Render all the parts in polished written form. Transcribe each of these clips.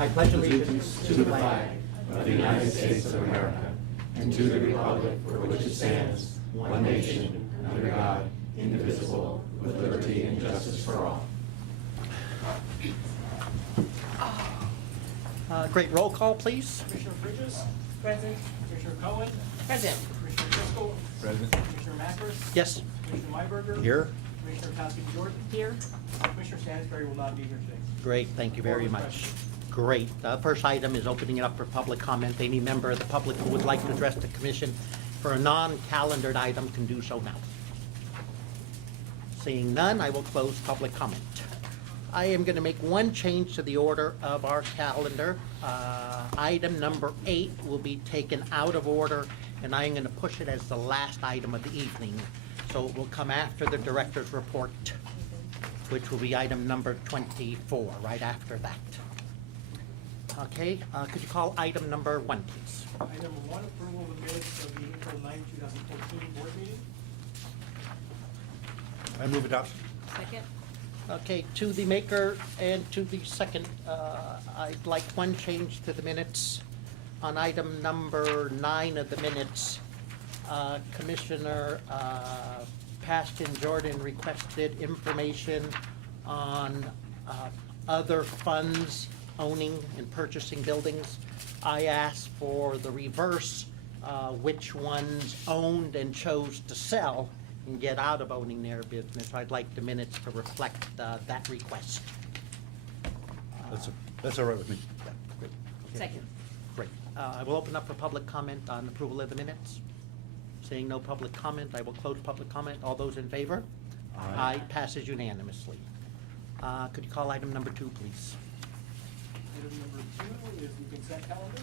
I pledge allegiance to the flag of the United States of America and to the republic for which it stands, one nation, under God, indivisible, with liberty and justice for all. Great. Roll call, please. Commissioner Bridges? Present. Commissioner Cohen? Present. Commissioner Driscoll? Present. Commissioner Mackers? Yes. Commissioner Myberger? Here. Commissioner Kowski-Jordan? Here. Commissioner Stansberry will not be here today. Great. Thank you very much. Great. First item is opening it up for public comment. Any member of the public who would like to address the commission for a non-calendared item can do so now. Seeing none, I will close public comment. I am going to make one change to the order of our calendar. Item number 8 will be taken out of order, and I am going to push it as the last item of the evening. So it will come after the director's report, which will be item number 24, right after that. Okay, could you call item number 1, please? Item number 1, approval of the minutes of the April 9, 2014 board meeting. I move adoption. Second. Okay, to the maker and to the second, I'd like one change to the minutes. On item number 9 of the minutes, Commissioner Paston Jordan requested information on other funds owning and purchasing buildings. I asked for the reverse, which ones owned and chose to sell and get out of owning their business. I'd like the minutes to reflect that request. That's all right with me. Great. Okay. Second. Great. I will open up for public comment on approval of the minutes. Seeing no public comment, I will close public comment. All those in favor? Aye. Passes unanimously. Could you call item number 2, please? Item number 2 is the consent calendar.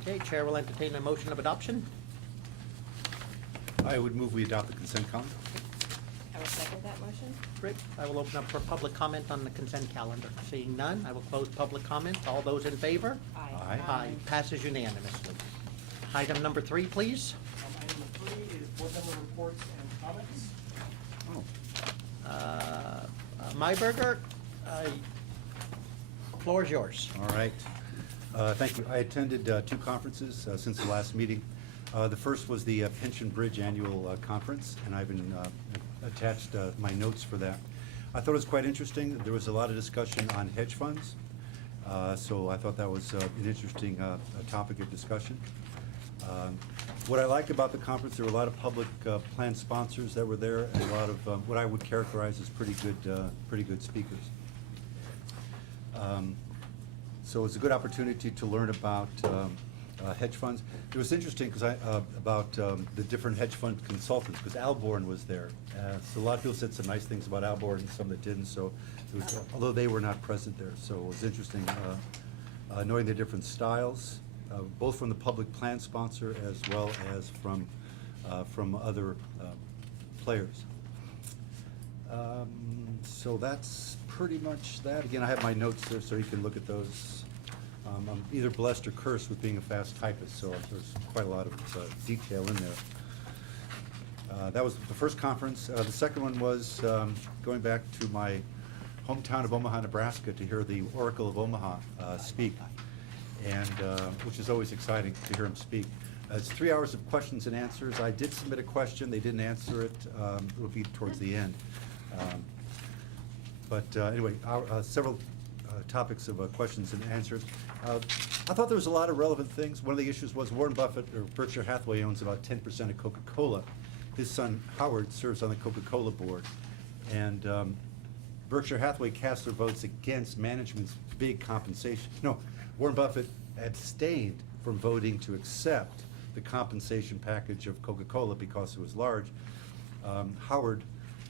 Okay, Chair will entertain a motion of adoption. I would move we adopt the consent calendar. I will second that motion. Great. I will open up for public comment on the consent calendar. Seeing none, I will close public comment. All those in favor? Aye. Aye. Passes unanimously. Item number 3, please. Item number 3 is board member reports and comments. Myberger, floor is yours. All right. Thank you. I attended 2 conferences since the last meeting. The first was the Pension Bridge Annual Conference, and I've been attached my notes for that. I thought it was quite interesting. There was a lot of discussion on hedge funds, so I thought that was an interesting topic of discussion. What I liked about the conference, there were a lot of public plan sponsors that were there, and a lot of what I would characterize as pretty good speakers. So it's a good opportunity to learn about hedge funds. It was interesting because about the different hedge fund consultants, because Alborn was there. So a lot of people said some nice things about Alborn and some that didn't. So it was, although they were not present there, so it was interesting knowing the different styles, both from the public plan sponsor as well as from other players. So that's pretty much that. Again, I have my notes there, so you can look at those. I'm either blessed or cursed with being a fast typist, so there's quite a lot of detail in there. That was the first conference. The second one was going back to my hometown of Omaha, Nebraska, to hear the Oracle of Omaha speak, and which is always exciting to hear him speak. It's 3 hours of questions and answers. I did submit a question. They didn't answer it. It will be towards the end. Anyway, several topics of questions and answers. I thought there was a lot of relevant things. One of the issues was Warren Buffett, or Berkshire Hathaway, owns about 10% of Coca-Cola. His son Howard serves on the Coca-Cola board. And Berkshire Hathaway cast their votes against management's big compensation. No, Warren Buffett abstained from voting to accept the compensation package of Coca-Cola because it was large. Howard,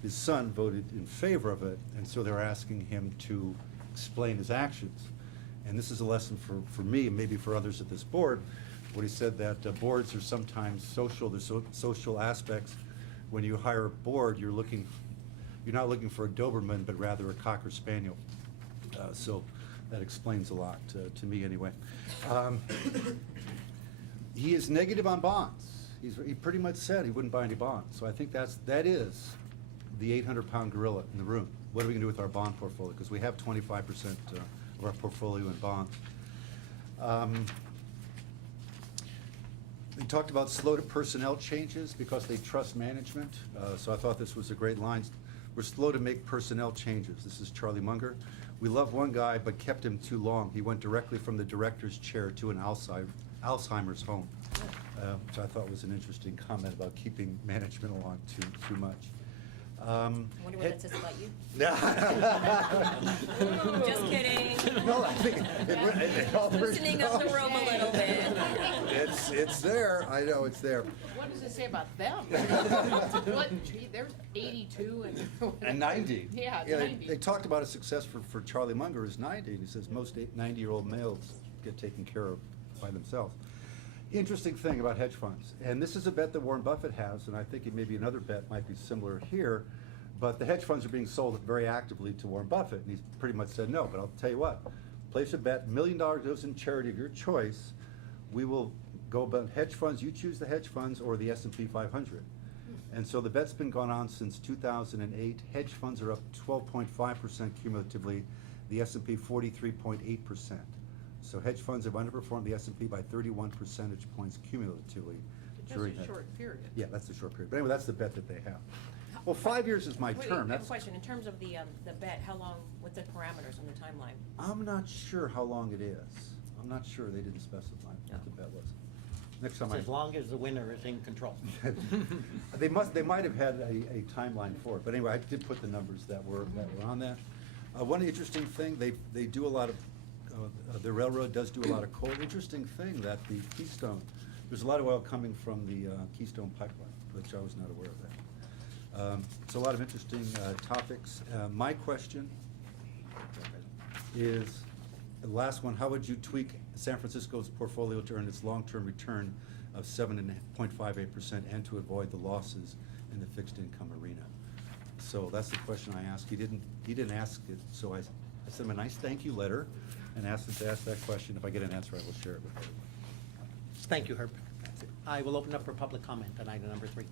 his son, voted in favor of it, and so they're asking him to explain his actions. And this is a lesson for me, and maybe for others at this board, when he said that boards are sometimes social. There's social aspects. When you hire a board, you're not looking for a Doberman, but rather a Cocker Spaniel. So that explains a lot to me anyway. He is negative on bonds. He pretty much said he wouldn't buy any bonds. So I think that is the 800-pound gorilla in the room. What are we going to do with our bond portfolio? Because we have 25% of our portfolio in bonds. They talked about slow to personnel changes because they trust management, so I thought this was a great line. We're slow to make personnel changes. This is Charlie Munger. We love one guy, but kept him too long. He went directly from the director's chair to an Alzheimer's home, which I thought was an interesting comment about keeping management along too much. I wonder what that says about you. No. Just kidding. No, I think it all Loosening up the room a little bit. It's there. I know it's there. What does it say about them? What, gee, they're 82 And 90. Yeah, They 90. talked about a success for Charlie Munger is 90, and he says most 90-year-old males get taken care of by themselves. Interesting thing about hedge funds, and this is a bet that Warren Buffett has, and I think maybe another bet might be similar here, but the hedge funds are being sold very actively to Warren Buffett, and he's pretty much said no, but I'll tell you what, place a bet, $1 million goes in charity of your choice, we will go about hedge funds, you choose the hedge funds or the S&P 500. And so the bet's been going on since 2008. Hedge funds are up 12.5% cumulatively, the S&P 43.8%. So hedge funds have underperformed the S&P by 31 percentage points cumulatively during That's that. a short period. Yeah, that's the short period. But anyway, that's the bet that they have. Well, 5 years is my Wait, term. I have a That's, question. In terms of the bet, how long, what's the parameters on the timeline? I'm not sure how long it is. I'm not sure. They didn't specify what the bet was. Next time It's as long as the winner is in control. They might have had a timeline for it, but anyway, I did put the numbers that were on that. One interesting thing, they do a lot of, the railroad does do a lot of coal. Interesting thing that the Keystone, there's a lot of oil coming from the Keystone pipeline, which I was not aware of that. So a lot of interesting topics. My question is, the last one, how would you tweak San Francisco's portfolio to earn its long-term return of 7.58% and to avoid the losses in the fixed income arena? So that's the question I asked. He didn't ask it, so I sent him a nice thank you letter and asked him to ask that question. If I get an answer, I will share it with everyone. Thank you, Herb. I will open up for public comment on item number 3.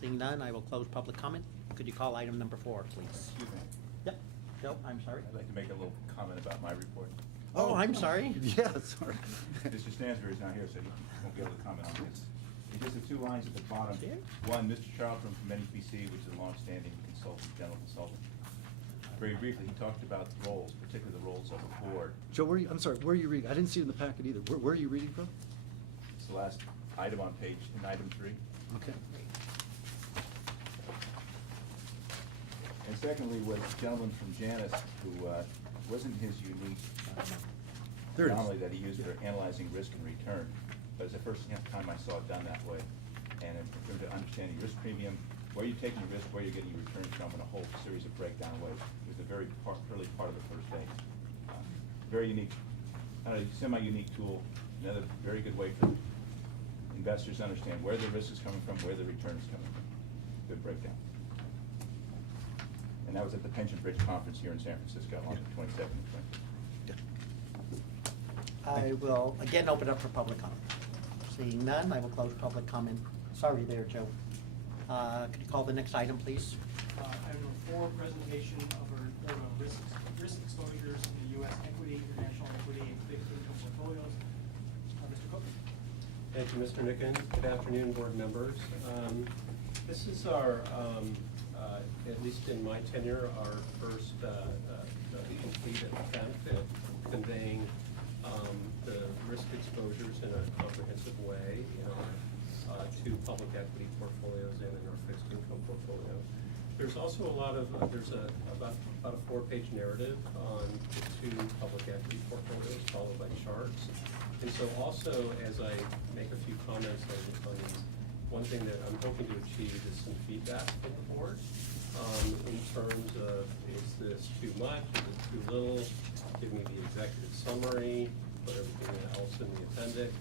Seeing none, I will close public comment. Could you call item number 4, please? Excuse me. Yep. Joe, I'm sorry. I'd like to make a little comment about my report. Oh, I'm sorry. Yeah, sorry. Mr. Stansbury's not here, so he won't be able to comment on this. Just the 2 lines at the bottom. One, Mr. Charlton from NPC, which is a long-standing consultant, general consultant. Very briefly, he talked about the roles, particularly the roles of the board. Joe, I'm sorry, where are you reading? I didn't see it in the packet either. Where are you reading from? It's the last item on in item 3. Okay. And secondly was a gentleman from Janus who wasn't his unique There it is. anomaly that he used for analyzing risk and return, but it's the first time I saw it done that way. And in terms of understanding risk premium, where you're taking your risk, where you're getting your return from, in a whole series of breakdown ways. It was a very early part of the first day. Very unique, semi-unique tool, another very good way for investors to understand where the risk is coming from, where the return is coming from. Good breakdown. And that was at the Pension Bridge Conference here in San Francisco on the 27th and 20th. I will again open up for public comment. Seeing none, I will close public comment. Sorry there, Joe. Could you call the next item, please? Item number 4, presentation of our risk exposures in the U.S. equity, international equity, and fixed income portfolios. Mr. Cook. Thank you, Mr. Nicken. Good afternoon, board members. This is our, at least in my tenure, our first complete benefit conveying the risk exposures in a comprehensive way to public equity portfolios and in our fixed income portfolio. There's also a lot of, there's about a 4-page narrative on the 2 public equity portfolios followed by charts. And so also, as I make a few comments on these, one thing that I'm hoping to achieve is some feedback from the board in terms of, is this too much, is it too little? Give me the executive summary, put everything else in the appendix.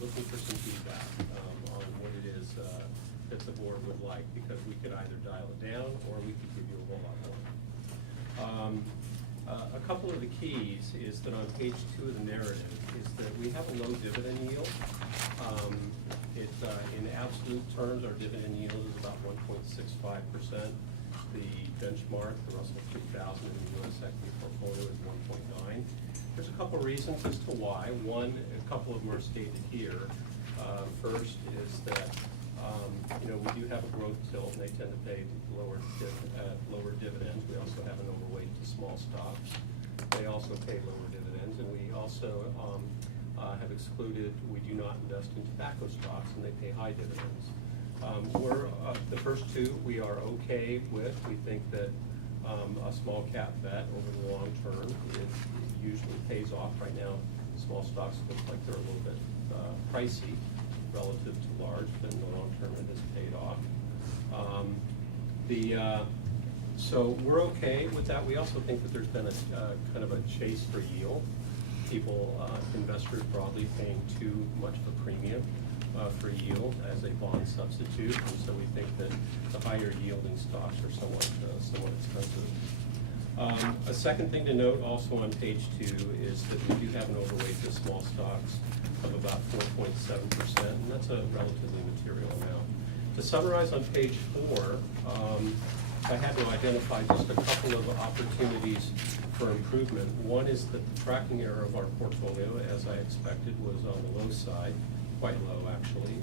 Looking for some feedback on what it is that the board would like, because we could either dial it down or we could give you a whole lot more. A couple of the keys is that on page 2 of the narrative is that we have a low dividend yield. In absolute terms, our dividend yield is about 1.65%. The benchmark, the Russell 2000 in the U.S. equity portfolio is 1.9. couple reasons as to why. One, a couple of them are stated here. First is that, we do have a growth tilt, and they tend to pay lower dividends. We also have an overweight to small stocks. They also pay lower dividends, and we also have excluded, we do not invest in tobacco stocks, and they pay high dividends. The first two we are okay with. We think that a small cap bet over the long term, it usually pays off. Right now, small stocks look like they're a little bit pricey relative to large, but in the long term it has paid off. So we're okay with that. We also think that there's been a kind of a chase for yield. Investors broadly paying too much of a premium for yield as a bond substitute, and so we think that the higher yielding stocks are somewhat expensive. A second thing to note also on page 2 is that we do have an overweight to small stocks of about 4.7%, and that's a relatively material amount. To summarize on page 4, I had to identify just a couple of opportunities for improvement. One is that the tracking error of our portfolio, as I expected, was on the low side, quite low actually,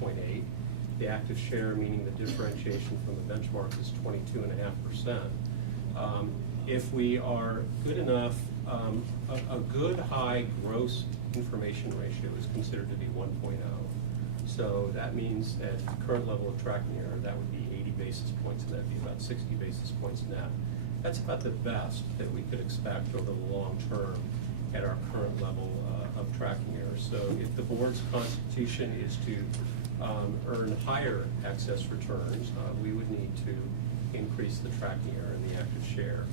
0.8. The active share, meaning the differentiation from the benchmark, is 22.5%. If we are good enough, a good high gross information ratio is considered to be 1.0. So that means at the current level of tracking error, that would be 80 basis points, and that'd be about 60 basis points net. That's about the best that we could expect over the long term at our current level of tracking error. So if the board's constitution is to earn higher excess returns, we would need to increase the tracking error in the active share.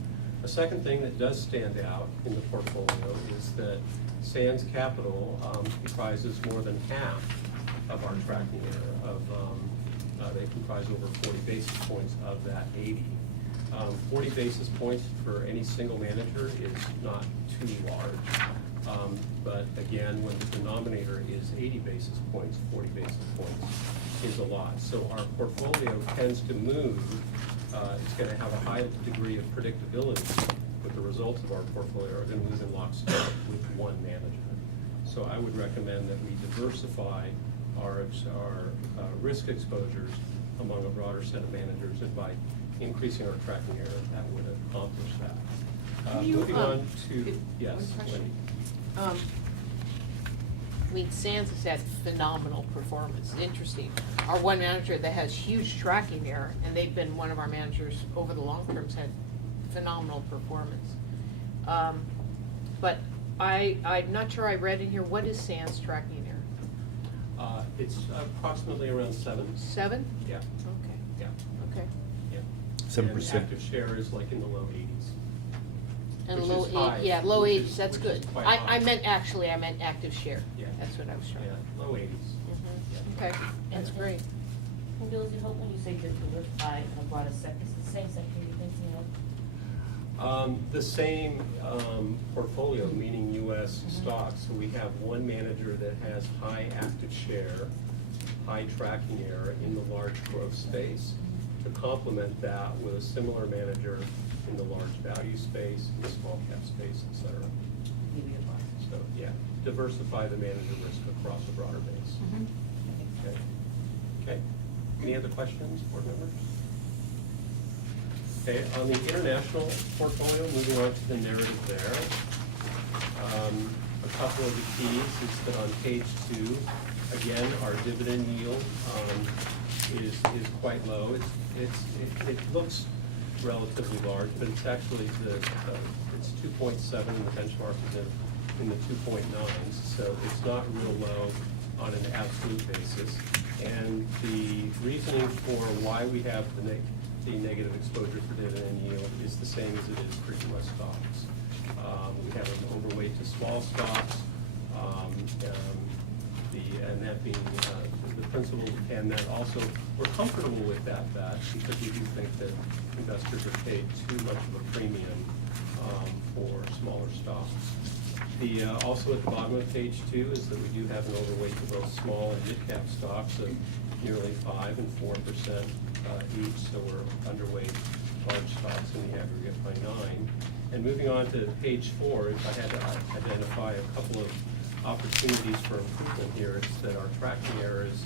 A second thing that does stand out in the portfolio is that Sands Capital comprises more than half of our tracking error. They comprise over 40 basis points of that 80. 40 basis points for any single manager is not too large. But again, when the denominator is 80 basis points, 40 basis points is a lot. So our portfolio tends to move. It's going to have a high degree of predictability, but the results of our portfolio are going to move in lockstep with one manager. So I would recommend that we diversify our risk exposures among a broader set of managers, and by increasing our tracking error, that would accomplish that. Moving on to, yes, one question. Wendy. I mean, Sands has had phenomenal performance. Interesting. Our one manager that has huge tracking error, and they've been one of our managers over the long term's had phenomenal performance. But I'm not sure I read in here, what is Sands tracking error? It's approximately around 7. 7? Yeah, Okay, yeah, okay. yeah. 7%. And active share is like in the low 80s. And Which low is high, yeah, low which 80s, is- that's which is good. quite I high. meant active share. Yeah. That's what I was trying to. Yeah, low 80s. Okay, that's great. And Bill, is it help when you say diversify and a broader sector, it's the same sector you're thinking of? The same portfolio, meaning U.S. stocks. So we have one manager that has high active share, high tracking error in the large growth space, to complement that with a similar manager in the large value space, the small cap space, et cetera. Give you a box. So, yeah, diversify the manager risk across a broader base. Okay. Okay. Any other questions, board members? Okay, on the international portfolio, moving on to the narrative there. A couple of the keys is that on page 2, again, our dividend yield is quite low. It looks relatively large, but it's actually it's 2.7, and the benchmark is in the 2.9s, so it's not real low on an absolute basis. And the reasoning for why we have the negative exposure for dividend yield is the same as it is for U.S. stocks. We have an overweight to small stocks, and that being the principal, and that also we're comfortable with that because we do think that investors are paid too much of a premium for smaller stocks. Also at the bottom of page 2 is that we do have an overweight to both small and mid-cap stocks of nearly 5% and 4% each, so we're underweight large stocks in the aggregate by 9. And moving on to page 4, if I had to identify a couple of opportunities for improvement here, it's that our tracking errors,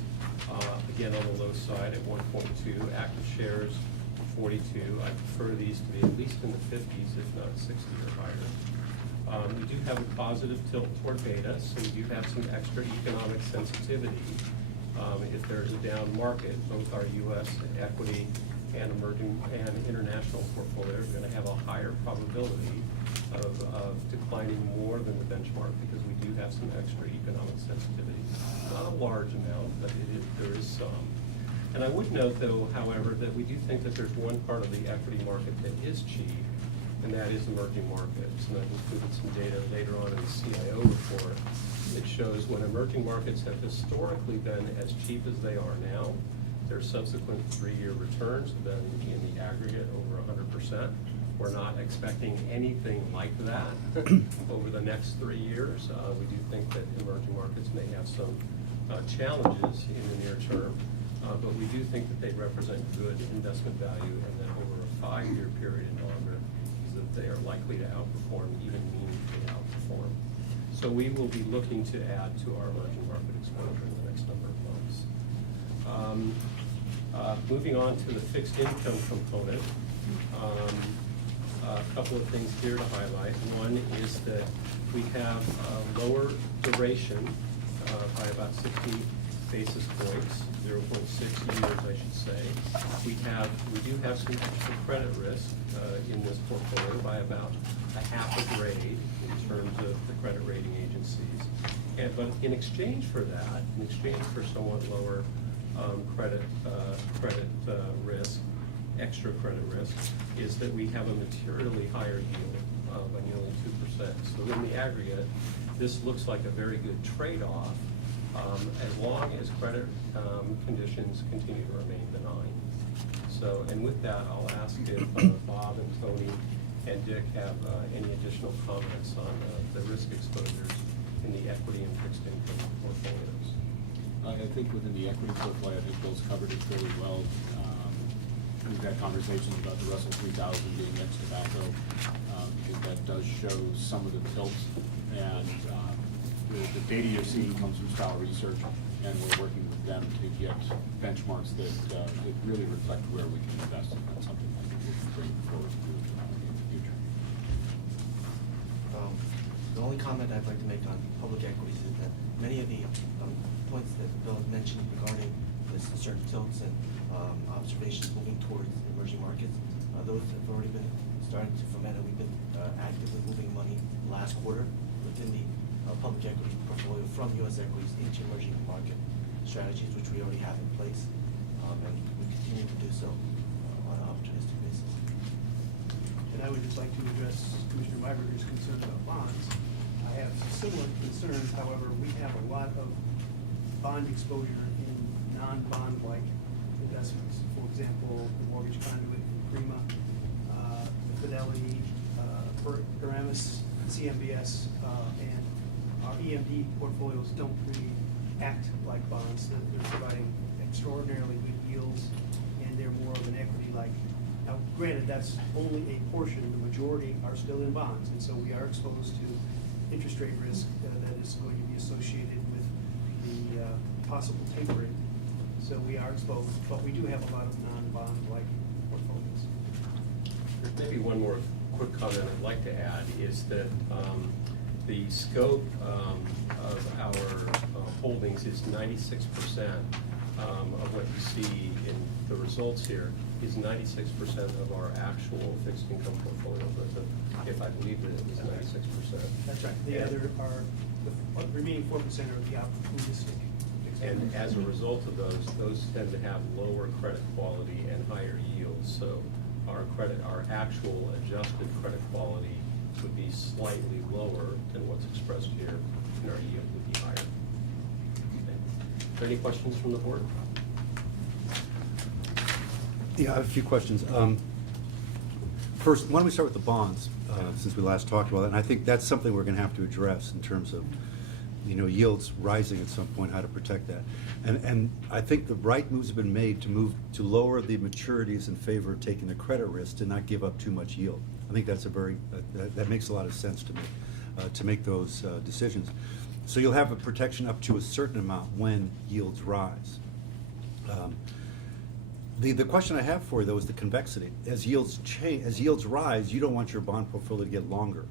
again, on the low side at 1.2, active shares 42. I prefer these to be at least in the 50s, if not 60 or higher. We do have a positive tilt toward beta, so we do have some extra economic sensitivity. If there's a down market, both our U.S. equity and emerging and international portfolios are going to have a higher probability of declining more than the benchmark because we do have some extra economic sensitivity. Not a large amount, but there is some. And I would note, though, however, that we do think that there's one part of the equity market that is cheap, and that is emerging markets. And I've included some data later on in the CIO report that shows when emerging markets have historically been as cheap as they are now, their subsequent 3-year returns have been in the aggregate over 100%. We're not expecting anything like that over the next 3 years. We do think that emerging markets may have some challenges in the near term, but we do think that they represent good investment value, and that over a 5-year period and longer, is that they are likely to outperform, even meaningfully outperform. So we will be looking to add to our emerging market exposure in the next number of months. Moving on to the fixed income component, a couple of things here to highlight. One is that we have lower duration by about 60 basis points, 0.6 years, I should say. We do have some extra credit risk in this portfolio by about a half a grade in terms of the credit rating agencies. But in exchange for that, in exchange for somewhat lower credit risk, extra credit risk, is that we have a materially higher yield by nearly 2%. So in the aggregate, this looks like a very good trade-off as long as credit conditions continue to remain benign. So, and with that, I'll ask if Bob and Tony and Dick have any additional comments on the risk exposures in the equity and fixed income portfolios. I think within the equity portfolio, I think Bill's covered it fairly well. We've had conversations about the Russell 3000 being ex tobacco, because that does show some of the tilts. And the data you're seeing comes from Style Research, and we're working with them to get benchmarks that really reflect where we can invest, and that's something I think we can bring forward to in the future. The only comment I'd like to make on public equities is that many of the points that Bill had mentioned regarding the certain tilts and observations moving towards emerging markets, those have already been starting to ferment, and we've been actively moving money last quarter within the public equity portfolio from U.S. equities into emerging market strategies, which we already have in place, and we continue to do so on an opportunistic basis. And I would just like to address Commissioner Myberger's concern about bonds. I have similar concerns, however, we have a lot of bond exposure in non-bond-like investments. For example, the mortgage conduit in Prima, Fidelity, Paramus, CMBS, and our EMD portfolios don't really act like bonds. They're providing extraordinarily good yields, and they're more of an equity-like. Now, granted, that's only a portion. The majority are still in bonds, and so we are exposed to interest rate risk that is going to be associated with the possible tapering. So we are exposed, but we do have a lot of non-bond-like portfolios. Maybe one more quick comment I'd like to add is that the scope of our holdings is 96% of what you see in the results here is 96% of our actual fixed income portfolio. But if I believe that it was 96%. That's right. The other are, the remaining 4% are the opportunistic. And as a result of those tend to have lower credit quality and higher yields. So our actual adjusted credit quality would be slightly lower than what's expressed here, and our yield would be higher. Okay. Are there any questions from the board? Yeah, I have a few questions. First, why don't we start with the bonds, since we last talked about it, and I think that's something we're going to have to address in terms of, yields rising at some point, how to protect that. And I think the right moves have been made to lower the maturities in favor of taking the credit risk to not give up too much yield. I think that's a very, that makes a lot of sense to me, to make those decisions. So you'll have a protection up to a certain amount when yields rise. The question I have for you, though, is the convexity. As yields rise, you don't want your bond portfolio to get longer.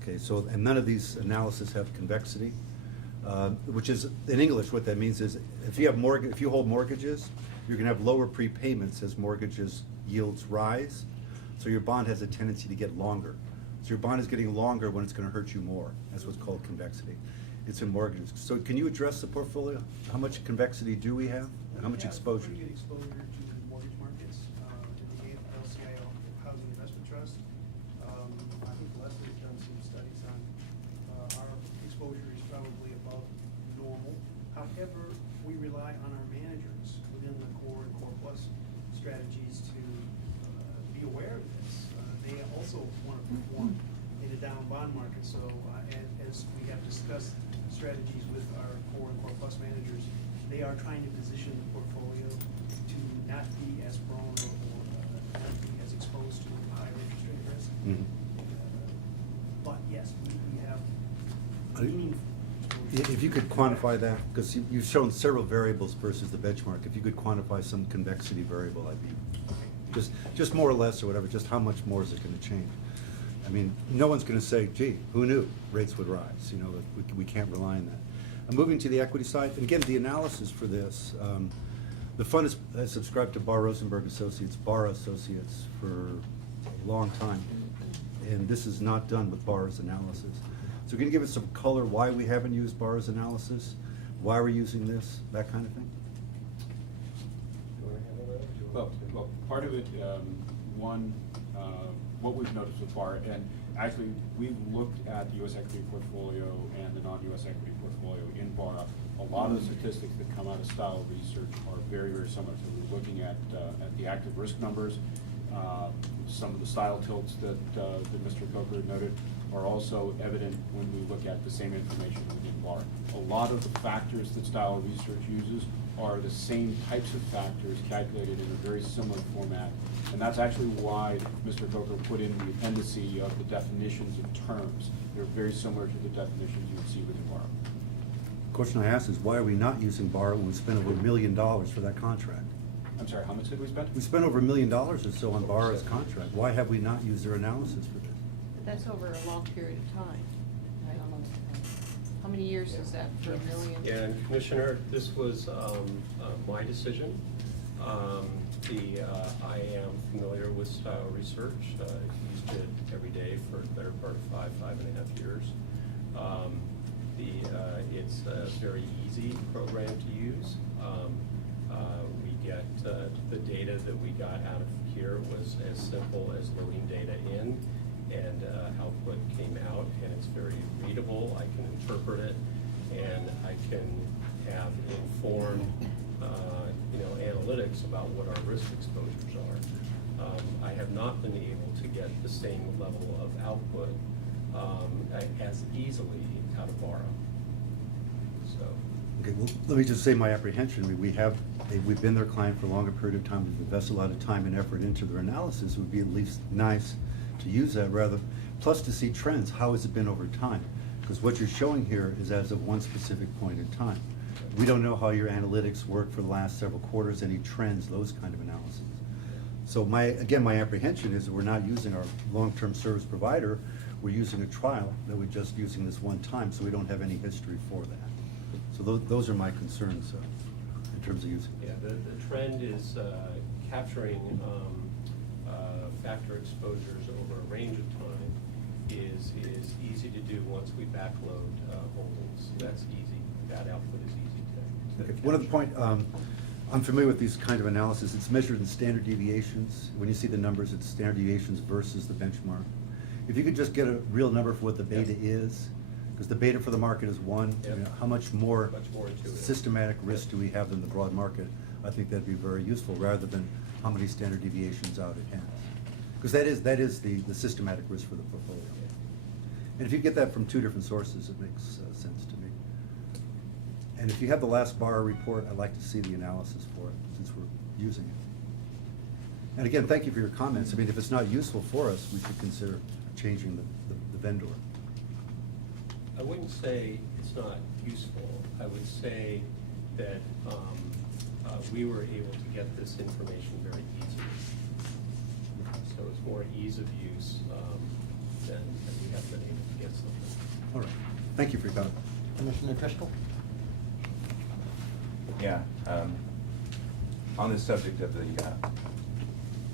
Okay, so, and none of these analyses have convexity, which is, in English, what that means is if you hold mortgages, you're gonna have lower prepayments as mortgages yields rise, so your bond has a tendency to get longer. So your bond is getting longer when it's gonna hurt you more. That's what's called convexity. It's in mortgages. So can you address the portfolio? How much convexity do we have? How much exposure? We have pretty good exposure to the mortgage markets, in the LCIO Housing Investment Trust. I think Leslie's done some studies on, our exposure is probably above normal. However, we rely on our managers within the core and core plus strategies to, be aware of this. They also want to perform in a down bond market, so, as we have discussed strategies with our core and core plus managers, they are trying to position the portfolio to not be as prone or not be as exposed to higher interest rate risk. Mhm. But yes, we have Uh, meaningful exposure. If you could quantify that, because you've shown several variables versus the benchmark, if you could quantify some convexity variable, I'd be, just more or less or whatever, just how much more is it gonna change? I mean, no one's gonna say, gee, who knew rates would rise, you know, that we can't rely on that. Moving to the equity side, and again, the analysis for this, the fund has subscribed to Barr Rosenberg Associates, Barr Associates for a long time, and this is not done with Barr's analysis. So can you give us some color why we haven't used Barr's analysis, why we're using this, that kind of thing? Do you want to handle that, or do you want me to? Well, part of it, what we've noticed with Barr, and actually, we've looked at the U.S. equity portfolio and the non-U.S. equity portfolio in Barr. A lot of the statistics that come out of style research are very, very similar. So we're looking at the active risk numbers. Some of the style tilts that Mr. Coker noted are also evident when we look at the same information within Barr. A lot of the factors that style research uses are the same types of factors calculated in a very similar format. And that's actually why Mr. Coker put in the appendice of the definitions of terms. They're very similar to the definitions you would see within Barr. The question I asked is, why are we not using Barr when we spent over $1 million for that contract? I'm sorry, how much did we spend? We spent over $1 million or so on Barr's contract. Why have we not used their analysis for this? That's over a long period of time. How many years is that for $1 million? Yeah, and Commissioner, this was my decision. I am familiar with style research. I've used it every day for the better part of 5.5 years. It's a very easy program to use. We get the data that we got out of here was as simple as loading data in, and output came out, and it's very readable. I can interpret it, and I can have informed analytics about what our risk exposures are. I have not been able to get the same level of output as easily out of Barra. So. Okay, well, let me just say my apprehension. I mean, we've been their client for a longer period of time. We've invested a lot of time and effort into their analysis. It would be at least nice to use that rather, plus to see trends. How has it been over time? Because what you're showing here is as of one specific point in time. We don't know how your analytics work for the last several quarters, any trends, those kind of analysis. So my apprehension is that we're not using our long-term service provider. We're using a trial that we're just using this one time, so we don't have any history for that. So those are my concerns in terms of using. Yeah, the trend is capturing factor exposures over a range of time is easy to do once we backload holdings. That's easy. That output is easy to Okay. One other point, I'm familiar with these kind of analysis. It's measured in standard deviations. When you see the numbers, it's standard deviations versus the benchmark. If you could just get a real number for what the beta is, because the beta for the market is 1. Yep. You know, how much more intuitive. systematic risk do we have than the broad market? I think that'd be very useful, rather than how many standard deviations out it has. Because that is the systematic risk for the portfolio. And if you get that from 2 different sources, it makes sense to me. And if you have the last Barr report, I'd like to see the analysis for it, since we're using it. And again, thank you for your comments. I mean, if it's not useful for us, we should consider changing the vendor. I wouldn't say it's not useful. I would say that we were able to get this information very easily. So it's more ease of use than we have been able to get something. All right. Thank you for your comment. Commissioner Driscoll? Yeah, on the subject of the,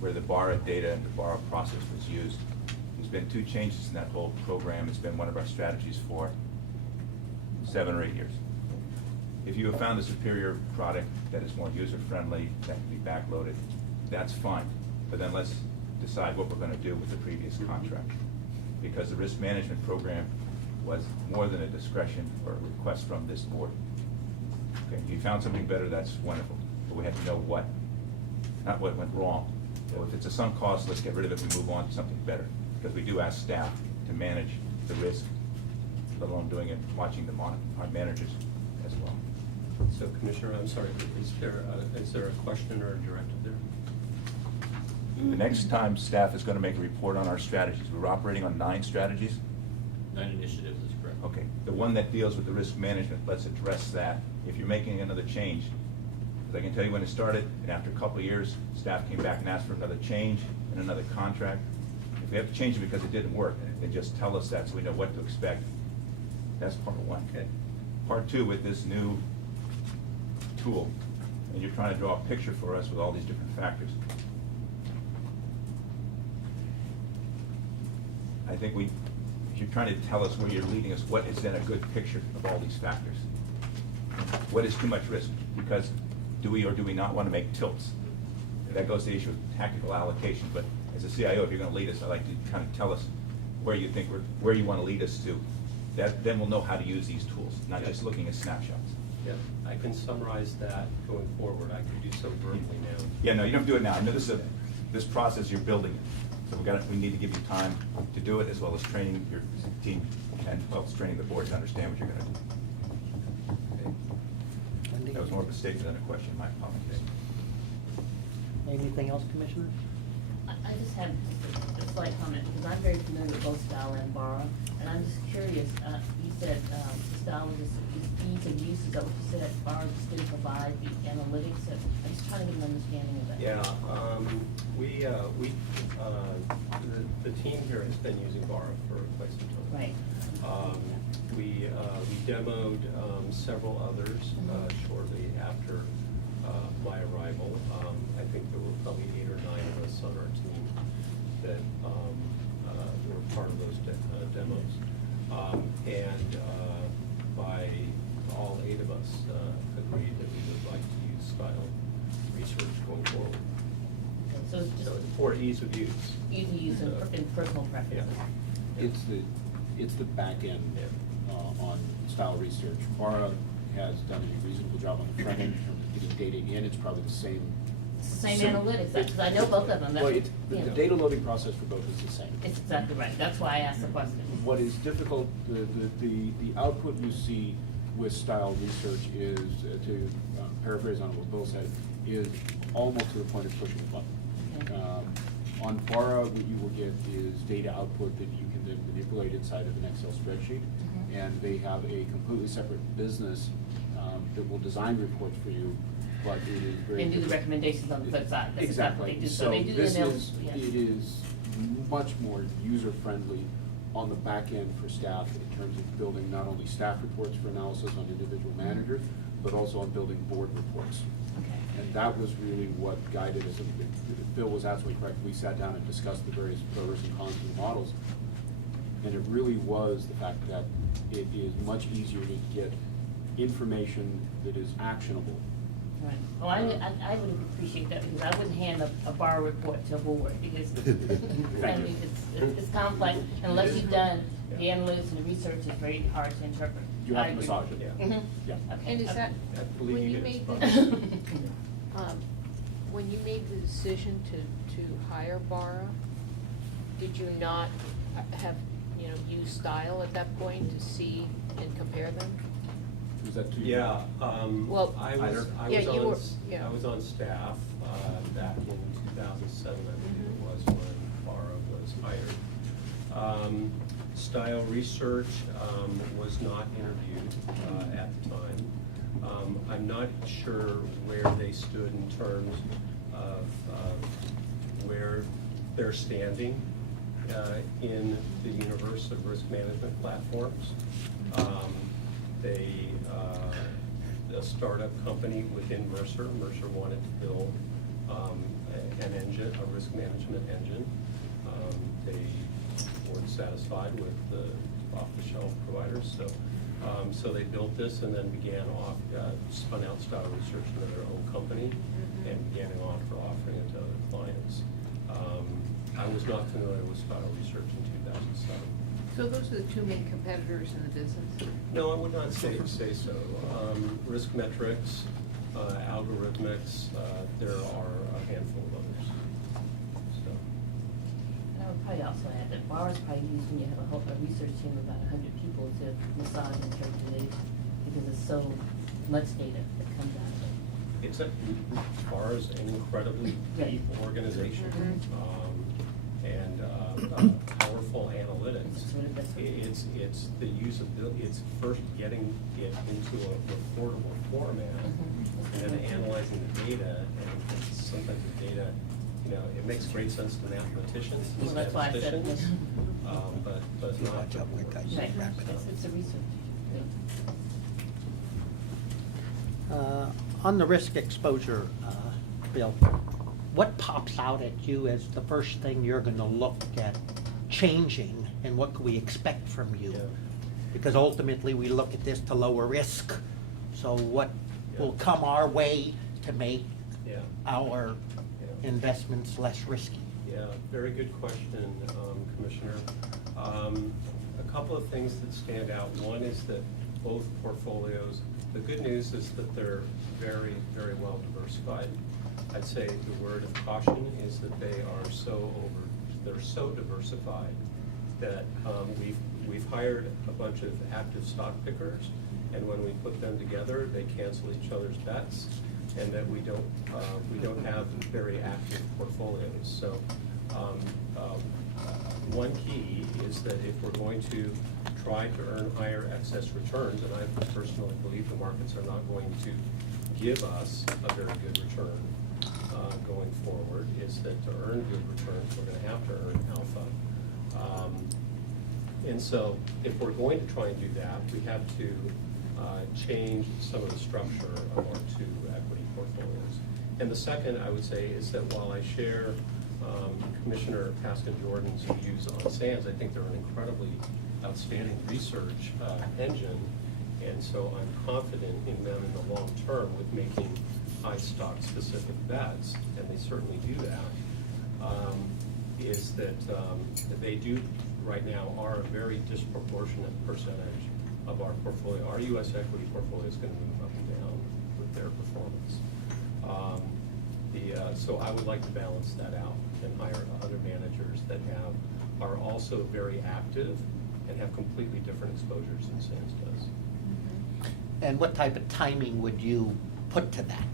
where the BARA data and the BARA process was used, there's been 2 changes in that whole program. It's been one of our strategies for 7 or 8 years. If you have found a superior product that is more user-friendly, that can be backloaded, that's fine. But then let's decide what we're going to do with the previous contract. Because the risk management program was more than a discretion or a request from this board. Okay, if you found something better, that's wonderful. But we have to know what, not what went wrong. So if it's a sunk cost, let's get rid of it and move on to something better. Because we do ask staff to manage the risk, let alone doing it, watching our managers as well. So Commissioner, I'm sorry, is there a question or a directive there? The next time staff is going to make a report on our strategies, we're operating on 9 strategies. 9 initiatives is correct. Okay, the one that deals with the risk management, let's address that. If you're making another change, because I can tell you when it started, and after a couple of years, staff came back and asked for another change and another contract. If we have to change it because it didn't work, then just tell us that so we know what to expect. That's part 1. Okay. Part 2, with this new tool, and you're trying to draw a picture for us with all these different factors. I think if you're trying to tell us where you're leading us, what is then a good picture of all these factors? What is too much risk? Because do we or do we not want to make tilts? And that goes to the issue of tactical allocation. But as a CIO, if you're going to lead us, I'd like to kind of tell us where you think where you want to lead us to. Then we'll know how to use these tools, not just looking at snapshots. Yeah, I can summarize that going forward. I can do so verbally now. Yeah, no, you don't have to do it now. I know this process you're building. So we need to give you time to do it, as well as training your team and well, as training the board to understand what you're going to do. Okay. Wendy? That was more of a statement than a question. My apologies. Anything else, Commissioner? I just have a slight comment, because I'm very familiar with both Style and BARA, and I'm just curious, you said Style is ease of use, is that what you said? BARA just didn't provide the analytics, I'm just trying to get an understanding of that. Yeah, the team here has been using BARA for quite some time. Right. We demoed several others shortly after my arrival. I think there were probably 8 or 9 of us on our team that were part of those demos. And by all 8 of us agreed that we would like to use Style research going forward. So it's just So it's for ease of use. easy to use in personal preferences. Yeah. It's the back end on style research. BARA has done a reasonable job on the front end in terms of getting data in. It's probably the same. It's the same analytics, because I know both of them. Well, That's- the yeah. data loading process for both is the same. It's exactly right, that's why I asked the question. What is difficult, the output you see with style research is, to paraphrase on what Bill said, is almost to the point of pushing a button. Okay. On BARA, what you will get is data output that you can then manipulate inside of an Excel spreadsheet. Mhm. And they have a completely separate business that will design reports for you, but it is very. And do the recommendations on the flip side, that's exactly what they do. So they do the this analysis, is, yes. it is much more user-friendly on the back end for staff in terms of building not only staff reports for analysis on individual managers, but also on building board reports. Okay. And that was really what guided us. And Bill was absolutely correct. We sat down and discussed the various pros and cons of the models. And it really was the fact that it is much easier to get information that is actionable. Right. Well, I would appreciate that, because I wouldn't hand a BARA report to a board, because frankly, it's complex, unless you've done the analytics and the research, it's very hard to interpret. You have I to agree. massage it. Mhm. Yeah. Okay. And is that, I believe when you you did, made it's the, when you made the decision to hire BARA, did you not have, use Style at that point to see and compare them? Was that too? Yeah, Well, I was yeah, you were- on, yeah. I was on staff back in 2007, I believe it was, when Barra was hired. Style Research was not interviewed at the time. I'm not sure where they stood in terms of where they're standing in the universe of risk management platforms. They, a startup company within Mercer wanted to build an engine, a risk management engine. They weren't satisfied with the off-the-shelf providers, so they built this and then spun out Style Research into their own company and began offering it to other clients. I was not familiar with Style Research in 2007. So those are the two main competitors in the business? No, I would not say so. Risk metrics, algorithmics, there are a handful of others. So. And I would probably also add that Barra's probably used when you have a research team of about 100 people to massage and interpret data, because it's so much data that comes out of it. It's as far as an incredibly deep organization, and powerful analytics. It's the usability. It's first getting it into a reportable format, and then analyzing the data. And sometimes the data, it makes great sense to mathematicians and Well, that's why I said statisticians, but not to boards. Right, it's a research. On the risk exposure, Bill, what pops out at you as the first thing you're gonna look at changing, and what can we expect from you? Yeah. Because ultimately, we look at this to lower risk, so what will come our way to make Yeah. our Yeah. investments less risky? Yeah, very good question, Commissioner. A couple of things that stand out. One is that both portfolios, the good news is that they're very, very well diversified. I'd say the word of caution is that they're so diversified that we've hired a bunch of active stock pickers, and when we put them together, they cancel each other's bets, and that we don't have very active portfolios. So one key is that if we're going to try to earn higher excess returns, and I personally believe the markets are not going to give us a very good return going forward, is that to earn good returns, we're going to have to earn alpha. And so if we're going to try and do that, we have to change some of the structure of our two equity portfolios. And the second, I would say, is that while I share Commissioner Paskin-Jordan's views on SANS, I think they're an incredibly outstanding research engine, and so I'm confident in them in the long term with making high stock specific bets, and they certainly do that. Is that they do right now are a very disproportionate percentage of our portfolio. Our U.S. equity portfolio is going to move up and down with their performance. So I would like to balance that out and hire other managers that are also very active and have completely different exposures than SANS does. And what type of timing would you put to that?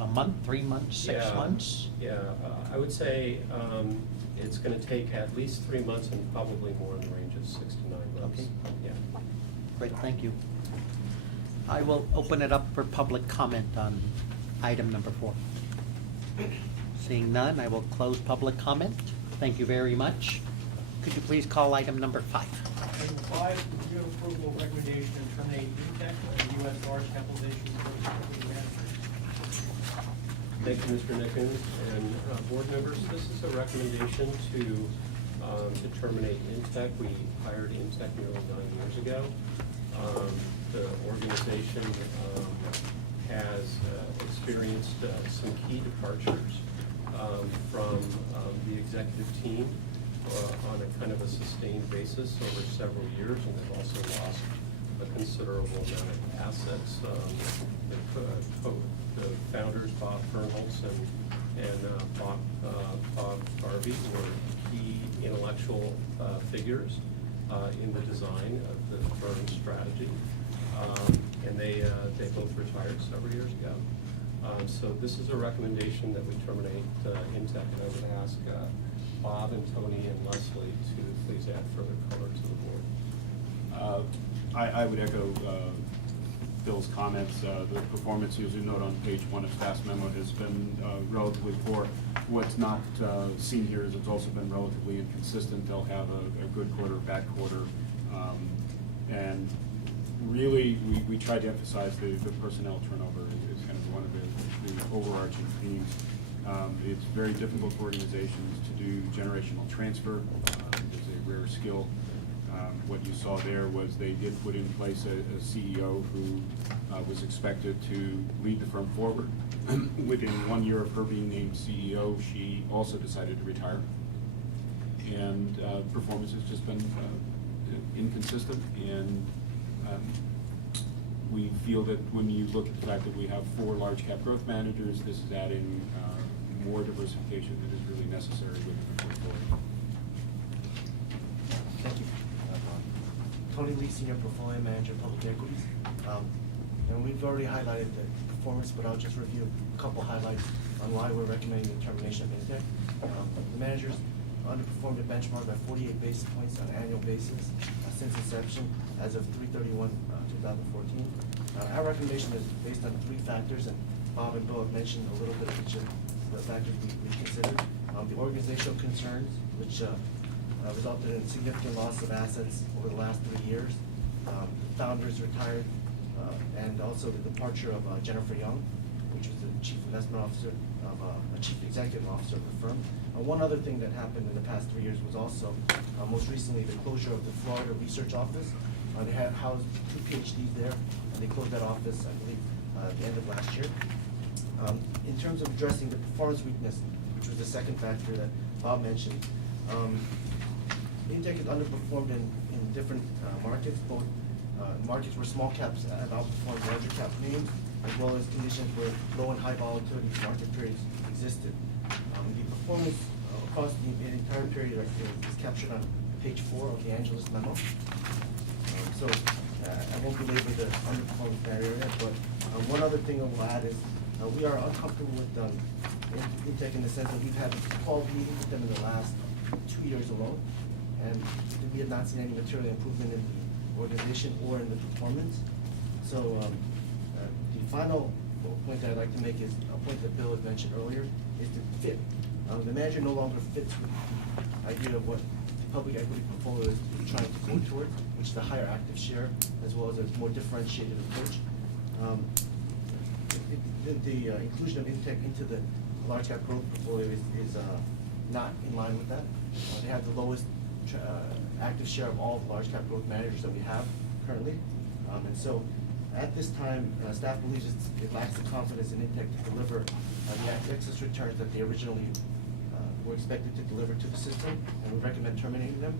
A month, 3 months, 6 months? Yeah, I would say it's going to take at least 3 months and probably more in the range of 6 to 9 months. Okay. Yeah. Great, thank you. I will open it up for public comment on item number 4. Seeing none, I will close public comment. Thank you very much. Could you please call item number 5? Item 5, review and approval of recommendation to terminate UTEC and U.S. large capitalization equity manager. Thank you, Mr. Nickens, and board members. This is a recommendation to terminate Intech. We hired Intech nearly 9 years ago. The organization has experienced some key departures from the executive team on a kind of a sustained basis over several years, and they've also lost a considerable amount of assets. The founders, Bob Fernholz and Bob Garvey, were key intellectual figures in the design of the firm's strategy, and they both retired several years ago. So this is a recommendation that we terminate Intech, and I would ask Bob and Tony and Leslie to please add further color to the board. I would echo Bill's comments. The performance user note on page 1 of staff's memo has been relatively poor. What's not seen here is it's also been relatively inconsistent. They'll have a good quarter, bad quarter. And really, we tried to emphasize the personnel turnover is kind of one of the overarching themes. It's very difficult for organizations to do generational transfer. It's a rare skill. What you saw there was they did put in place a CEO who was expected to lead the firm forward. Within 1 year of her being named CEO, she also decided to retire. And performance has just been inconsistent, and we feel that when you look at the fact that we have 4 large cap growth managers, this is adding more diversification that is really necessary within the portfolio. Thank you. Tony Lee, Senior Portfolio Manager, Public Equities. And we've already highlighted the performance, but I'll just review a couple highlights on why we're recommending the termination of Intech. The managers underperformed the benchmark by 48 basis points on an annual basis since inception as of 3/31/2014. Our recommendation is based on 3 factors, and Bob and Bill have mentioned a little bit of each of the factors we considered. The organizational concerns, which resulted in significant loss of assets over the last 3 years. The founders retired, and also the departure of Jennifer Young, which was the chief investment officer a chief executive officer of the firm. One other thing that happened in the past 3 years was also, most recently, the closure of the Florida research office. They had housed 2 PhDs there, and they closed that office, I believe, at the end of last year. In terms of addressing the performance weakness, which was the second factor that Bob mentioned, Intech has underperformed in different markets, both markets where small caps have outperformed larger cap names, as well as conditions where low and high volatility market periods existed. The performance across the entire period is captured on page 4 of the Angelus memo. So I won't belabor the underperformance area, but one other thing I will add is we are uncomfortable with Intech in the sense that we've had 12 meetings with them in the last 2 years alone, and we have not seen any material improvement in the organization or in the performance. So the final point that I'd like to make is a point that Bill had mentioned earlier, is the fit. The manager no longer fits with the idea of what the public equity portfolio is trying to go toward, which is a higher active share, as well as a more differentiated approach. The inclusion of Intech into the large cap growth portfolio is not in line with that. They have the lowest active share of all the large cap growth managers that we have currently. And so at this time, staff believes it lacks the confidence in Intech to deliver the excess returns that they originally were expected to deliver to the system, and we recommend terminating them.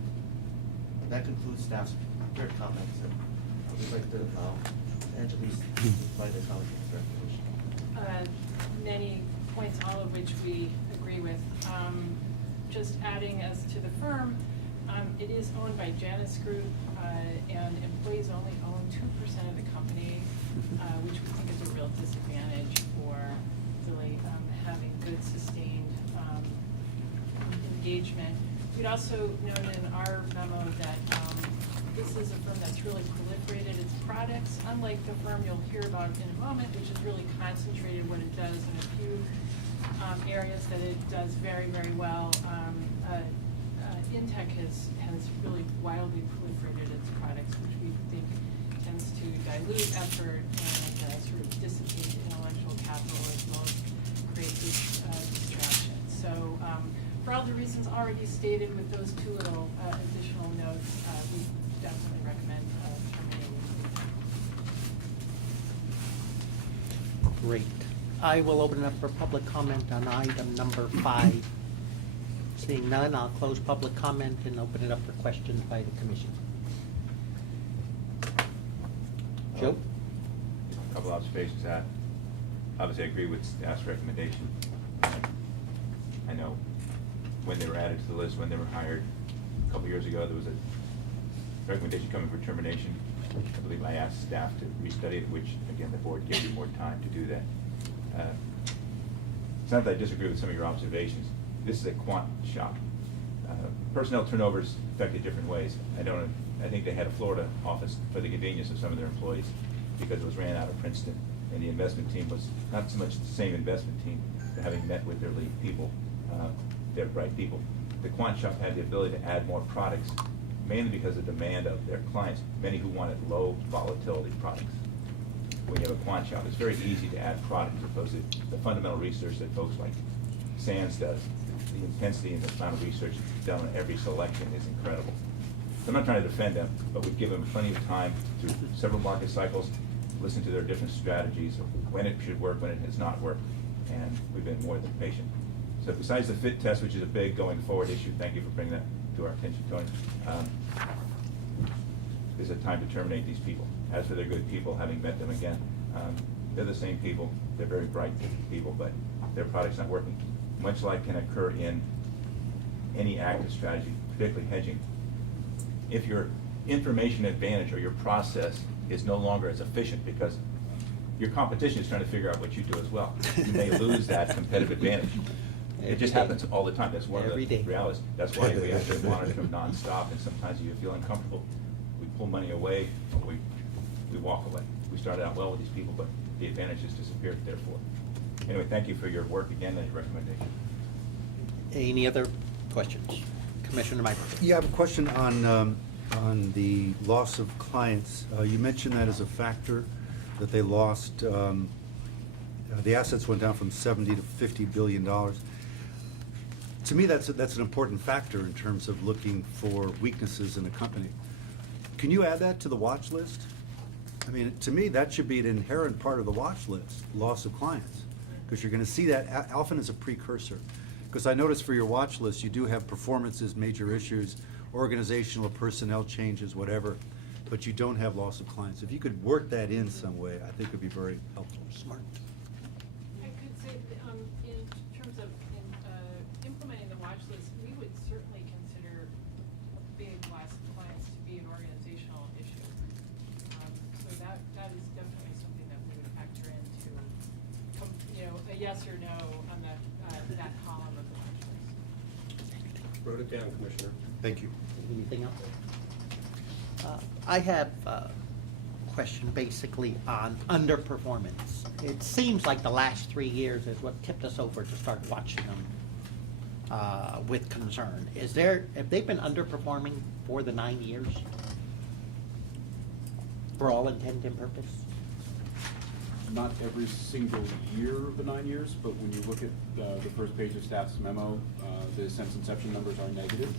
And that concludes staff's prepared comments, and we'd like to Angelise provide the comments on the recommendation. Many points, all of which we agree with. Just adding as to the firm, it is owned by Janus Group, and employees only own 2% of the company, which we think is a real disadvantage for really having good sustained engagement. We'd also noted in our memo that this is a firm that's really proliferated its products, unlike the firm you'll hear about in a moment, which is really concentrated what it does in a few areas that it does very, very well. Intech has really wildly proliferated its products, which we think tends to dilute effort and sort of dissipate intellectual capital as well as create this distraction. So for all the reasons already stated with those 2 little additional notes, we definitely recommend terminating Intech. Great. I will open it up for public comment on item number 5. Seeing none, I'll close public comment and open it up for questions by the commission. Joe? A couple observations. Obviously, I agree with staff's recommendation. I know when they were added to the list, when they were hired a couple years ago, there was a recommendation coming for termination. I believe I asked staff to restudy it, which, again, the board gave you more time to do that. It's not that I disagree with some of your observations. This is a quant shop. Personnel turnovers affected different ways. I think they had a Florida office for the convenience of some of their employees because it was ran out of Princeton, and the investment team was not so much the same investment team, but having met with their lead people, they're bright people. The quant shop had the ability to add more products, mainly because of the demand of their clients, many who wanted low volatility products. When you have a quant shop, it's very easy to add products as opposed to the fundamental research that folks like SANS does. The intensity and the amount of research done on every selection is incredible. So I'm not trying to defend them, but we give them plenty of time through several market cycles, listen to their different strategies, of when it should work, when it has not worked, and we've been more than patient. So besides the fit test, which is a big going forward issue, thank you for bringing that to our attention, Tony. Is it time to terminate these people? As for their good people, having met them again, they're the same people, they're very bright people, but their product's not working. Much like can occur in any active strategy, particularly hedging. If your information advantage or your process is no longer as efficient because your competition is trying to figure out what you do as well, you may lose that competitive advantage. It just happens all the time. That's one of the realities. That's why we have to monitor them nonstop, and sometimes you feel uncomfortable. We pull money away, or we walk away. We started out well with these people, but the advantage has disappeared, therefore. Anyway, thank you for your work again and your recommendation. Any other questions? Commissioner Myberger. Yeah, I have a question on the loss of clients. You mentioned that as a factor, that they lost, the assets went down from $70 to $50 billion. To me, that's an important factor in terms of looking for weaknesses in a company. Can you add that to the watch list? I mean, to me, that should be an inherent part of the watch list, loss of clients, because you're going to see that often as a precursor. Because I noticed for your watch list, you do have performances, major issues, organizational, personnel changes, whatever, but you don't have loss of clients. If you could work that in some way, I think it would be very helpful. Smart. I could say, in terms of implementing the watch list, we would certainly consider big loss of clients to be an organizational issue. So that is definitely something that we would factor into, a yes or no on that column of the watch list. Wrote it down, Commissioner. Thank you. Anything else? I have a question basically on underperformance. It seems like the last 3 years is what tipped us over to start watching them with concern. Have they been underperforming for the 9 years? For all intent and purpose? Not every single year of the 9 years, but when you look at the first page of staff's memo, the since inception numbers are negative.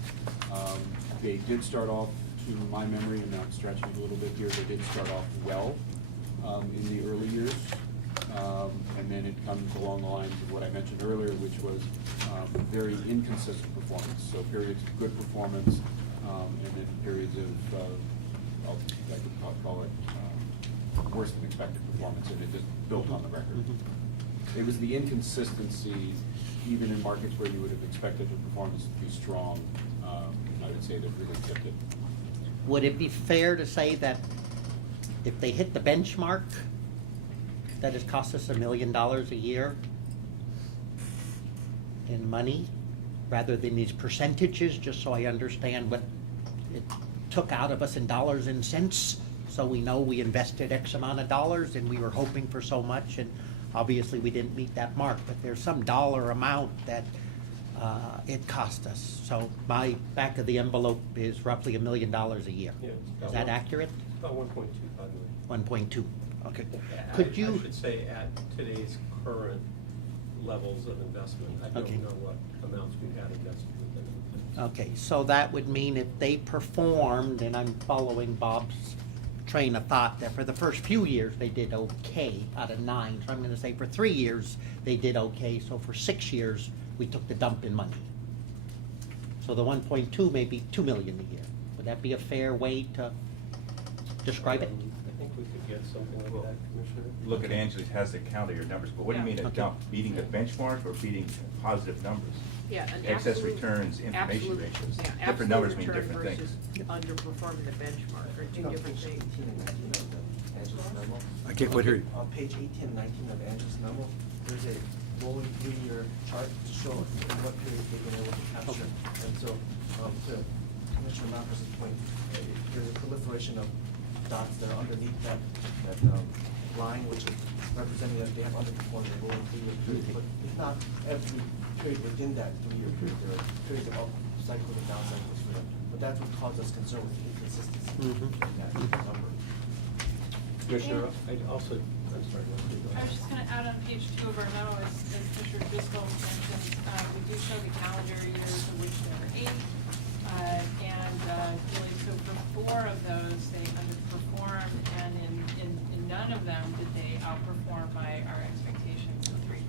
They did start off, to my memory, and I'm stretching it a little bit here, they did start off well in the early years. And then it comes along the lines of what I mentioned earlier, which was very inconsistent performance. So periods of good performance, and then periods of, I could call it worse than expected performance, and it just built on the record. It was the inconsistency, even in markets where you would have expected the performance to be strong, I would say that really tipped it. Would it be fair to say that if they hit the benchmark, that has cost us $1 million a year in money, rather than these percentages, just so I understand what it took out of us in dollars and cents, so we know we invested X amount of dollars and we were hoping for so much, and obviously we didn't meet that mark, but there's some dollar amount that it cost us. So my back of the envelope is roughly $1 million a year. Yeah. Is that accurate? About 1.25 million. 1.2, okay. I should say at today's current levels of investment, I don't Okay. know what amounts we had invested with them. Okay, so that would mean if they performed, and I'm following Bob's train of thought, that for the first few years they did okay out of 9. So I'm gonna say for 3 years they did okay, so for 6 years we took the dump in money. So the 1.2 may be $2 million a year. Would that be a fair way to describe it? I think we could get something like that, Commissioner. Look at Angela's, has the count of your numbers, but what do you mean a Okay. dump? Beating the benchmark or beating positive numbers? Yeah, an Excess absolute- returns, information absolute- ratios. yeah, Different numbers absolute mean return different things. versus underperforming the benchmark are two different things. Angela's memo. I can't quite hear you. On page 18 and 19 of Angela's memo, there's a rolling 3-year chart to show in what period they've been able to capture. And so, to Commissioner Marcus's point, there's a proliferation of dots that are underneath that line, which is representing that they have underperformed the rolling 3-year period. But it's not every period within that 3-year period. There are periods of up cycles and down cycles for them. But that's what caused us concern with the inconsistency in that number. Commissioner, I also, I'm sorry. no, please go I ahead. was just gonna add on page 2 of our memo, as Commissioner Driscoll mentioned, we do show the calendar years of which there were 8. Really, so for 4 of those, they underperformed, and in none of them did they outperform by our expectations of 3%,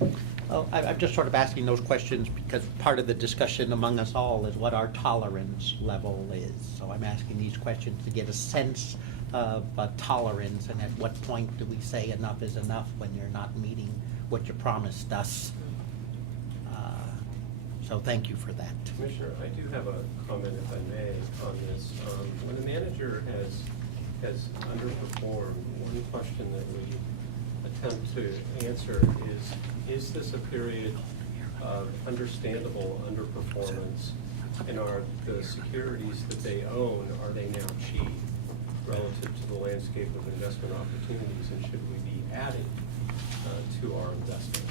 so. Oh, I'm just sort of asking those questions because part of the discussion among us all is what our tolerance level is. So I'm asking these questions to get a sense of tolerance, and at what point do we say enough is enough when you're not meeting what you promised us. So thank you for that. Commissioner, I do have a comment, if I may, on this. When a manager has underperformed, one question that we attempt to answer is this a period of understandable underperformance? And are the securities that they own, are they now cheap relative to the landscape of investment opportunities, and should we be adding to our investment?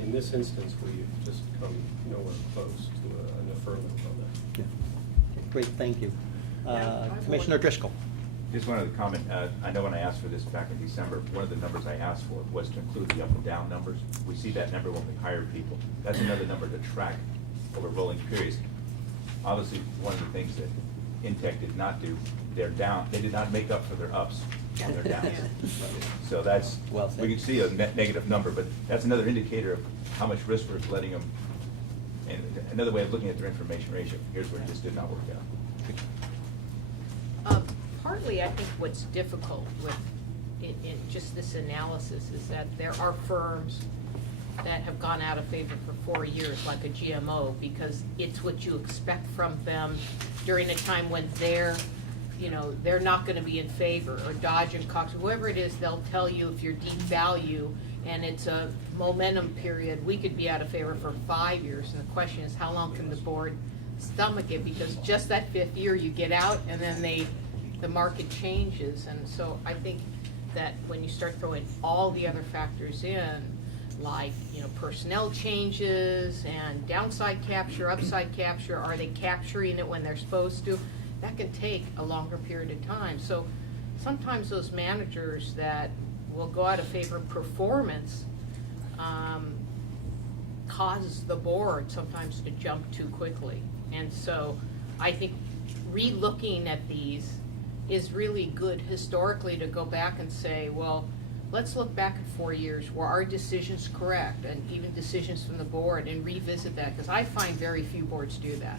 In this instance, we've just come nowhere close to an affirmative on that. Yeah. Great, thank you. Yeah, I Commissioner would- Driscoll. Just wanted to comment, I know when I asked for this back in December, one of the numbers I asked for was to include the up and down numbers. We see that number when we hire people. That's another number to track over rolling periods. Obviously, one of the things that Intech did not do, they're down, they did not make up for their ups on their downs. So that's, Well said. we can see a net negative number, but that's another indicator of how much risk we're letting them, and another way of looking at their information ratio. Here's where it just did not work out. Partly, I think what's difficult with in just this analysis is that there are firms that have gone out of favor for 4 years, like a GMO, because it's what you expect from them during a time when they're not gonna be in favor, or Dodge and Cox, whoever it is, they'll tell you if you're deep value and it's a momentum period, we could be out of favor for 5 years, and the question is, how long can the board stomach it? Because just that 5th year, you get out, and then the market changes, and so I think that when you start throwing all the other factors in, like, personnel changes and downside capture, upside capture, are they capturing it when they're supposed to? That can take a longer period of time. So sometimes those managers that will go out of favor of performance causes the board sometimes to jump too quickly. And so I think re-looking at these is really good historically to go back and say, well, let's look back at 4 years. Were our decisions correct? And even decisions from the board, and revisit that, because I find very few boards do that.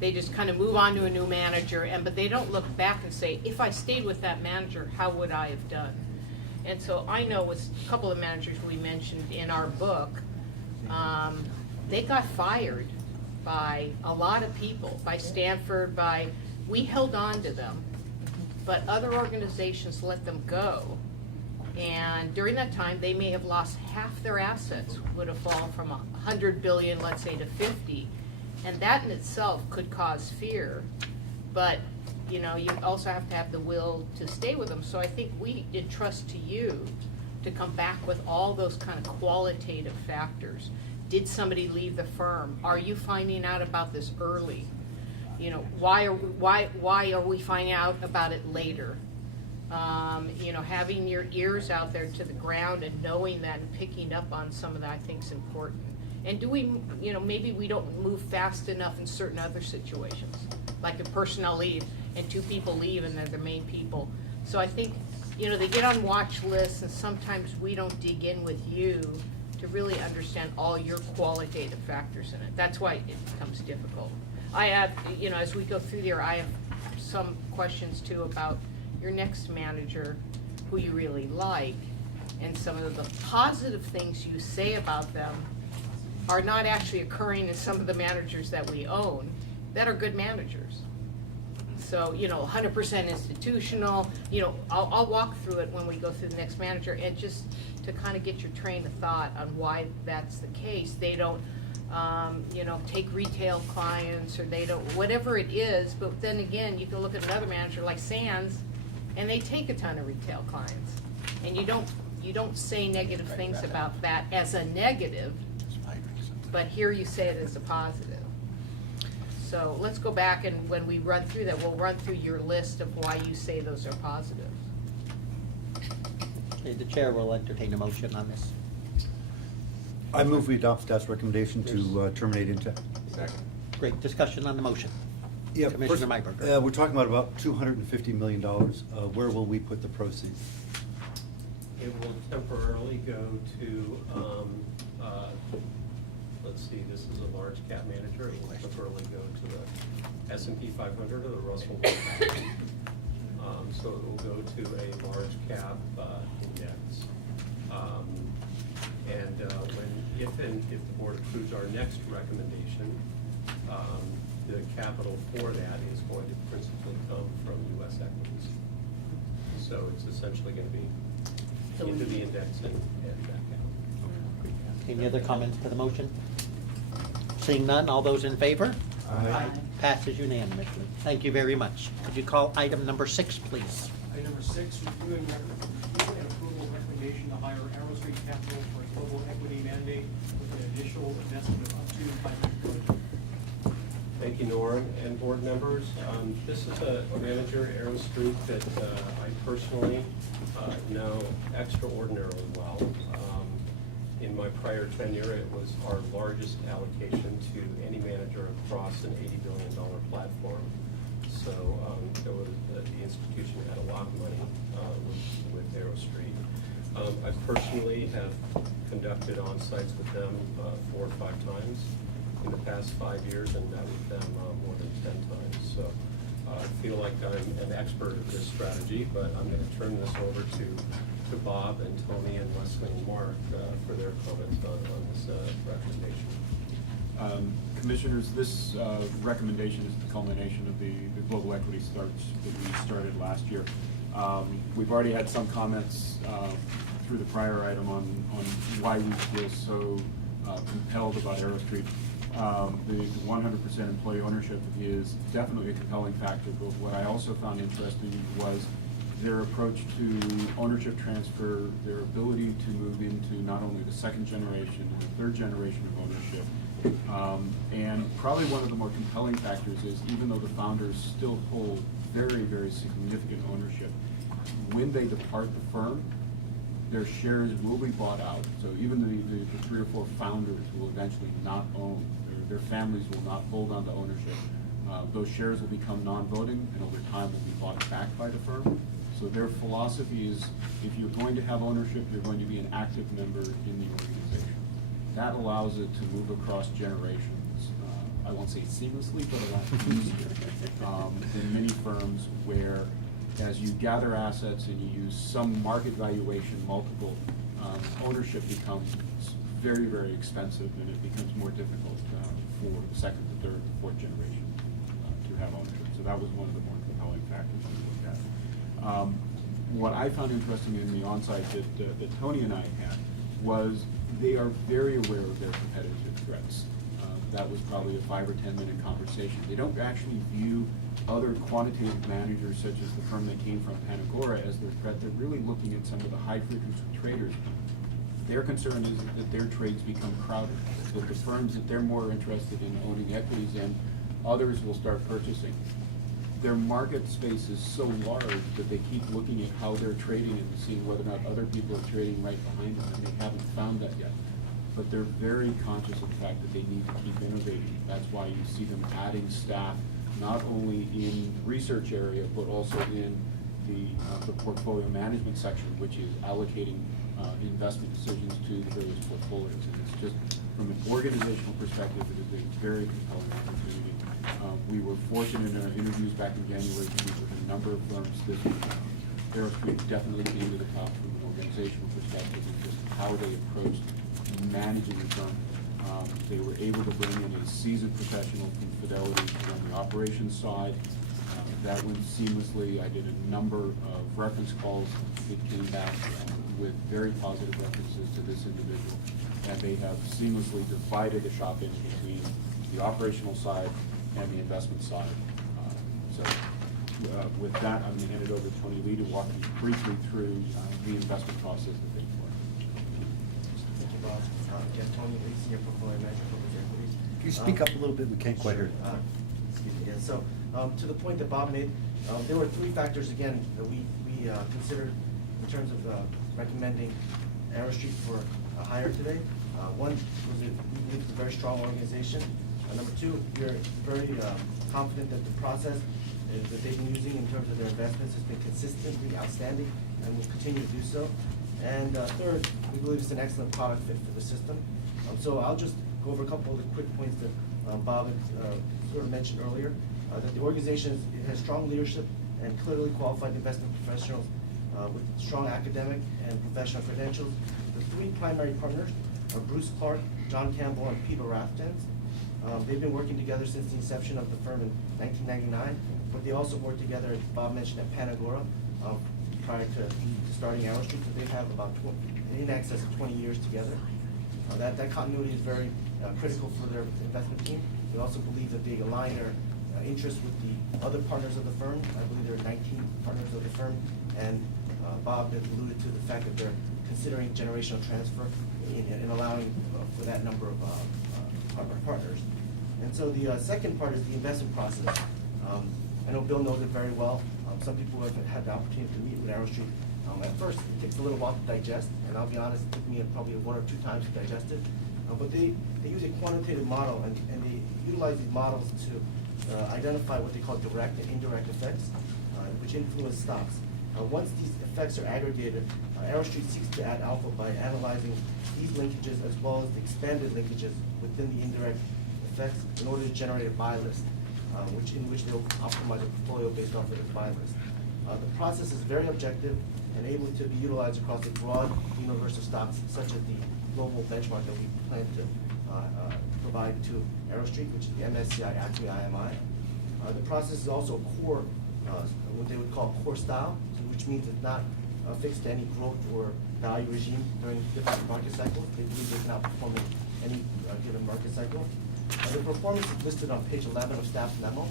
They just kind of move on to a new manager, but they don't look back and say, if I stayed with that manager, how would I have done? And so I know with a couple of managers we mentioned in our book, they got fired by a lot of people, by Stanford, we held on to them, but other organizations let them go. And during that time, they may have lost half their assets, would have fallen from 100 billion, let's say, to 50. And that in itself could cause fear, but you also have to have the will to stay with them. So I think we entrust to you to come back with all those kind of qualitative factors. Did somebody leave the firm? Are you finding out about this early? Why are we finding out about it later? Having your ears out there to the ground and knowing that and picking up on some of that, I think, is important. And do we, maybe we don't move fast enough in certain other situations, like if personnel leave and 2 people leave and they're the main people. So I think, they get on watch lists, and sometimes we don't dig in with you to really understand all your qualitative factors in it. That's why it becomes difficult. I have, as we go through there, I have some questions too about your next manager, who you really like, and some of the positive things you say about them are not actually occurring in some of the managers that we own that are good managers. So, 100% institutional, I'll walk through it when we go through the next manager, and just to kind of get your train of thought on why that's the case. They don't, take retail clients, or they don't, whatever it is, but then again, you can look at another manager like Sands, and they take a ton of retail clients. And you don't say negative things about that as a negative, but here you say it as a positive. So let's go back, and when we run through that, we'll run through your list of why you say those are positive. Okay, the chair will entertain a motion on this. I move we adopt staff's recommendation to terminate Intech. Second. Great, discussion on the motion. Yeah, Commissioner first, Myberger. we're talking about $250 million. Where will we put the proceeds? It will temporarily go to, let's see, this is a large cap manager. It will temporarily go to the S&P 500 or the Russell 1000. So it will go to a large cap index. If the board approves our next recommendation, the capital for that is going to principally come from U.S. equities. So it's essentially going to be into the index and back out. Any other comments to the motion? Seeing none, all those in favor? Aye. Passes unanimously. Thank you very much. Could you call item number 6, please? Item number 6, review and approval recommendation to hire Arrow Street Capital for a global equity mandate with an initial investment of up to $500 million. Thank you, Norm, and board members. This is a manager, Arrow Street, that I personally know extraordinarily well. In my prior tenure, it was our largest allocation to any manager across an $80 billion platform. So the institution had a lot of money with Arrow Street. I personally have conducted on-sites with them 4 or 5 times in the past 5 years, and met with them more than 10 times. So I feel like I'm an expert at this strategy, but I'm going to turn this over to Bob and Tony and Leslie and Mark for their comments on this recommendation. Commissioners, this recommendation is the culmination of the global equity starts that we started last year. We've already had some comments through the prior item on why we feel so compelled about Arrow Street. The 100% employee ownership is definitely a compelling factor, but what I also found interesting was their approach to ownership transfer, their ability to move into not only the second generation and the third generation of ownership. And probably one of the more compelling factors is, even though the founders still hold very, very significant ownership, when they depart the firm, their shares will be bought out. So even the 3 or 4 founders will eventually not own, their families will not hold on to ownership. Those shares will become non-voting, and over time will be bought back by the firm. So their philosophy is, if you're going to have ownership, you're going to be an active member in the organization. That allows it to move across generations. I won't say seamlessly, but a lot easier than many firms where, as you gather assets and you use some market valuation multiple, ownership becomes very, very expensive, and it becomes more difficult for the second, the third, the fourth generation to have ownership. So that was one of the more compelling factors we looked at. What I found interesting in the on-site that Tony and I had was they are very aware of their competitive threats. That was probably a 5 or 10 minute conversation. They don't actually view other quantitative managers, such as the firm that came from Panagora, as their threat. They're really looking at some of the high-frequency traders. Their concern is that their trades become crowded, that the firms that they're more interested in owning equities in, others will start purchasing. Their market space is so large that they keep looking at how they're trading and seeing whether or not other people are trading right behind them, and they haven't found that yet. But they're very conscious of the fact that they need to keep innovating. That's why you see them adding staff, not only in the research area, but also in the portfolio management section, which is allocating investment decisions to the various portfolios. And it's just, from an organizational perspective, it is a very compelling opportunity. We were fortunate in our interviews back in January to meet with a number of firms. Arrow Street definitely came to the top from an organizational perspective and just how they approached managing the firm. They were able to bring in a seasoned professional from Fidelity on the operations side. That went seamlessly. I did a number of reference calls. It came back with very positive references to this individual. And they have seamlessly divided the shop into between the operational side and the investment side. With that, I'm going to hand it over to Tony Lee to walk you briefly through the investment process that they work. Thank you, Bob. Again, Tony Lee, Senior Portfolio Manager for Public Equities. Can you speak up a little bit? We can't quite hear. Excuse me, yeah, so, to the point that Bob made, there were three factors, again, that we considered in terms of recommending Arrow Street for a hire today. One was that we believe it's a very strong organization. Number two, we're very confident that the process that they've been using in terms of their investments has been consistently outstanding and will continue to do so. And third, we believe it's an excellent product fit for the system. So I'll just go over a couple of the quick points that Bob had sort of mentioned earlier. That the organization has strong leadership and clearly qualified investment professionals with strong academic and professional credentials. The three primary partners are Bruce Clark, John Campbell, and Peter Raftens. They've been working together since the inception of the firm in 1999, but they also worked together, as Bob mentioned, at Panagora prior to starting Arrow Street, so they have about in excess of 20 years together. That continuity is very critical for their investment team. We also believe that they align their interests with the other partners of the firm. I believe there are 19 partners of the firm, and Bob has alluded to the fact that they're considering generational transfer in allowing for that number of partners. And so the second part is the investment process. I know Bill knows it very well. Some people have had the opportunity to meet with Arrow Street. At first, it takes a little while to digest, and I'll be honest, it took me probably 1 or 2 times to digest it. But they use a quantitative model, and they utilize these models to identify what they call direct and indirect effects, which influence stocks. Once these effects are aggregated, Arrow Street seeks to add alpha by analyzing these linkages as well as the expanded linkages within the indirect effects in order to generate a buy list, in which they'll optimize a portfolio based off of this buy list. The process is very objective and able to be utilized across a broad universe of stocks, such as the global benchmark that we plan to provide to Arrow Street, which is the MSCI ACME IMI. The process is also core, what they would call core style, which means it's not fixed to any growth or value regime during different market cycles. They believe they can outperform in any given market cycle. The performance is listed on page 11 of staff's memo,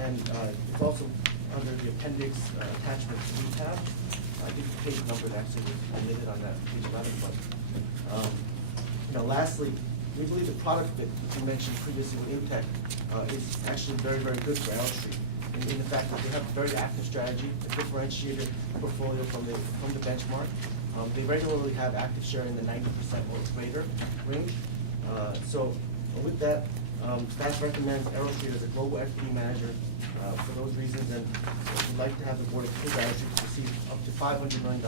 and it's also under the appendix attachment 3 tab. I think the page number actually was omitted on that page 11, but lastly, we believe the product fit, which you mentioned previously with Intech, is actually very, very good for Arrow Street. In the fact that they have a very active strategy, a differentiated portfolio from the benchmark. They regularly have active share in the 90% or greater range. So with that, staff recommends Arrow Street as a global equity manager for those reasons, and we'd like to have the board approve Arrow Street to receive up to $500 million.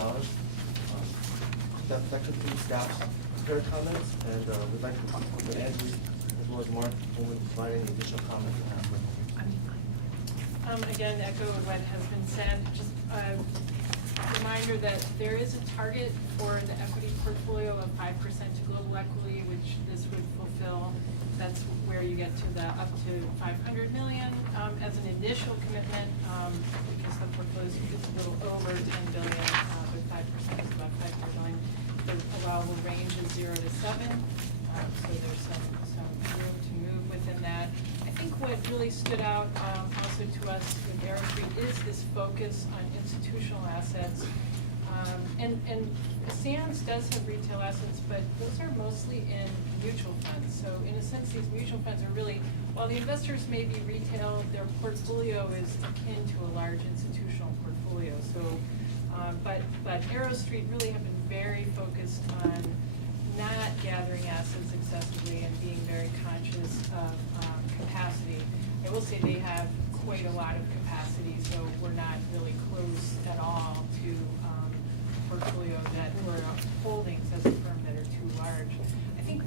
That concludes staff's prepared comments, and we'd like to work with Andrew as well as Mark when we provide any additional comments. Again, echo what has been said. Just a reminder that there is a target for the equity portfolio of 5% to global equity, which this would fulfill. That's where you get to the up to $500 million as an initial commitment, because the portfolio is a little over $10 billion, but 5% is about $500 million. The allowable range is 0 to 7, so there's some room to move within that. I think what really stood out also to us with Arrow Street is this focus on institutional assets. And SANS does have retail assets, but those are mostly in mutual funds. So in a sense, these mutual funds are really, while the investors may be retail, their portfolio is akin to a large institutional portfolio. So, but Arrow Street really have been very focused on not gathering assets excessively and being very conscious of capacity. I will say they have quite a lot of capacity, so we're not really close at all to portfolio that or holdings as a firm that are too large. I think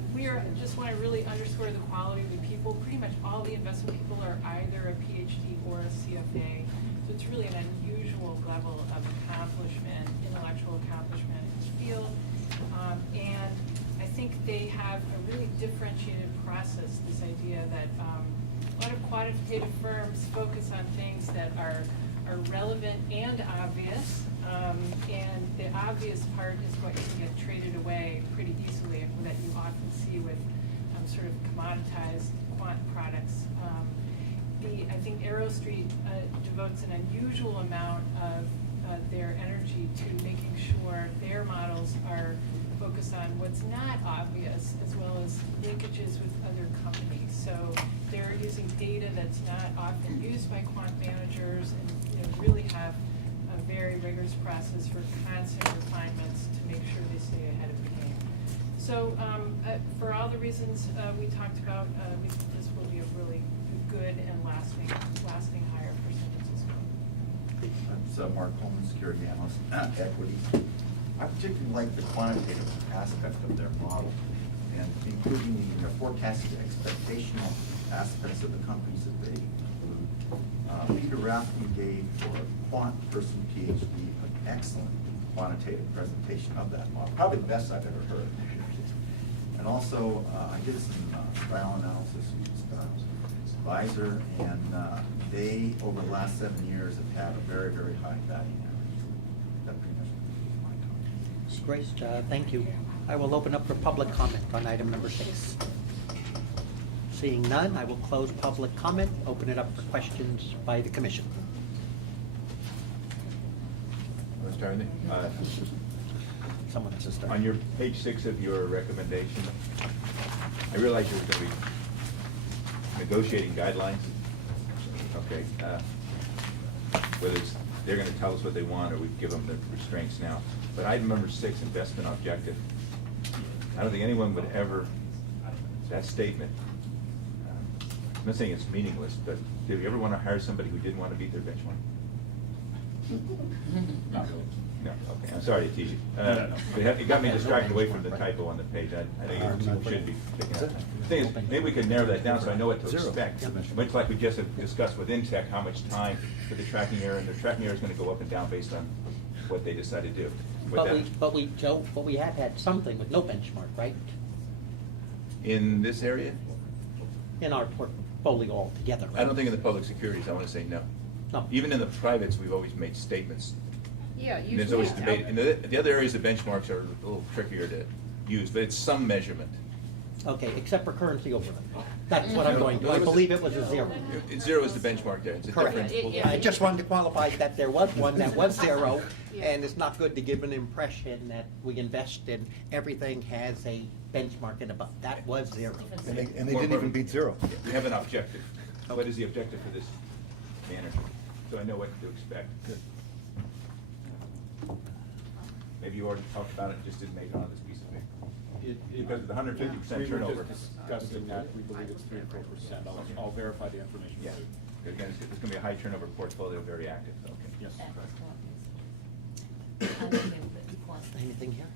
just want to really underscore the quality of the people. Pretty much all the investment people are either a PhD or a CFA. So it's really an unusual level of accomplishment, intellectual accomplishment in this field. And I think they have a really differentiated process, this idea that a lot of quantitative firms focus on things that are relevant and obvious. And the obvious part is what can get traded away pretty easily, that you often see with sort of commoditized quant products. I think Arrow Street devotes an unusual amount of their energy to making sure their models are focused on what's not obvious, as well as linkages with other companies. So they're using data that's not often used by quant managers, and really have a very rigorous process for constant refinements to make sure they stay ahead of the game. So for all the reasons we talked about, we think this will be a really good and lasting hire for San Francisco. That's Mark Coleman, security analyst at Equities. I particularly like the quantitative aspect of their model, and including the forecasted expectational aspects of the companies that they include. Peter Rathke gave, for a quant person PhD, an excellent quantitative presentation of that model, probably the best I've ever heard. And also, I did some style analysis using Advisor, and they, over the last 7 years, have had a very, very high batting average. That pretty much my comment. Great, thank you. I will open up for public comment on item number 6. Seeing none, I will close public comment, open it up for questions by the commission. Let's start with me. Someone has to start. On your page 6 of your recommendation, I realize you're going to be negotiating guidelines. Okay. Whether it's they're going to tell us what they want or we give them the restraints now. But item number 6, investment objective. I don't think anyone would ever, that statement, I'm not saying it's meaningless, but do you ever want to hire somebody who didn't want to beat their benchmark? Not really. No, okay, I'm sorry to tease you. It got me distracted away from the typo on the page. I think it should be picking up. The thing is, maybe we could narrow that down so I know what to expect. Much like we just discussed with Intech, how much time for the tracking error, and the tracking error is going to go up and down based on what they decide to do. But we have had something with no benchmark, right? In this area? In our portfolio altogether, right? I don't think in the public securities, I want to say no. No. Even in the privates, we've always made statements. Yeah, And there's always debate. And the other areas of benchmarks are a little trickier to use, but it's some measurement. Okay, except for currency overlay. That's what I'm going to. I believe it was a 0. Zero is the benchmark there. It's a Correct. different. I just wanted to qualify that there was one that was 0, and it's not good to give an impression that we invest in everything has a benchmark and above. That was 0. And they didn't even beat 0. We have an objective. What is the objective for this manager? So I know what to expect. Maybe you already talked about it, just didn't make it on this piece of paper. Because of the 150% turnover. We were just discussing that, we believe it's 3 or 4%. I'll verify the information Yeah. for you. Again, it's going to be a high turnover portfolio, very active, so, okay. Yes. Anything here?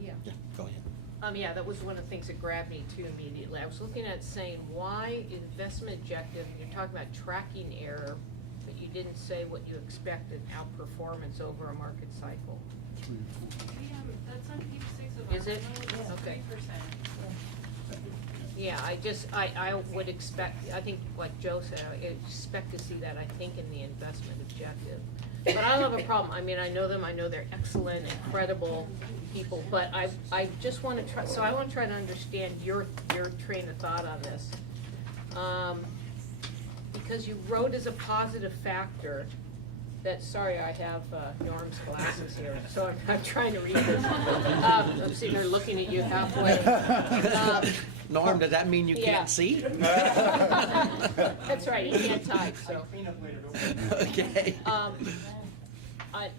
Yeah. Yeah, go ahead. Yeah, that was one of the things that grabbed me too immediately. I was looking at saying, why investment objective, you're talking about tracking error, but you didn't say what you expected outperformance over a market cycle. That's on page 6 of our. Is it? It's Okay. 3%. Yeah, I would expect, I think like Joe said, I expect to see that, I think, in the investment objective. But I don't have a problem. I mean, I know them, I know they're excellent, incredible people, but I just want to try, so I want to try to understand your train of thought on this. Because you wrote as a positive factor that, sorry, I have Norm's glasses here, so I'm trying to read this. I'm sitting here looking at you halfway. Norm, does that mean you Yeah. can't see? That's right, he can't type, so. Clean up later, don't worry. Okay.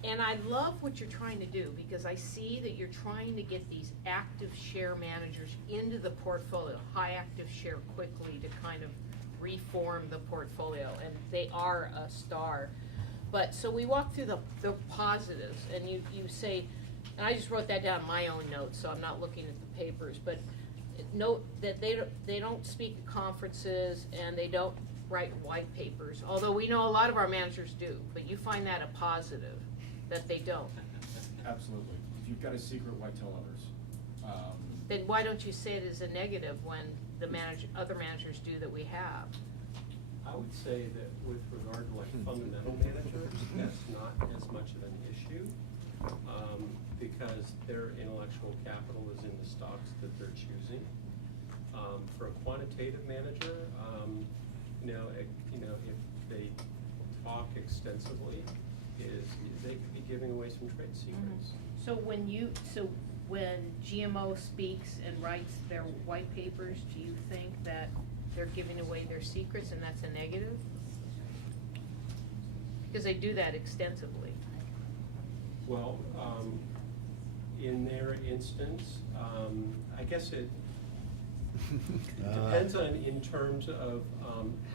And I love what you're trying to do, because I see that you're trying to get these active share managers into the portfolio, high active share quickly to kind of reform the portfolio, and they are a star. But, so we walk through the positives, and you say, and I just wrote that down in my own notes, so I'm not looking at the papers, but note that they don't speak at conferences, and they don't write white papers, although we know a lot of our managers do, but you find that a positive, that they don't. Absolutely. If you've got a secret, why tell others? Then why don't you say it as a negative when the other managers do that we have? I would say that with regard to like fundamental managers, that's not as much of an issue, because their intellectual capital is in the stocks that they're choosing. For a quantitative manager, if they talk extensively, they could be giving away some trade secrets. So when GMO speaks and writes their white papers, do you think that they're giving away their secrets and that's a negative? Because they do that extensively. Well, in their instance, I guess it depends on, in terms of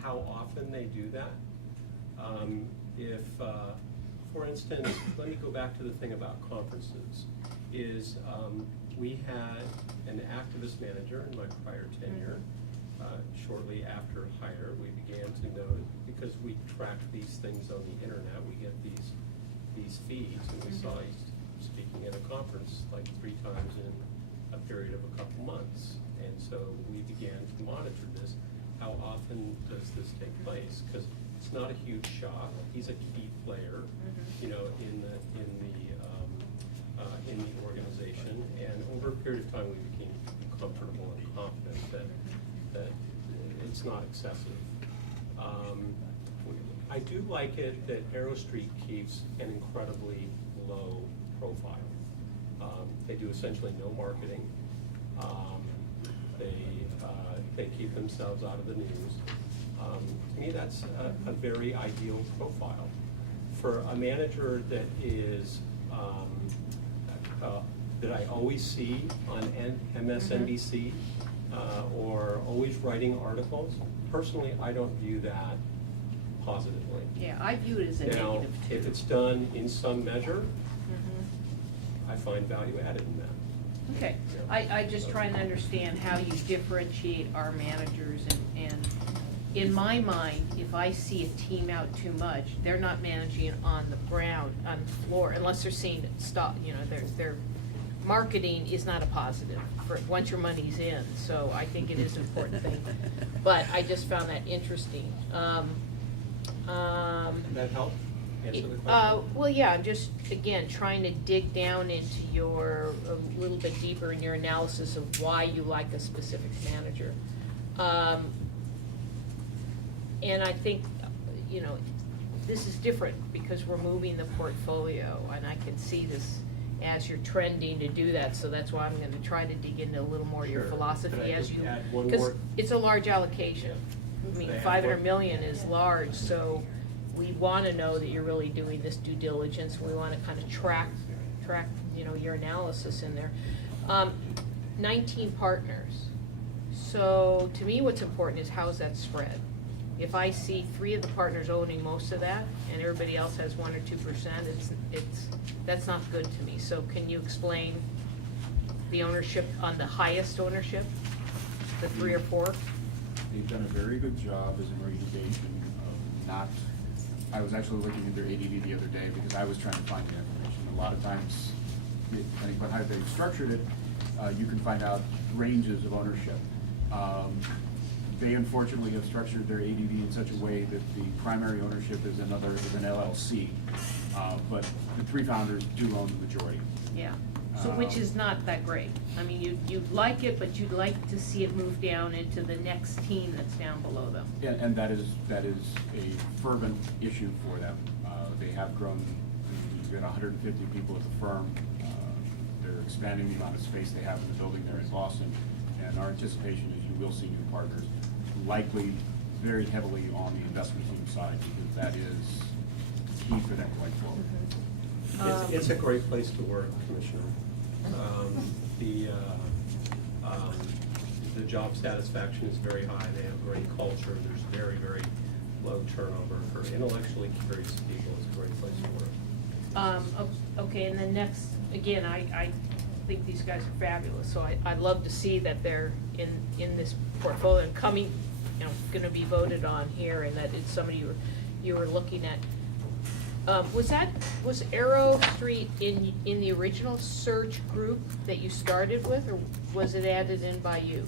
how often they do that. If, for instance, let me go back to the thing about conferences, is we had an activist manager in my prior tenure. Shortly after hire, we began to know, because we track these things on the internet, we get these feeds, and we saw he's speaking at a conference like 3 times in a period of a couple months. And so we began to monitor this. How often does this take place? Because it's not a huge shock. He's a key player, in the organization. And over a period of time, we became comfortable and confident that it's not excessive. I do like it that AeroStreet keeps an incredibly low profile. They do essentially no marketing. They keep themselves out of the news. To me, that's a very ideal profile. For a manager that is, that I always see on MSNBC, or always writing articles, personally, I don't view that positively. Yeah, I view it as a Now, negative too. if it's done in some measure, I find value added in that. Okay, I just trying to understand how you differentiate our managers, and in my mind, if I see a team out too much, they're not managing it on the ground, on the floor, unless they're seeing stop, their marketing is not a positive for once your money's in, so I think it is an important thing. But I just found that interesting. That help answer the question? Well, yeah, I'm just, again, trying to dig down into a little bit deeper in your analysis of why you like a specific manager. And I think, this is different because we're moving the portfolio, and I can see this as you're trending to do that, so that's why I'm gonna try to dig into a little more of your Sure. philosophy Could I as just you, add one because more? it's a large allocation. I mean, Could I add 500 one? million is large, so we wanna know that you're really doing this due diligence, we wanna kind of track, your analysis in there. 19 partners. So, to me, what's important is how's that spread? If I see 3 of the partners owning most of that, and everybody else has 1 or 2%, that's not good to me. So can you explain the ownership on the highest ownership, the 3 or 4? They've done a very good job as an organization of not, I was actually looking at their ADV the other day because I was trying to find the information. A lot of times, depending on how they've structured it, you can find out ranges of ownership. They unfortunately have structured their ADV in such a way that the primary ownership is an LLC, but the 3 founders do own the majority. Yeah, so which is not that great. I mean, you'd like it, but you'd like to see it move down into the next team that's down below them. And that is a fervent issue for them. They have grown, we've got 150 people at the firm. They're expanding the amount of space they have in the building there in Boston. And our anticipation is you will see new partners, likely very heavily on the investment team side, because that is key for them going forward. It's a great place to work, Commissioner. The job satisfaction is very high. They have great culture. There's very, very low turnover. For intellectually curious people, it's a great place to work. Okay, and then next, again, I think these guys are fabulous, so I'd love to see that they're in this portfolio and coming, gonna be voted on here, and that it's somebody you were looking at. Was Aero Street in the original search group that you started with, or was it added in by you?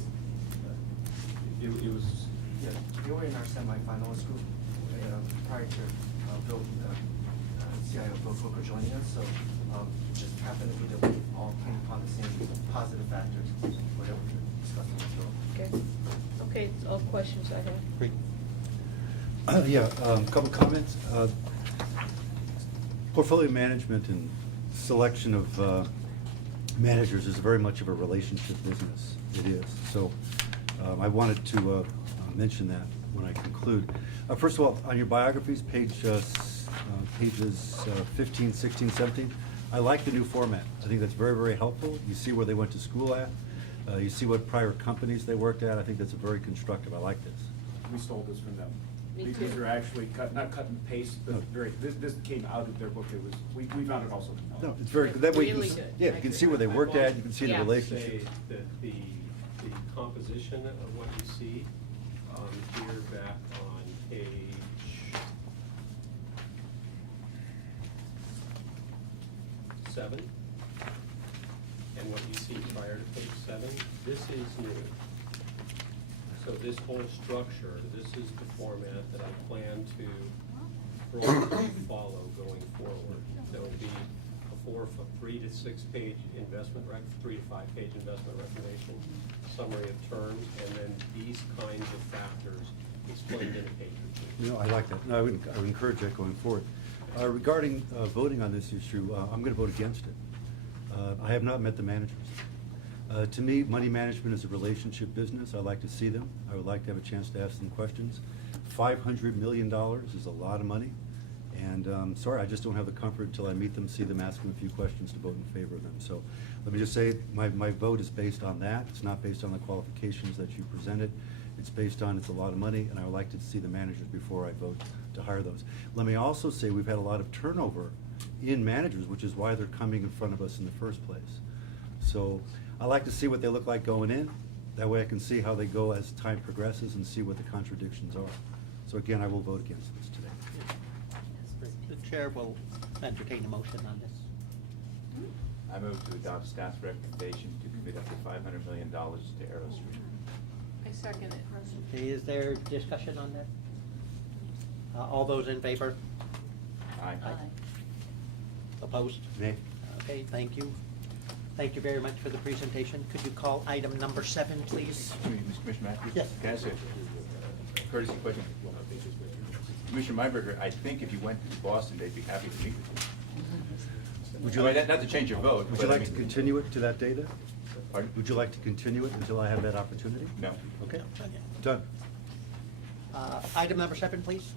It was, yeah, they were in our semifinalist group prior to Bill, CIO Bill Coker joining us. So just happened to be that we all came upon the same positive factors. We're able to discuss them as well. Okay, okay, it's all questions I have. Great. Yeah, couple comments. Portfolio management and selection of managers is very much of a relationship business. It is. So I wanted to mention that when I conclude. First of all, on your biographies, pages 15, 16, 17, I like the new format. I think that's very, very helpful. You see where they went to school at. You see what prior companies they worked at. I think that's very constructive. I like this. We stole this from them. Me These too. are actually not cut and paste, but No. this came out of their book. It was, we found it also. No, it's very good. That way you Really can, good. yeah, I you can agree. see where they worked at. You can see the Yeah. relationship. Say that the composition of what you see here back on page 7, and what you see prior to page 7, this is new. So this whole structure, this is the format that I plan to follow going forward. There will be a 3 to 6 page investment 3 to 5 page investment recommendation, summary of terms, and then these kinds of factors explained in a page or two. You know, I like that. No, I would encourage that going forward. Regarding voting on this issue, I'm going to vote against it. I have not met the managers. To me, money management is a relationship business. I like to see them. I would like to have a chance to ask them questions. $500 million is a lot of money. And sorry, I just don't have the comfort until I meet them, see them, ask them a few questions to vote in favor of them. So let me just say, my vote is based on that. It's not based on the qualifications that you presented. It's based on it's a lot of money, and I would like to see the managers before I vote to hire those. Let me also say we've had a lot of turnover in managers, which is why they're coming in front of us in the first place. So I like to see what they look like going in. That way I can see how they go as time progresses and see what the contradictions are. So again, I will vote against this today. The chair will entertain a motion on this. I move to adopt staff's recommendation to commit up to $500 million to AeroStream. I second it. Okay, is there discussion on that? All those in favor? Aye. Opposed? Nay? Okay, thank you. Thank you very much for the presentation. Could you call item number 7, please? Mr. Commissioner Matthews? Yes. Can I ask a courtesy question? Commissioner Myberger, I think if you went to Boston, they'd be happy to meet with you. Would you I mean, like, not to change your vote. would you but I like to mean- continue it to that day then? Pardon? Would you like to continue it until I have that opportunity? No. Okay, done. Item number 7, please.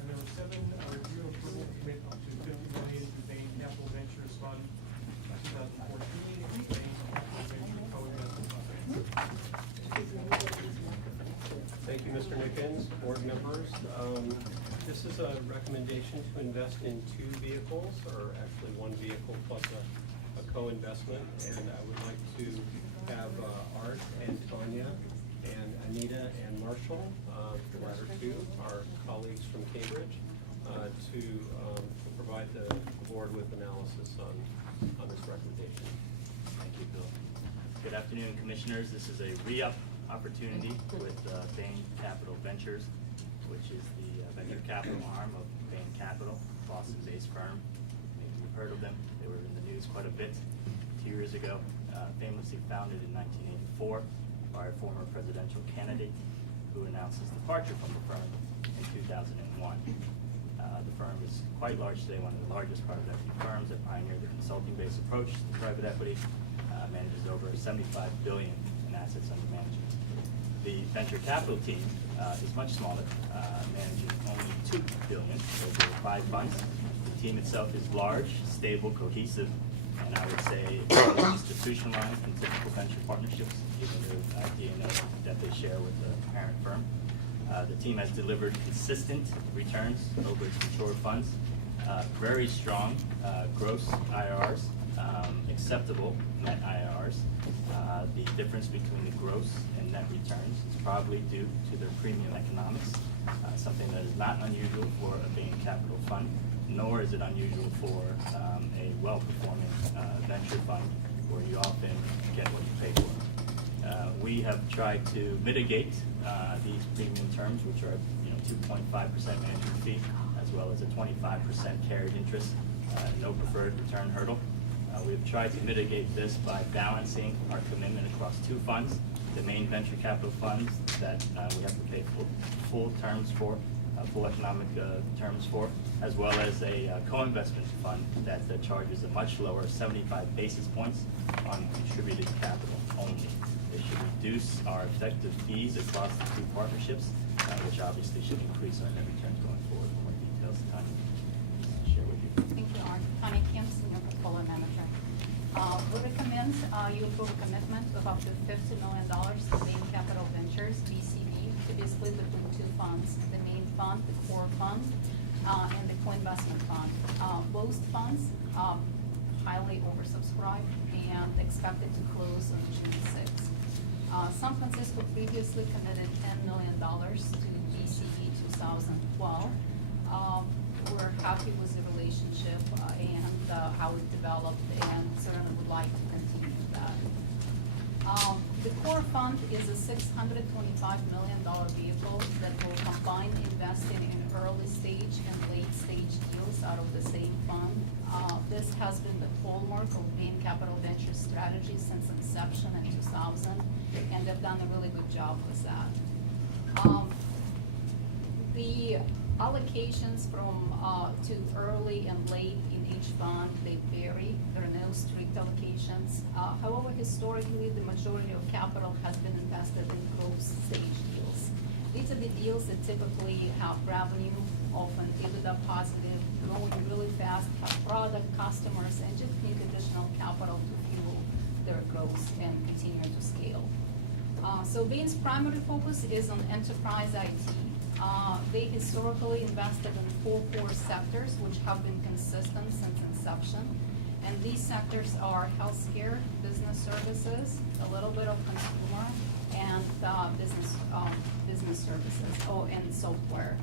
And number 7, review approval to commit up to $50 million to Bain Capital Ventures Fund 2014, Bain Capital Venture Co-Investment Fund. Thank you, Mr. Nickens, board members. This is a recommendation to invest in 2 vehicles, or actually 1 vehicle plus a co-investment. And I would like to have Art and Tanya and Anita and Marshall, the latter 2, our colleagues from Cambridge, to provide the board with analysis on this recommendation. Thank you, Bill. Good afternoon, Commissioners. This is a re-up opportunity with Bain Capital Ventures, which is the venture capital arm of Bain Capital, Boston-based firm. Maybe you've heard of them. They were in the news quite a bit 2 years ago. Famously founded in 1984 by a former presidential candidate who announced his departure from the firm in 2001. The firm is quite large today, one of the largest private equity firms that pioneered the consulting-based approach to private equity, manages over $75 billion in assets under management. The venture capital team is much smaller, managing only $2 billion over 5 funds. The team itself is large, stable, cohesive, and I would say institutionalized in typical venture partnerships, given the DNA that they share with the parent firm. The team has delivered consistent returns over its mature funds, very strong gross IRRs, acceptable net IRRs. The difference between the gross and net returns is probably due to their premium economics, something that is not unusual for a Bain Capital fund, nor is it unusual for a well-performing venture fund where you often get what you pay for. We have tried to mitigate these premium terms, which are 2.5% management fee, as well as a 25% carried interest, no preferred return hurdle. We've tried to mitigate this by balancing our commitment across two funds, the main venture capital funds that we have to pay full terms for, full economic terms for, as well as a co-investment fund that charges a much lower 75 basis points on contributed capital only. It should reduce our effective fees across the two partnerships, which obviously should increase our net returns going forward. More details, Tanya, share with you. Thank you, Art. Tanya Kim, Senior Portfolio Manager. We recommend you approve a commitment of up to $50 million to Bain Capital Ventures, BCV, to be split between two funds, the main fund, the core fund, and the co-investment fund. Both funds highly oversubscribed and expected to close on June 6th. San Francisco previously committed $10 million to BCV 2012. We're happy with the relationship and how it developed, and certainly would like to continue that. The core fund is a $625 million vehicle that will combine investing in early stage and late stage deals out of the same fund. This has been the hallmark of Bain Capital Ventures strategy since inception in 2000, and they've done a really good job with that. The allocations from to early and late in each fund, they vary. There are no strict allocations. However, historically, the majority of capital has been invested in growth stage deals. These are the deals that typically have revenue, often EBITDA positive, growing really fast, have product, customers, and just need additional capital to fuel their growth and continue to scale. So Bain's primary focus is on enterprise IT. They historically invested in 4 core sectors, which have been consistent since inception. And these sectors are healthcare, business services, a little bit of consumer, and business services, and software.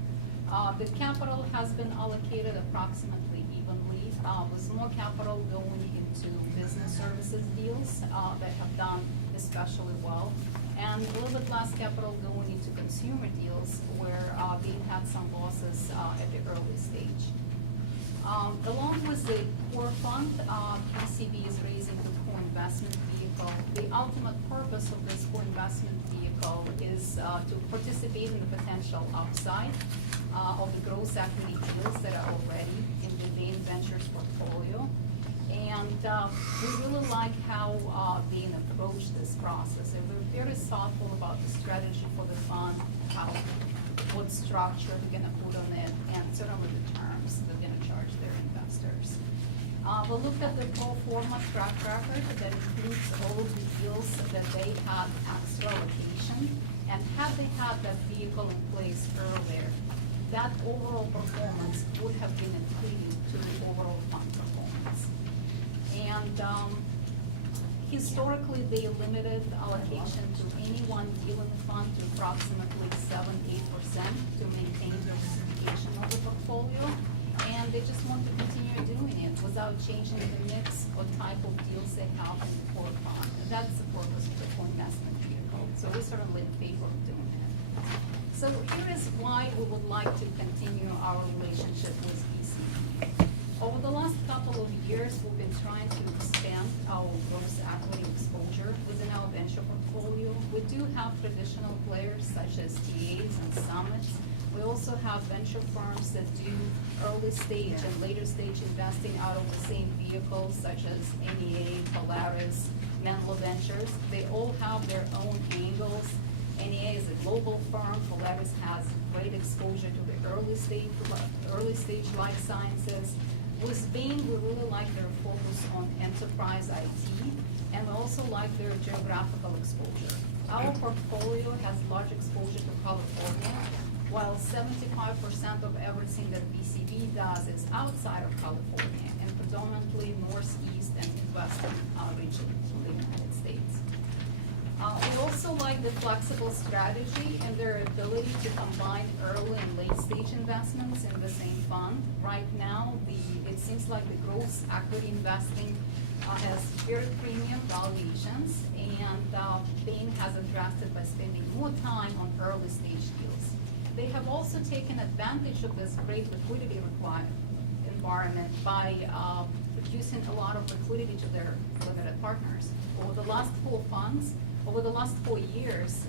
The capital has been allocated approximately evenly, with more capital going into business services deals that have done especially well, and a little bit less capital going into consumer deals where Bain had some losses at the early stage. Along with the core fund, BCV is raising the co-investment vehicle. The ultimate purpose of this co-investment vehicle is to participate in the potential upside of the growth equity deals that are already in the Bain Ventures portfolio. And we really like how Bain approached this process. And we're very thoughtful about the strategy for the fund, what structure they're gonna put on it, and certainly the terms they're gonna charge their investors. We looked at the pro forma track record that includes all of the deals that they had extra allocation, and had they had that vehicle in place earlier, that overall performance would have been accretive to the overall fund performance. And historically, they limited allocation to any one deal in the fund to approximately 7–8% to maintain diversification of the portfolio. And they just want to continue doing it without changing the mix or type of deals they have in the core fund. That's the purpose of the co-investment vehicle. So we're certainly in favor of doing it. So here is why we would like to continue our relationship with BCV. Over the last couple of years, we've been trying to expand our growth equity exposure within our venture portfolio. We do have traditional players such as TAs and Summits. We also have venture firms that do early stage and later stage investing out of the same vehicles, such as NEA, Polaris, Menlo Ventures. They all have their own angles. NEA is a global firm. Polaris has great exposure to the early stage life sciences. With Bain, we really like their focus on enterprise IT, and we also like their geographical exposure. Our portfolio has large exposure to California, while 75% of everything that BCV does is outside of California, and predominantly northeast and midwestern region of the United States. We also like the flexible strategy and their ability to combine early and late stage investments in the same fund. Right now, it seems like the growth equity investing has very premium valuations, and Bain has addressed it by spending more time on early stage deals. they have also taken advantage of this great liquidity environment by producing a lot of liquidity to their limited partners. Over the last 4 years,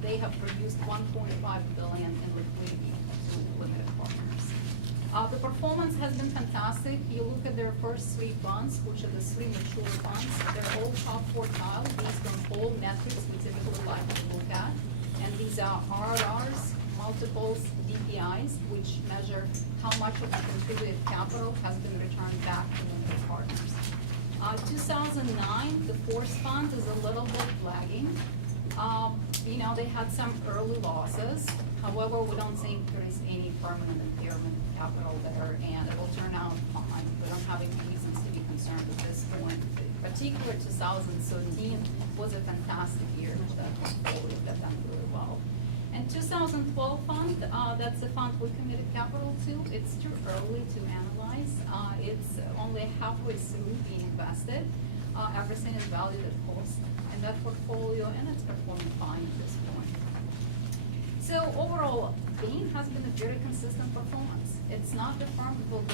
they have produced $1.5 billion in liquidity to limited partners. The performance has been fantastic. You look at their first 3 funds, which are the 3 mature funds, they're all top quartile based on all metrics we typically like to look at. And these are RRRs, multiples, DPIs, which measure how much of the contributed capital has been returned back to limited partners. 2009, the FORCE fund is a little bit lagging. They had some early losses. However, we don't think there is any permanent impairment capital there, and it will turn out fine. We don't have any reasons to be concerned at this point. Particularly 2013 was a fantastic year for that portfolio that done really well. And 2012 fund, that's a fund we committed capital to. It's too early to analyze. It's only halfway through being invested. Everything is valued at cost in that portfolio, and it's performing fine at this point. So overall, Bain has been a very consistent performance. It's not the firm that will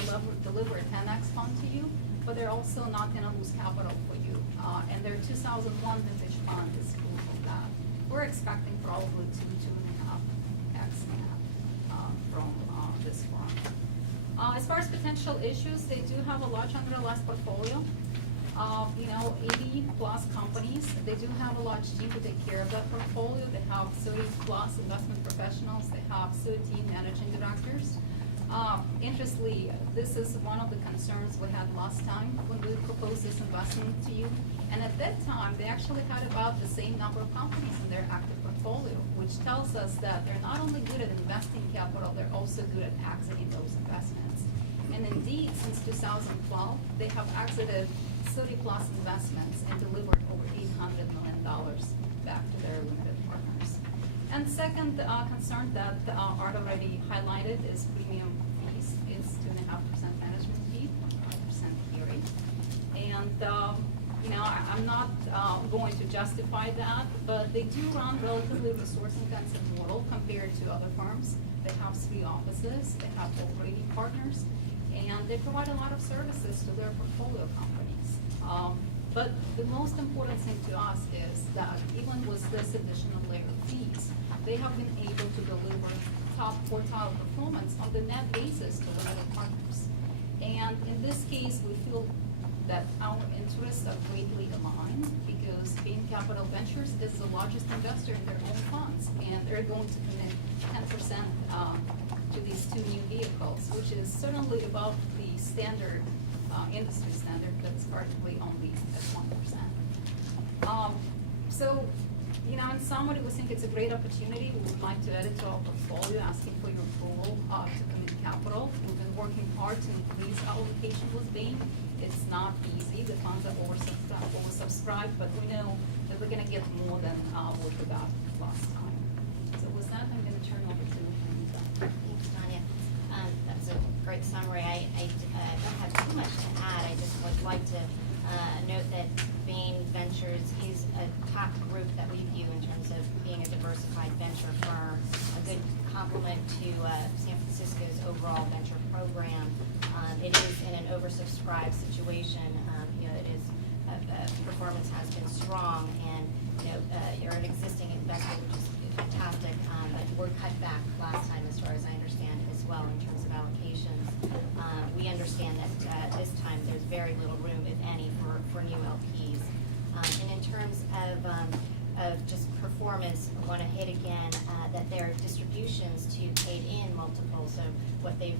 deliver a 10x fund to you, but they're also not going to lose capital for you. And their 2001 vintage fund is proof of that. We're expecting probably 2.5x from this firm. As far as potential issues, they do have a large unrealized portfolio. 80 plus companies. They do have a large team to take care of that portfolio. They have 30 plus investment professionals. They have 13 managing directors. Interestingly, this is one of the concerns we had last time when we proposed this investment to you. And at that time, they actually had about the same number of companies in their active portfolio, which tells us that they're not only good at investing capital, they're also good at exiting those investments. And indeed, since 2012, they have exited 30 plus investments and delivered over $800 million back to their limited partners. And second concern that Art already highlighted is premium fees. It's 2.5% management fee, 1.5% carry. And I'm not going to justify that, but they do run relatively resource-intensive model compared to other firms. They have 3 offices, they have over 80 partners, and they provide a lot of services to their portfolio companies. But the most important thing to us is that even with this additional layer of fees, they have been able to deliver top quartile performance on the net basis to limited partners. And in this case, we feel that our interests are greatly aligned because Bain Capital Ventures is the largest investor in their own funds, and they're going to commit 10% to these 2 new vehicles, which is certainly above the standard industry standard that's currently only at 1%. So, in summary, we think it's a great opportunity. We would like to add it to our portfolio, asking for your approval to commit capital. We've been working hard to increase our allocation with Bain. It's not easy. The funds are oversubscribed, but we know that we're going to get more than what we got last time. So with that, I'm going to turn over to Anita. Thanks, Tanya. That's a great summary. I don't have too much to add. I just would like to note that Bain Ventures is a top group that we view in terms of being a diversified venture firm, a good complement to San Francisco's overall venture program. It is in an oversubscribed situation. It is performance has been strong, and you're an existing investor, which is fantastic. But we're cut back last time, as far as I understand, as well in terms of allocations. We understand that this time there's very little room, if any, for new LPs. And in terms of just performance, I want to hit again that their distributions to paid-in multiples, so what they've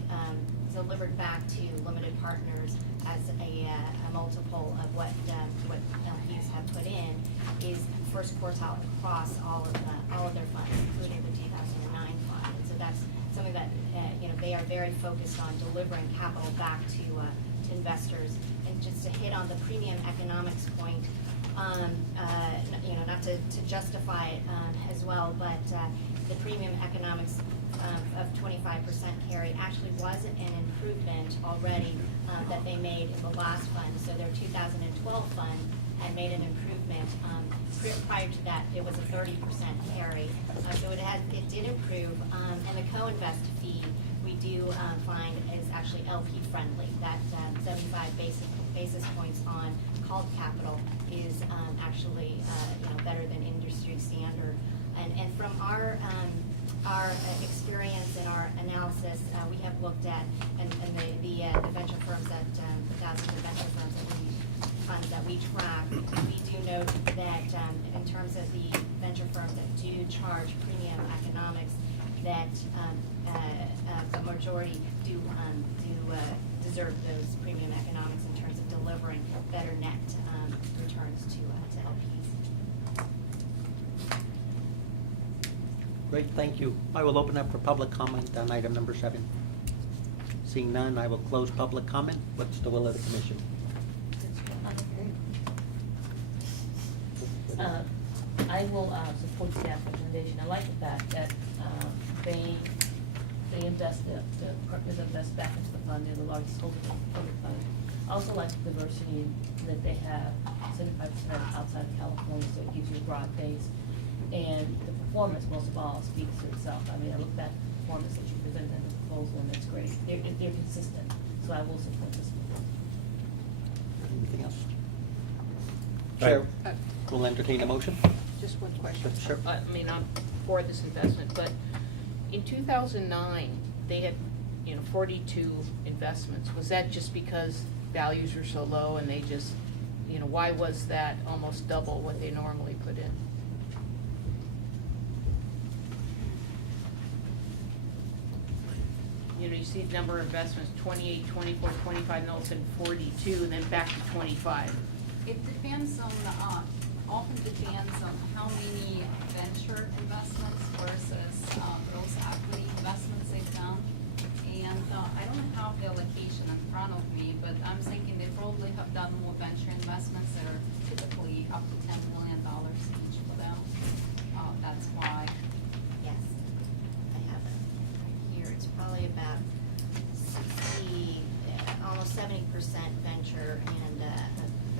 delivered back to limited partners as a multiple of what LPs have put in, is first quartile across all of their funds, including the 2009 fund. And so that's something that they are very focused on delivering capital back to investors. And just to hit on the premium economics point, not to justify it as well, but the premium economics of 25% carry actually was an improvement already that they made in the last fund. So their 2012 fund had made an improvement. Prior to that, it was a 30% carry. So it did improve. And the the co-invest fee, we do find is actually LP friendly. That 75 basis points on called capital is actually better than industry standard. And from our experience and our analysis, we have looked at and the venture firms that the thousands of venture firms funds that we track. We do note that in terms of the venture firms that do charge premium economics, that the majority do deserve those premium economics in terms of delivering better net returns to LPs. Great, thank you. I will open up for public comment on item number 7. Seeing none, I will close public comment. What's the will of the commission? I will support staff recommendation. I like the fact that they invest invest back into the fund. They're the largest holder of the public fund. I also like the diversity that they have, 75% outside of California, so it gives you a broad base. And the performance, most of all, speaks to itself. I mean, I look at the performance that you presented in the proposal, and it's great. They're consistent, so I will support this proposal. Anything else? Right. Chair will entertain a motion. Just one question. Sure. I mean, I'm for this investment, but in 2009, they had, 42 investments. Was that just because values were so low and they just, why was that almost double what they normally put in? You see the number of investments, 28, 24, 25, and all of a sudden 42, and then back to 25. It depends on, often depends on how many venture investments versus gross equity investments they've done. And I don't have the allocation in front of me, but I'm thinking they probably have done more venture investments that are typically up to $10 million each for them. That's why. Yes, I have it right here. It's probably about 60, almost 70% venture and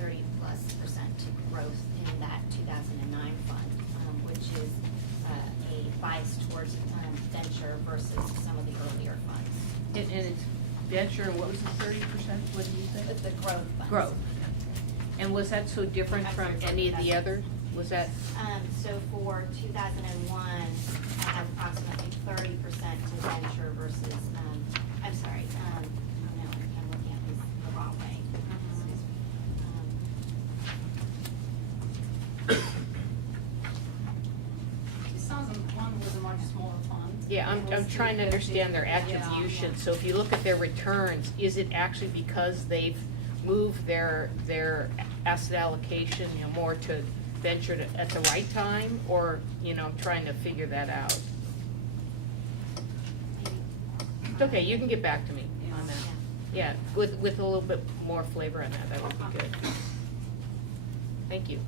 30+% to growth in that 2009 fund, which is a bias towards venture versus some of the earlier funds. And it's venture, and what was the 30%? What did you say? The growth funds. Growth. And was that so different from any of the others? Was that? So for 2001, I have approximately 30% to venture versus, I'm sorry, oh no, I'm looking at this the wrong way. Excuse me. 2001 was a much smaller fund. Yeah, I'm trying to understand their attribution. Yeah. So if you look at their returns, is it actually because they've moved their asset allocation, more to venture at the right time, or, trying to figure that out? It's okay, you can get back to me on that. Yeah, with a little bit more flavor on that would be good. Thank you.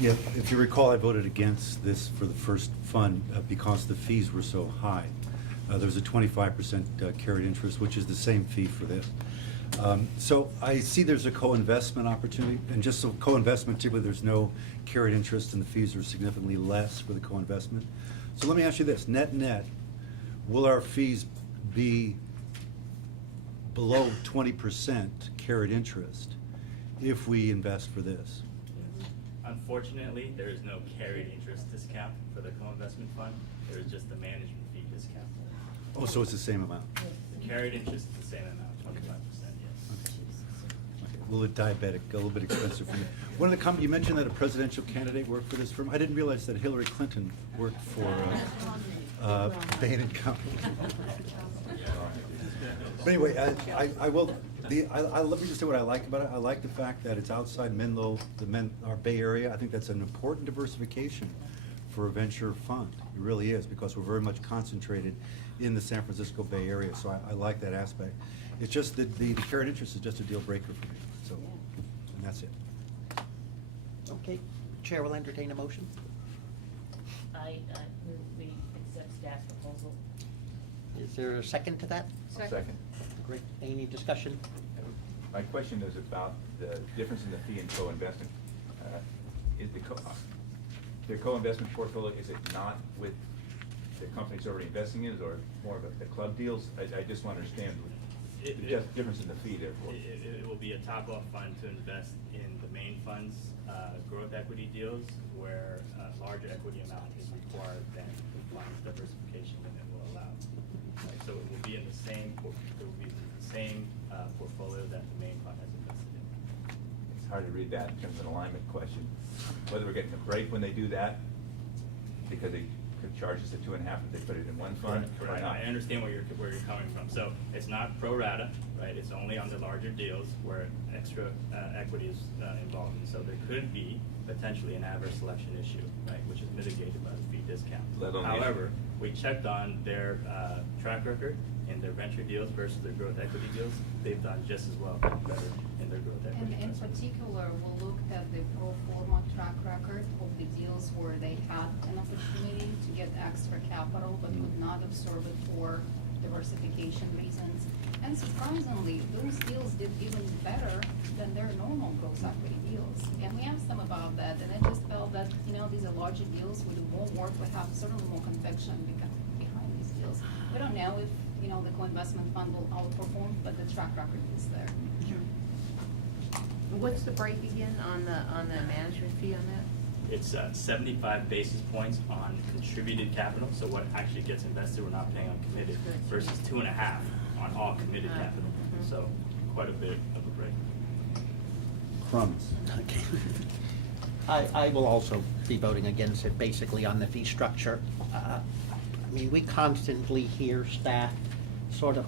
Yeah, if you recall, I voted against this for the first fund because the fees were so high. There was a 25% carried interest, which is the same fee for this. So I see there's a co-investment opportunity, and just so co-investment, typically there's no carried interest and the fees are significantly less for the co-investment. So let me ask you this, net, will our fees be below 20% carried interest if we invest for this? Unfortunately, there is no carried interest discount for the co-investment fund. There is just the management fee discount. Oh, so it's the same amount? The carried interest is the same amount, 25%, yes. Okay. A little bit diabetic, a little bit expensive for me. One of the you mentioned that a presidential candidate worked for this firm. I didn't realize that Hillary Clinton worked for Bain and Company. But anyway, let me just say what I like about it. I like the fact that it's outside Menlo, our Bay Area. I think that's an important diversification for a venture fund. It really is, because we're very much concentrated in the San Francisco Bay Area. So I like that aspect. It's just that the carried interest is just a deal breaker for me. So, and that's it. Okay, Chair will entertain a motion. I move we accept staff's proposal. Is there a second to that? Second. Great. Any discussion? My question is about the difference in the fee and co-investment. Is the co-investment portfolio, is it not with the company's already investing in it, or more of the club deals? I just want to understand the difference in the fee therefore. It will be a top-off fund to invest in the main fund's growth equity deals where a larger equity amount is required than the fund's diversification limit will allow. Right, so it will be in the same, portfolio that the main fund has invested in. It's hard to read that in terms of an alignment question. Whether we're getting a break when they do that, because they could charge us at 2.5 if they put it in one fund, or Correct. not. I understand where you're coming from. So it's not pro rata, right? It's only on the larger deals where extra equity is involved. And so there could be potentially an adverse selection issue, right, which is mitigated by the fee discount. However, we checked on their track record in their venture deals versus their growth equity deals. They've done just as well, better in their growth equity. And in particular, we'll look at the pro forma track record of the deals where they had an opportunity to get extra capital but could not absorb it for diversification reasons. And surprisingly, those deals did even better than their normal growth equity deals. And we asked them about that, and I just felt that, you know, these are larger deals, we do more work, we have certainly more conviction behind these deals. We don't know if, you know, the co-investment fund will outperform, but the track record is there. What's the break again on the management fee on that? It's 75 basis points on contributed capital, so what actually gets invested, we're not paying on committed, versus 2.5 on all committed capital. So quite a bit of a break. Crumbs. Okay. I will also be voting against it, basically on the fee structure. I mean, we constantly hear staff sort of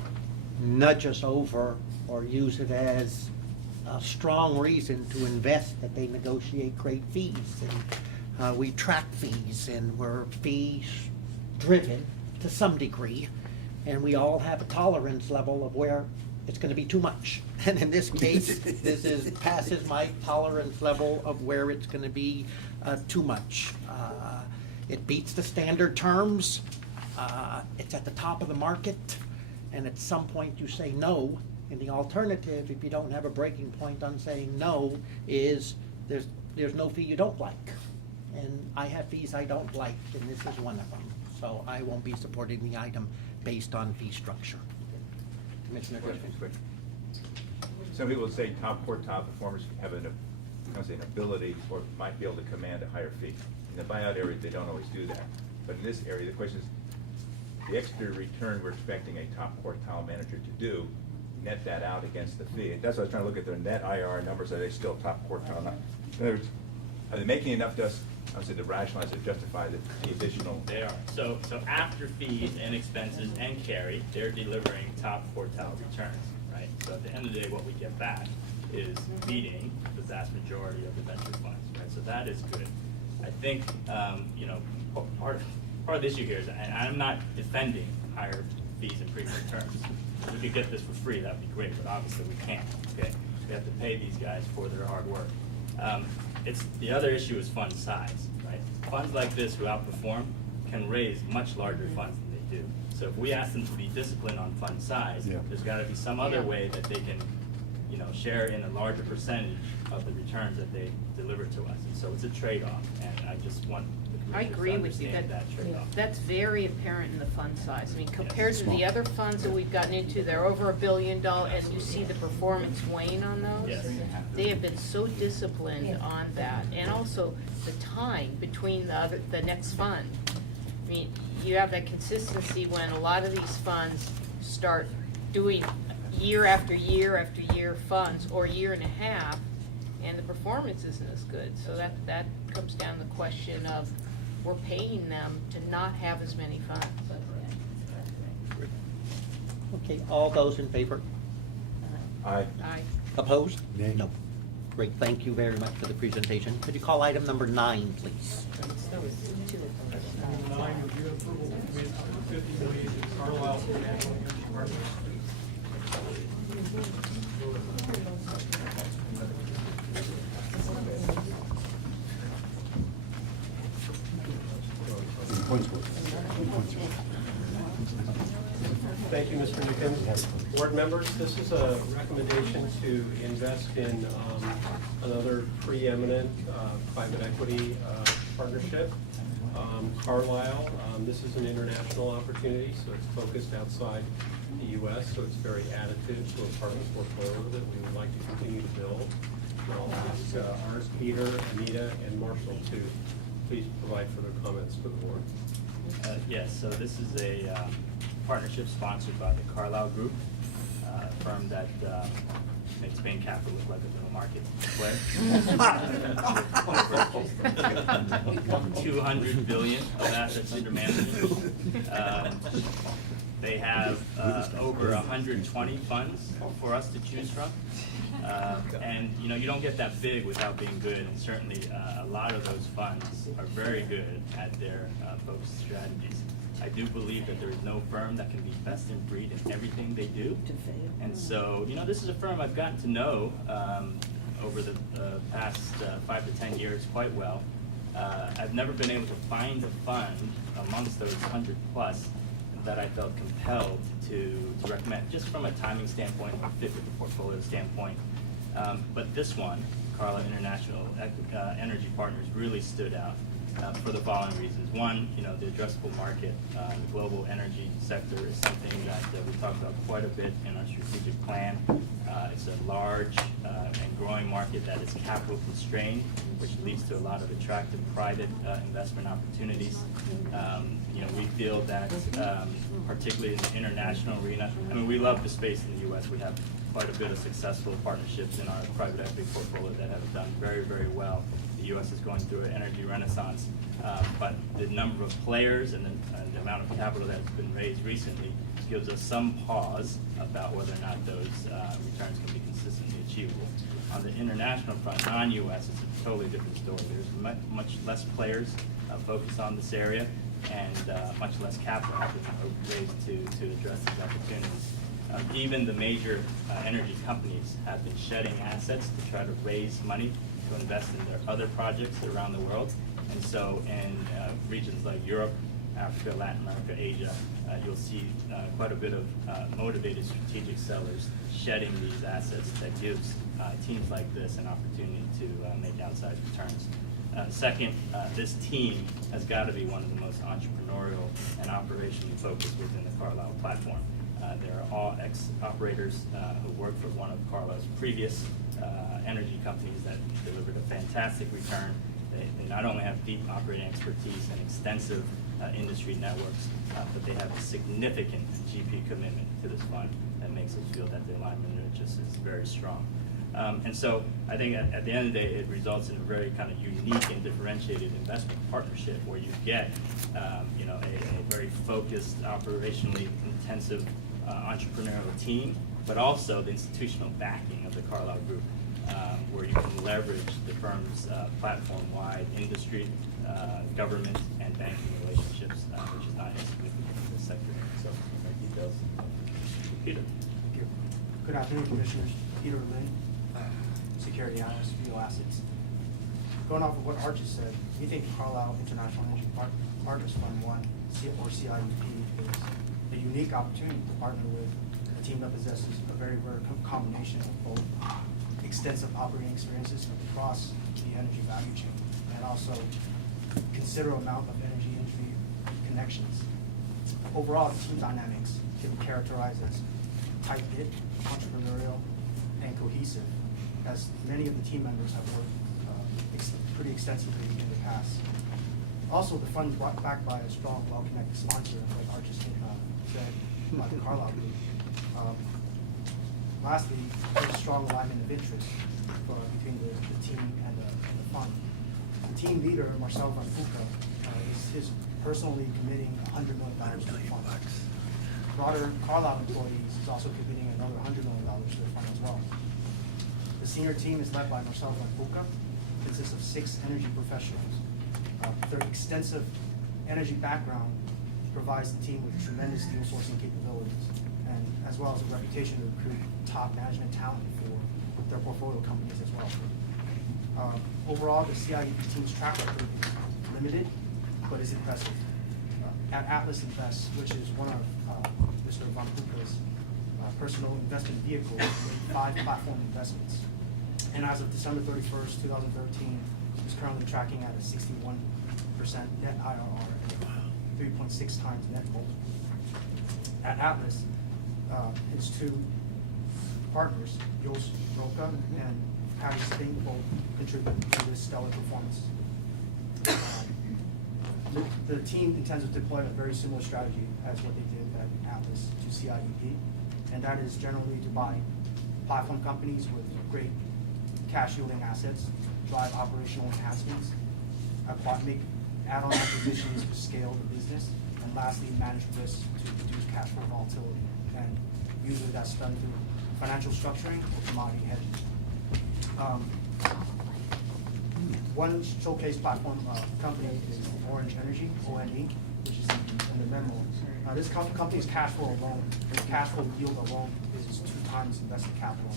nudge us over or use it as a strong reason to invest that they negotiate great fees. And we track fees, and we're fees driven to some degree, and we all have a tolerance level of where it's going to be too much. And in this case, this passes my tolerance level of where it's going to be too much. It beats the standard terms. It's at the top of the market, and at some point you say no. And the alternative, if you don't have a breaking point on saying no, is there's no fee you don't like. And I have fees I don't like, and this is one of them. So I won't be supporting the item based on fee structure. Commissioner Griffin. Some people say top quartile performers have an ability or might be able to command a higher fee. In the buyout area, they don't always do that. But in this area, the question is, the extra return we're expecting a top quartile manager to do, net that out against the fee. That's what I was trying to look at their net IRR numbers. Are they still top quartile? In other words, are they making enough to us, I would say, to rationalize or justify the additional? They are. So after fees and expenses and carry, they're delivering top quartile returns, right? So at the end of the day, what we get back is beating the vast majority of the venture funds, right? So that is good. I think, you know, part of the issue here is, and I'm not defending higher fees and premium returns. If we could get this for free, that'd be great, but obviously we can't, okay? We have to pay these guys for their hard work. The other issue is fund size, right? Funds like this who outperform can raise much larger funds than they do. So if we ask them to be disciplined on fund size, there's gotta be some other way that they can, you know, share in a larger percentage of the returns that they deliver to us. And so it's a trade-off, and I just want the I commissioners to agree with you, understand that trade-off. that's very apparent in the fund size. I mean, compared to the other funds that we've gotten into, they're over $1 billion, and you see the performance wane on those. Yes. They have been so disciplined on that, and also the time between the next fund. I mean, you have that consistency when a lot of these funds start doing year after year after year funds, or year and a half, and the performance isn't as good. So that comes down to the question of, we're paying them to not have as many funds. Okay, all those in favor? Aye. Aye. Opposed? Nay. No. Great, thank you very much for the presentation. Could you call item number 9, please? Item 9, review approval of bid for $50 million to Carlisle Financial Partners. Thank you, Mr. Nickens. Board members, this is a recommendation to invest in another preeminent private equity partnership. Carlisle, this is an international opportunity, so it's focused outside the U.S., so it's very additive to a part of the portfolio that we would like to continue to build. And I'll ask ours, Peter, Anita, and Marshall to please provide further comments to the board. Yes, so this is a partnership sponsored by the Carlyle Group, a firm that makes Bain Capital look like a middle market player. 200 billion of assets under management. They have over 120 funds for us to choose from. And you know, you don't get that big without being good, and certainly a lot of those funds are very good at their focused strategies. I do believe that there is no firm that can be best in breed in everything they do. And so, you know, this is a firm I've gotten to know over the past 5 to 10 years quite well. I've never been able to find a fund amongst those 100 plus that I felt compelled to recommend, just from a timing standpoint, a fit with the portfolio standpoint. But this one, Carlyle International Energy Partners, really stood out for the following reasons. One, you know, the addressable market, the global energy sector is something that we talked about quite a bit in our strategic plan. It's a large and growing market that is capital constrained, which leads to a lot of attractive private investment opportunities. You know, we feel that, particularly in the international arena, I mean, we love the space in the U.S. We have quite a bit of successful partnerships in our private equity portfolio that have done very, very well. The U.S. is going through an energy renaissance, but the number of players and the amount of capital that has been raised recently gives us some pause about whether or not those returns can be consistently achievable. On the international front, non-U.S., it's a totally different story. There's much less players focused on this area, and much less capital has been raised to address these opportunities. Even the major energy companies have been shedding assets to try to raise money to invest in their other projects around the world. And so in regions like Europe, Africa, Latin America, Asia, you'll see quite a bit of motivated strategic sellers shedding these assets that gives teams like this an opportunity to make outsized returns. Second, this team has got to be one of the most entrepreneurial and operationally focused within the Carlyle platform. They're all ex-operators who worked for one of Carlyle's previous energy companies that delivered a fantastic return. They not only have deep operating expertise and extensive industry networks, but they have a significant GP commitment to this fund that makes us feel that the alignment just is very strong. And so I think at the end of the day, it results in a very kind of unique and differentiated investment partnership where you get you know, a very focused, operationally intensive entrepreneurial team, but also the institutional backing of the Carlyle Group, where you can leverage the firm's platform-wide industry, government, and banking relationships, which is not insignificant in this sector. So, more details. Peter. Thank you. Good afternoon, Commissioners. Peter Lynn, Security Analyst, Real Assets. Going off of what Art just said, we think Carlyle International Energy Partners Fund 1, or CIEP, is a unique opportunity to partner with a team that possesses a very rare combination of both extensive operating experiences across the energy value chain and also considerable amount of energy industry connections. Overall, the team dynamics can be characterized as tight-knit, entrepreneurial, and cohesive, as many of the team members have worked pretty extensively in the past. Also, the fund is backed by a strong, well-connected sponsor, like Art just said, by the Carlyle Group. Lastly, there's a strong alignment of interest between the team and the fund. The team leader, Marcel Van Fuca, is personally committing $100 million to the fund. Broader Carlyle employees is also committing another $100 million to the fund as well. The senior team is led by Marcel Van Fuca, consists of 6 energy professionals. Their extensive energy background provides the team with tremendous deal sourcing capabilities, and as well as a reputation to recruit top management talent for their portfolio companies as well. Overall, the CIEP team's track record is limited, but is impressive. At Atlas Invest, which is one of Mr. Van Fuca's personal investment vehicles, made 5 platform investments. And as of December 31st, 2013, is currently tracking at a 61% net IRR and 3.6 times net multiple. At Atlas, his two partners, Jos Roca and Patty Spinkle, contribute to this stellar performance. The team intends to deploy a very similar strategy as what they did at Atlas to CIEP, and that is generally to buy platform companies with great cash yielding assets, drive operational enhancements, make add-on acquisitions to scale the business, and lastly, manage risk to reduce cash flow volatility. And usually that's done through financial structuring or commodity hedging. One showcase platform company is Orange Energy, ONE, which is in the memo. This company's cash flow alone, cash flow yield alone is 2 times invested capital.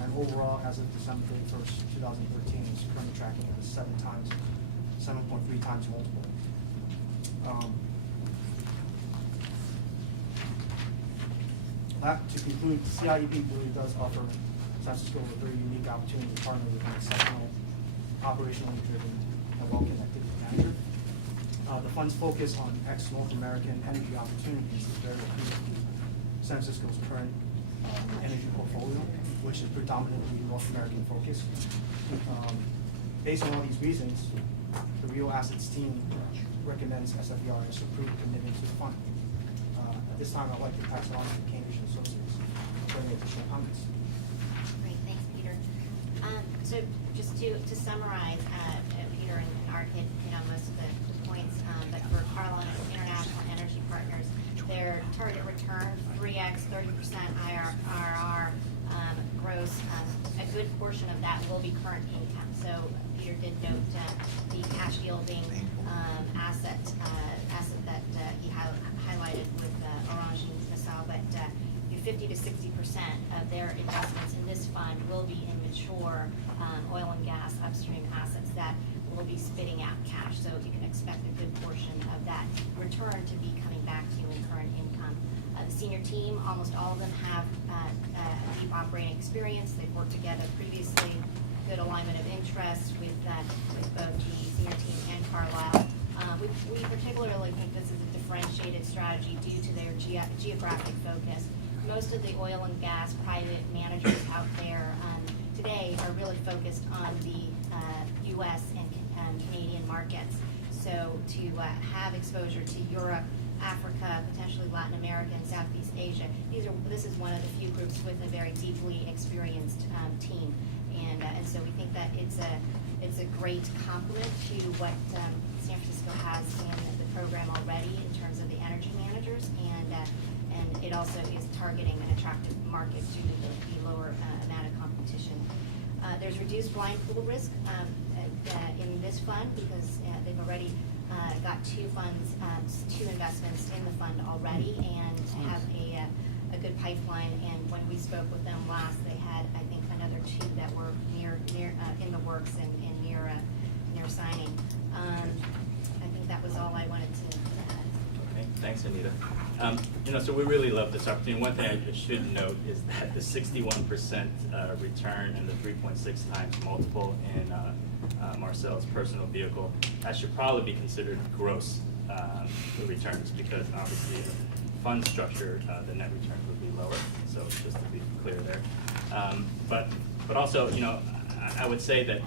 And overall, as of December 31st, 2013, it's currently tracking at a 7.3 times multiple. To conclude, CIEP really does offer San Francisco a very unique opportunity to partner with an exceptional, operationally driven, and well-connected manager. The fund's focus on ex-North American energy opportunities is very appealing to San Francisco's current energy portfolio, which is predominantly North American focused. Based on all these reasons, the Real Assets team recommends SFERS approve commitment to the fund. At this time, I'd like to pass it on to Cambridge Associates for any additional comments. Great, thanks, Peter. So just to summarize, Peter and Art hit on most of the points, but for Carlyle International Energy Partners, their target return, 3x, 30% IRR gross, a good portion of that will be current income. So Peter did note the cash yielding asset that he highlighted with Orange and Nassau, but 50 to 60% of their investments in this fund will be in mature oil and gas upstream assets that will be spitting out cash. So you can expect a good portion of that return to be coming back to you in current income. The senior team, almost all of them have deep operating experience. They've worked together previously, good alignment of interest with both the senior team and Carlyle. We particularly think this is a differentiated strategy due to their geographic focus. Most of the oil and gas private managers out there today are really focused on the U.S. and Canadian markets. So to have exposure to Europe, Africa, potentially Latin America, and Southeast Asia, this is one of the few groups with a very deeply experienced team, and so we think that it's a great complement to what San Francisco has in the program already in terms of the energy managers, and it also is targeting an attractive market due to the lower amount of competition. There's reduced blind pool risk in this fund because they've already got two investments in the fund already, and have a good pipeline. And when we spoke with them last, they had, I think, another 2 that were near in the works and near signing. I think that was all I wanted to add. Okay, thanks, Anita. So we really love this opportunity. One thing I should note is that the 61% return and the 3.6 times multiple in Marcel's personal vehicle, that should probably be considered gross returns, because obviously in the fund structure, the net return would be lower. So just to be clear there. But also, I would say that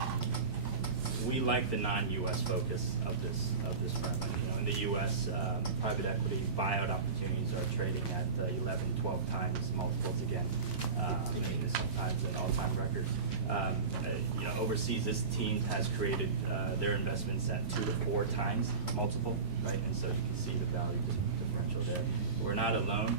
we like the non-U.S. focus of this firm. In the U.S., private equity buyout opportunities are trading at 11, 12 times multiples again. Sometimes an all-time record. Overseas, this team has created their investments at 2 to 4 times multiple, right? And so you can see the value differential there. We're not alone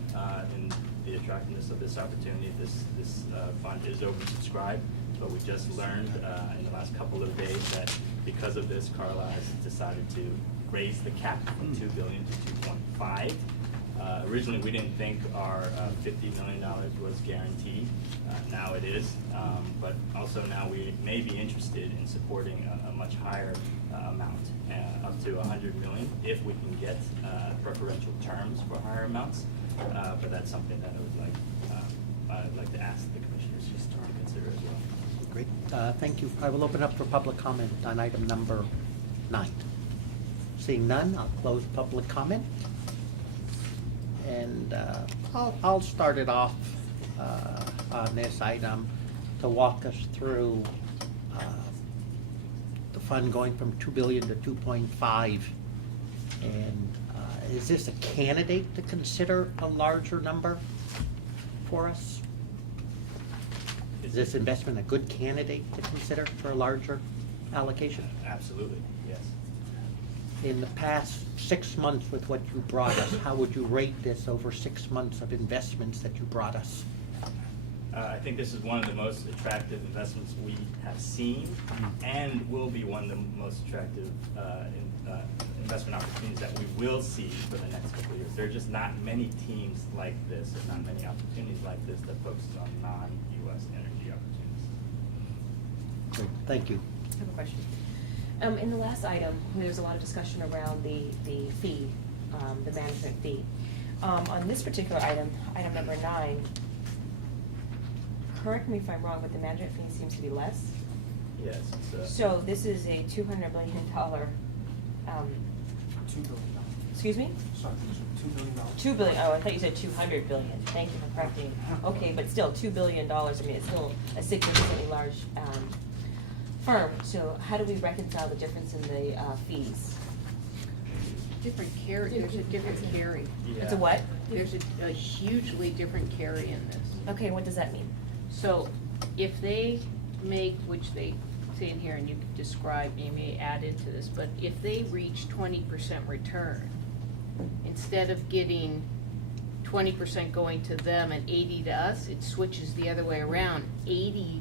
in the attractiveness of this opportunity. This fund is oversubscribed. But we just learned in the last couple of days that because of this, Carlyle has decided to raise the cap from $2 billion to $2.5. Originally, we didn't think our $50 million was guaranteed. Now it is. But also now we may be interested in supporting a much higher amount, up to $100 million, if we can get preferential terms for higher amounts. But that's something that I'd like to ask the commissioners just to consider as well. Great, thank you. I will open up for public comment on item number 9. Seeing none, I'll close public comment. And I'll start it off on this item to walk us through the fund going from 2 billion to 2.5. And is this a candidate to consider a larger number for us? Is this investment a good candidate to consider for a larger allocation? Absolutely, yes. In the past 6 months with what you brought us, how would you rate this over 6 months of investments that you brought us? I think this is one of the most attractive investments we have seen, and will be one of the most attractive investment opportunities that we will see for the next couple of years. There are just not many teams like this, and not many opportunities like this that focuses on non-U.S. energy opportunities. Great, thank you. I have a question. In the last item, there was a lot of discussion around the fee, the management fee. On this particular item, item number 9, correct me if I'm wrong, but the management fee seems to be less? Yes, it's So this is a $200 billion, $2 billion. excuse me? Sorry, $2 billion. $2 billion, oh, I thought you said 200 billion. Thank you for correcting. Okay, but still, $2 billion, I mean, it's still a significantly large firm. So how do we reconcile the difference in the fees? Different carry, there's a different carry. It's a what? There's a hugely different carry in this. Okay, what does that mean? So if they make, which they say in here, and you can describe, you may add into this, but if they reach 20% return, instead of getting 20% going to them and 80 to us, it switches the other way around. 80%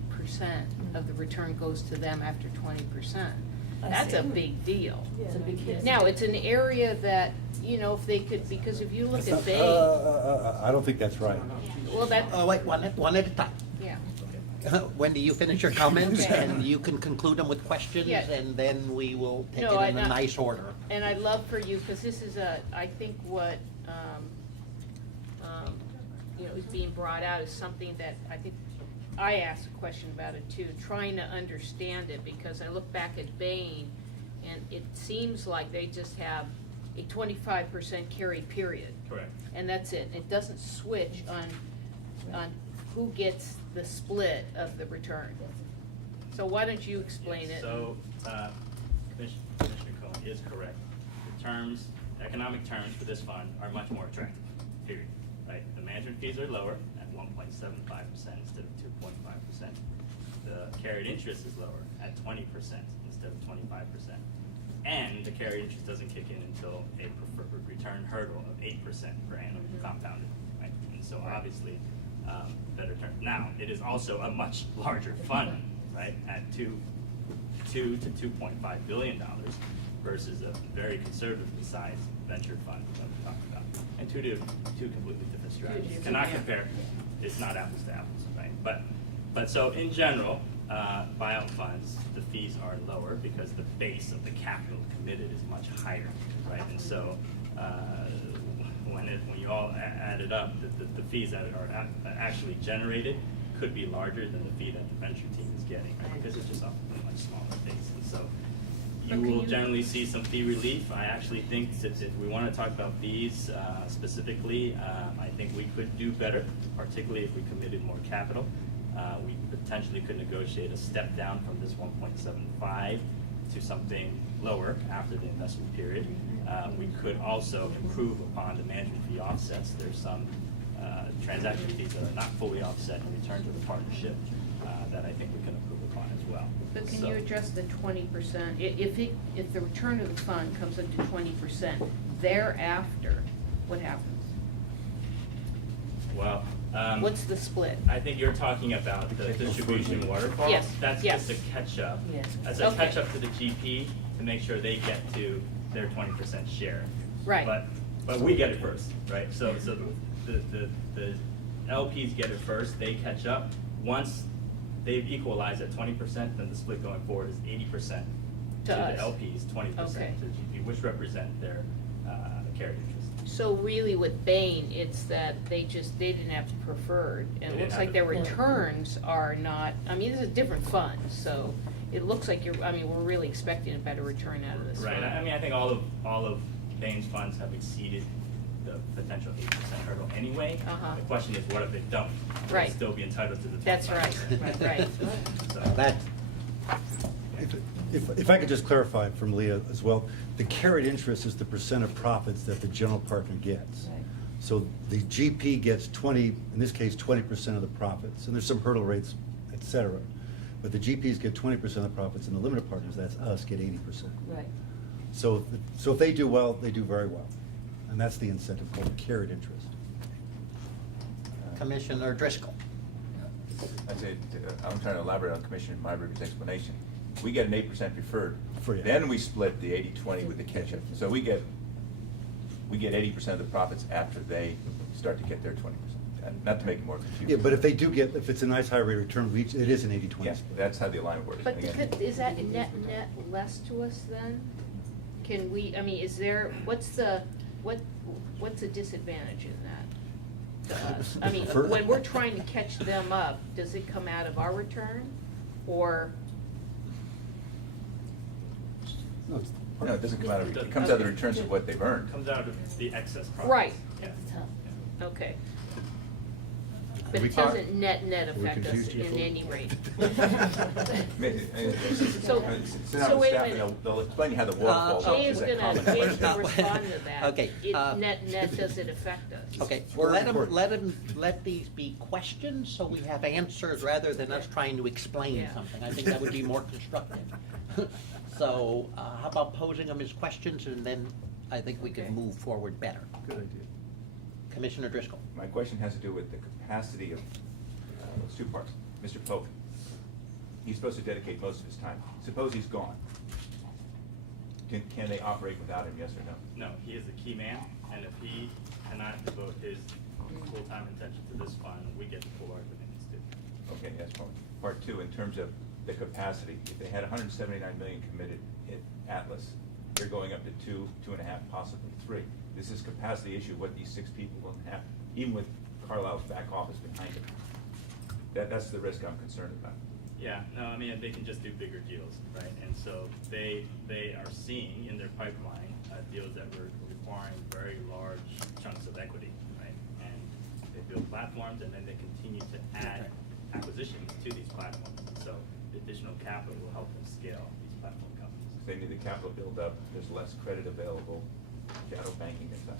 of the return goes to them after 20%. That's a big deal. It's a big deal. Now, it's an area that, you know, if they could, because if you look at Bay, I don't think that's right. well, that, Wait, one at a time. yeah. Wendy, you finish your comments, Okay. and you can conclude them with questions, Yeah. and then we will take No, it in a I- nice order. And I'd love for you, because this is I think what, you know, is being brought out is something that I think, I asked a question about it too, trying to understand it, because I look back at Bain, and it seems like they just have a 25% carry period. correct. And that's it. It doesn't switch on who gets the split of the return. So why don't you explain it? So, Commissioner Cohen is correct. The terms, economic terms for this fund are much more attractive, period, right? The management fees are lower at 1.75% instead of 2.5%. The carried interest is lower at 20% instead of 25%. And the carried interest doesn't kick in until a preferred return hurdle of 8% per annum compounded, right? And so obviously, better term. Now, it is also a much larger fund, right? At $2 to $2.5 billion versus a very conservatively sized venture fund that we talked about. And two completely different strategies. Cannot compare. It's not apples to apples, right? But so in general, buyout funds, the fees are lower because the base of the capital committed is much higher, right? And so when you all add it up, the fees that are actually generated could be larger than the fee that the venture team is getting, right? Because it's just off a much smaller base. And so you will generally see some fee relief. I actually think that if we want to talk about fees specifically, I think we could do better, particularly if we committed more capital. We potentially could negotiate a step down from this 1.75 to something lower after the investment period. We could also improve upon the management fee offsets. There's some transaction fees that are not fully offset in return to the partnership that I think we can improve upon as well. But can you address the 20%? If the return of the fund comes up to 20%, thereafter, what happens? Well, What's the split? I think you're talking about the distribution waterfall. Yes, That's yes. just a catch-up. Yes. As a Okay. catch-up to the GP to make sure they get to their 20% share. Right. But we get it first, right? So the LPs get it first, they catch up. Once they've equalized at 20%, then the split going forward is 80% to the us. LPs, 20% Okay. to the GP, which represent their carried interest. So really with Bain, it's that they didn't have preferred, and They it didn't looks have like the their preferred. returns are not, I mean, this is a different fund, so it looks like you're, I mean, we're really expecting a better return out of this Right, fund. I mean, I think all of Bain's funds have exceeded the potential 8% hurdle anyway. Uh-huh. The question is, what if they don't? Will they Right. still be entitled to the 25%? That's right, right. So, That, If I could just clarify from Leah as well, the carried interest is the percent of profits that the general partner gets. Right. So the GP gets 20, in this case, 20% of the profits, and there's some hurdle rates, et cetera. But the GPs get 20% of the profits, and the limited partners, that's us, get 80%. Right. So if they do well, they do very well. And that's the incentive called carried interest. Commissioner Driscoll. I say, I'm trying to elaborate on Commissioner Myberger's explanation. We get an 8% preferred, Free. then we split the 80-20 with the catch-up. So we get 80% of the profits after they start to get their 20%. And not to make it more confusing. Yeah, but if they do get, if it's a nice high rate of return, it is an 80-20 Yeah, split. that's how the alignment works. But Again, is that net less to us then? Can we, I mean, is there, what's the disadvantage in that to us? I mean, Preferred? when we're trying to catch them up, does it come out of our return? Or, No, it's- No, it doesn't come out of, it comes out of the returns of what they've earned. comes out of the excess profits. right, Yeah. okay. But We it can't- doesn't net we affect us confused you in for- any rate. So, So wait a minute. they'll explain how the waterfall oh, works. Jay's Is that gonna common? respond to that. Okay, Net does it affect us? Okay, Very let important. let these be questions so we have answers rather than us trying to explain Yeah. something. I think that would be more constructive. So, how about posing them as questions and then I think we Okay. can move forward better. Good idea. Commissioner Driscoll. My question has to do with the capacity of, those two parts. Mr. Polk, he's supposed to dedicate most of his time. Suppose he's gone. Can they operate without him, yes or no? No, he is the key man, and if he cannot devote his full-time attention to this fund, we get to pull our commitments too. Okay, that's part. Part two, in terms of the capacity, if they had 179 million committed in Atlas, they're going up to 2.5, possibly 3. This is capacity issue, what these 6 people will have, even with Carlisle's back office behind it. That's the risk I'm concerned about. Yeah, no, I mean, they can just do bigger deals, right? And so they are seeing in their pipeline deals that were requiring very large chunks of equity, right? And they build platforms and then they continue to add acquisitions to these platforms. So the additional capital will help them scale these platform companies. If they need the capital build up, there's less credit available, shadow banking and stuff.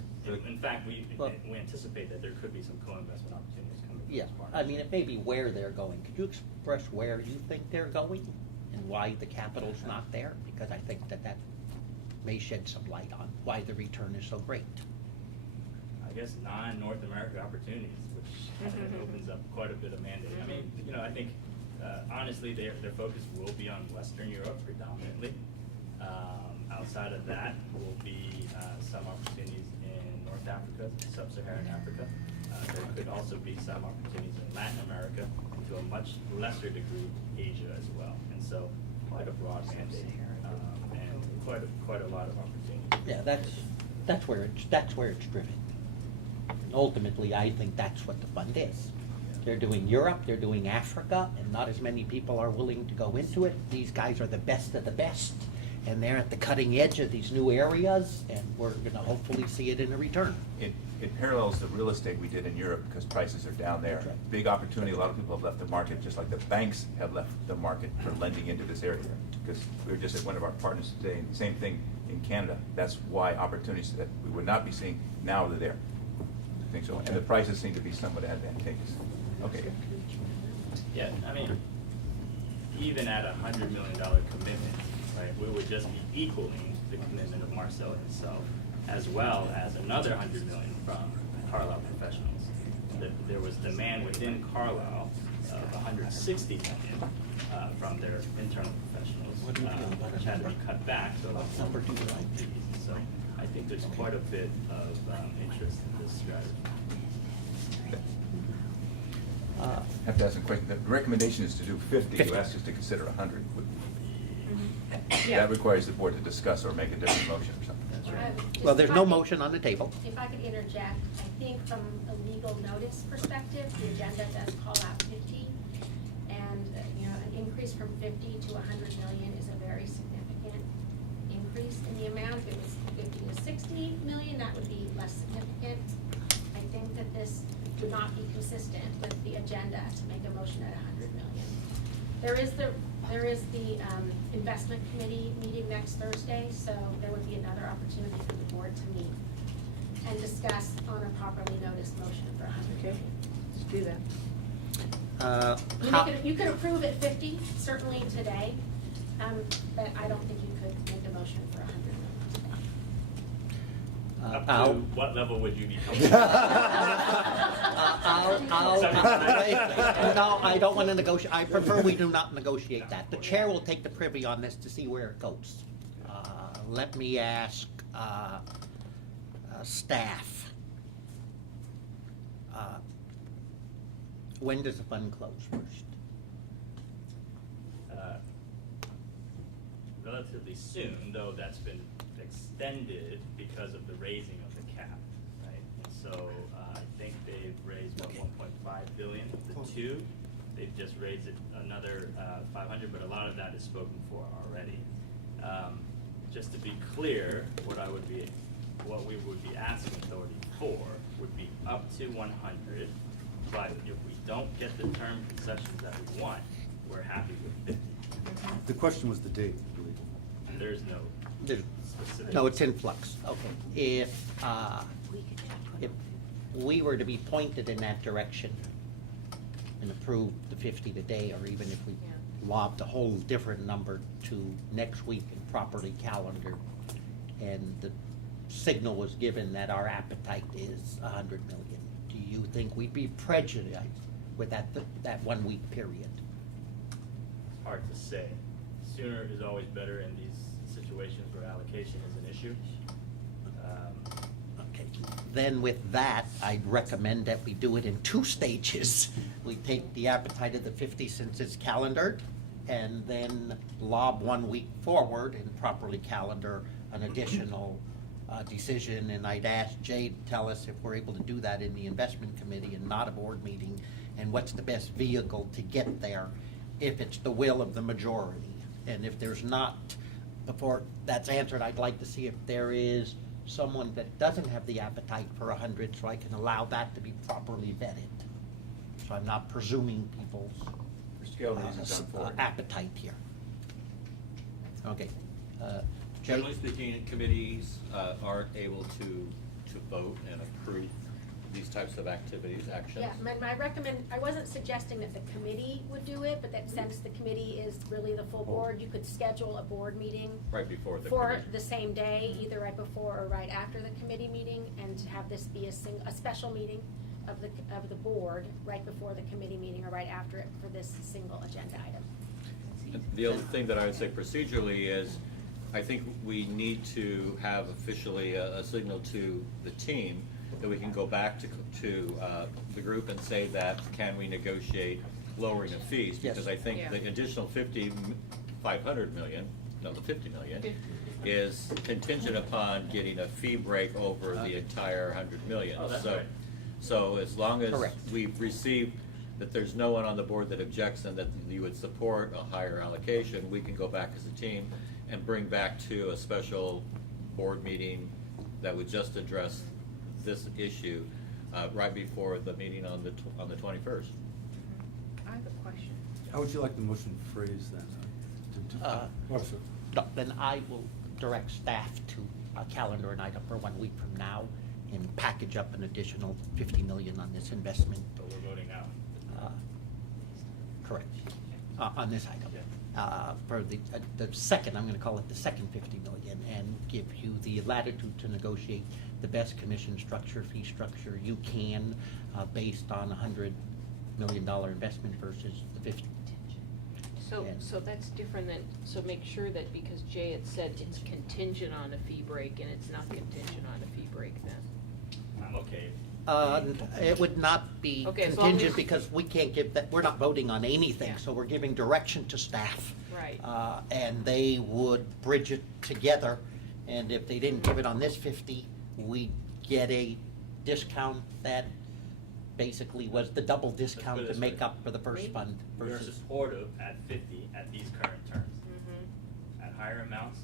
In fact, we Well- anticipate that there could be some co-investment opportunities coming from Yeah, this I partnership. mean, it may be where they're going. Could you express where you think they're going and why the capital's not there? Because I think that may shed some light on why the return is so great. I guess non-North America opportunities, which kind of opens up quite a bit of mandate. I mean, you know, I think honestly, their focus will be on Western Europe predominantly. Outside of that will be some opportunities in North Africa, Sub-Saharan Africa. There could also be some opportunities in Latin America, and to a much lesser degree, Asia as well. And so, quite a broad mandate, and quite a lot of opportunities. Yeah, that's where it's driven. And ultimately, I think that's what the fund is. They're doing Europe, they're doing Africa, and not as many people are willing to go into it. These guys are the best of the best, and they're at the cutting edge of these new areas, and we're gonna hopefully see it in a return. It parallels the real estate we did in Europe because prices are down there. That's right. Big opportunity, a lot of people have left the market, just like the banks have left the market for lending into this area. Because we were just at one of our partners today, and the same thing in Canada. That's why opportunities that we would not be seeing, now they're there. I think so, and the prices seem to be somewhat advantageous. Okay. Yeah, I mean, even at $100 million commitment, right, we would just be equaling the commitment of Marcel himself, as well as another $100 million from Carlisle Professionals. There was demand within Carlisle of $160 million from their internal professionals, which had to be cut back, so that's number 2 fees. So I think there's quite a bit of interest in this strategy. I have to ask a question. The recommendation is to do 50. 50. You asked us to consider 100. Yeah. That requires the board to discuss or make a different motion or something. That's right. Well, there's no motion on the table. If I could interject, I think from a legal notice perspective, the agenda does call out 50. And, an increase from 50 to 100 million is a very significant increase in the amount. If it was 50 to 60 million, that would be less significant. I think that this would not be consistent with the agenda to make a motion at 100 million. There is the investment committee meeting next Thursday, so there would be another opportunity for the board to meet and discuss on a properly noticed motion for 100 million. Let's do that. You could approve at 50, certainly today, but I don't think you could make a motion for 100 million today. Up to what level would you be comfortable? No, I don't want to negotiate. I prefer we do not negotiate that. The chair will take the privy on this to see where it goes. Let me ask staff. When does the fund close first? Relatively soon, though that's been extended because of the raising of the cap, right? And so I think they've raised what, 1.5 billion. The two, they've just raised it another 500, but a lot of that is spoken for already. Just to be clear, what we would be asking authority for would be up to 100. But if we don't get the term concessions that we want, we're happy with 50. The question was the date, I believe. There's no specific. No, it's in flux. Okay. If we were to be pointed in that direction and approve the 50 today, or even if we lobbed a whole different number to next week and properly calendared, and the signal was given that our appetite is 100 million, do you think we'd be prejudiced with that 1 week period? It's hard to say. Sooner is always better in these situations where allocation is an issue. Okay. Then with that, I'd recommend that we do it in 2 stages. We take the appetite of the 50 since it's calendared, and then lob 1 week forward and properly calendar an additional decision. And I'd ask Jay to tell us if we're able to do that in the investment committee and not a board meeting, and what's the best vehicle to get there if it's the will of the majority. And if there's not, before that's answered, I'd like to see if there is someone that doesn't have the appetite for 100, so I can allow that to be properly vetted. So I'm not presuming people's appetite here. Okay. Jay? Generally speaking, committees aren't able to vote and approve these types of activities, actions. Yeah, I wasn't suggesting that the committee would do it, but that since the committee is really the full board, you could schedule a board meeting Right before the for committee. the same day, either right before or right after the committee meeting, and to have this be a special meeting of the board right before the committee meeting or right after it for this single agenda item. The other thing that I would say procedurally is, I think we need to have officially a signal to the team that we can go back to the group and say that, can we negotiate lowering of fees? Yes. Because I think the additional 500 million, no, the 50 million, is contingent upon getting a fee break over the entire 100 million. Oh, that's right. So as long as Correct. we've received that there's no one on the board that objects and that you would support a higher allocation, we can go back as a team and bring back to a special board meeting that would just address this issue right before the meeting on the 21st. I have a question. How would you like the motion phrased then? No, then I will direct staff to calendar an item for 1 week from now and package up an additional 50 million on this investment. So we're voting now. Correct. On this item. For the second, I'm gonna call it the second 50 million, and give you the latitude to negotiate the best commission structure, fee structure you can, based on $100 million investment versus the 50. So that's different than, so make sure that, because Jay had said it's contingent on a fee break, and it's not contingent on a fee break then. I'm okay. It would not be Okay, as long contingent as- because we can't give that, we're not voting on anything, Yeah. so we're giving direction to staff. Right. And they would bridge it together, and if they didn't give it on this 50, we get a discount that basically was the double discount to make up for the first fund We are versus. supportive at 50 at these current terms. At higher amounts,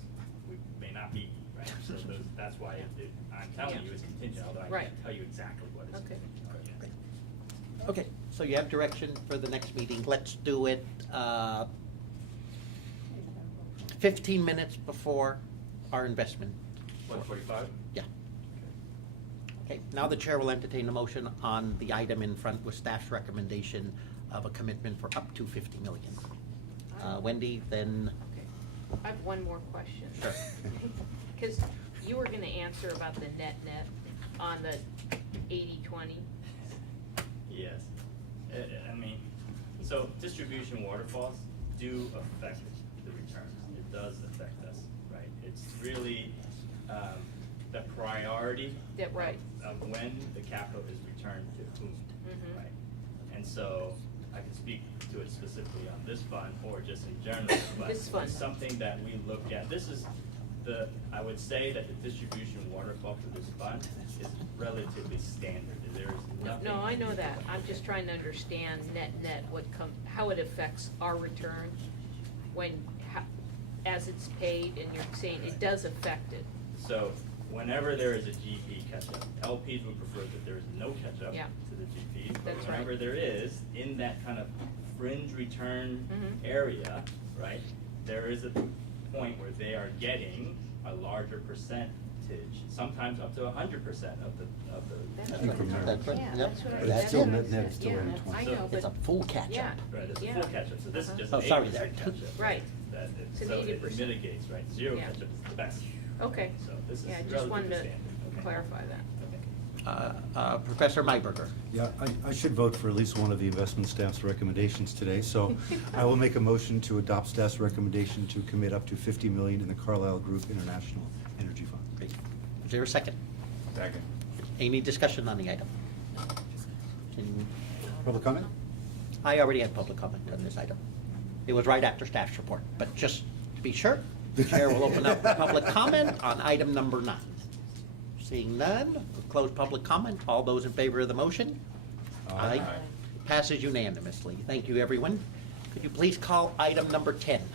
we may not be, right? So that's why I'm telling you it's contingent, although I Right. can't tell you exactly what it's Okay. contingent on yet. Okay, so you have direction for the next meeting. Let's do it 15 minutes before our investment. 1:45? Yeah. Okay, now the chair will entertain a motion on the item in front with staff's recommendation of a commitment for up to 50 million. Wendy, then. Okay. I have one more question. Sure. Because you were gonna answer about the net on the 80-20. Yes. I mean, so distribution waterfalls do affect the returns. It does affect us, right? It's really the priority Right. of when the capital is returned to whom, Mhm. right? And so I can speak to it specifically on this fund or just in general, but This fund. it's something that we look at. This is I would say that the distribution waterfall for this fund is relatively standard. There is nothing. No, I know that. I'm just trying to understand net, how it affects our return as it's paid, and you're saying it does affect it. So whenever there is a GP catch-up, LPs would prefer that there is no catch-up Yeah. to the GPs. But That's right. whenever there is, in that kind of fringe return Mhm. area, right, there is a point where they are getting a larger percentage, sometimes up to 100% of the That's of what- the return. That's right, Yeah, yep. that's what I- But that's that's still what I net- net said. is still Yeah, around I 20. know, It's a but- full catch-up. Yeah. Right, it's a Yeah. full catch-up, so this is just Oh, an sorry, 80% there. catch-up. Right. It's an so it 80%. mitigates, right? Zero Yeah. catch-up is the best. Okay. So this is Yeah, I just relatively wanted to standard. Okay. clarify that. Professor Mayberger. Yeah, I should vote for at least one of the investment staff's recommendations today, so I will make a motion to adopt staff's recommendation to commit up to 50 million in the Carlyle Group International Energy Fund. Great. Is there a second? Second. Any discussion on the item? Public comment? I already had public comment on this item. It was right after staff's report, but just to be sure, the chair will open up for public comment on item number 9. Seeing none, we'll close public comment. All those in favor of the motion? Aye. Passes unanimously. Thank you, everyone. Could you please call item number 10? Item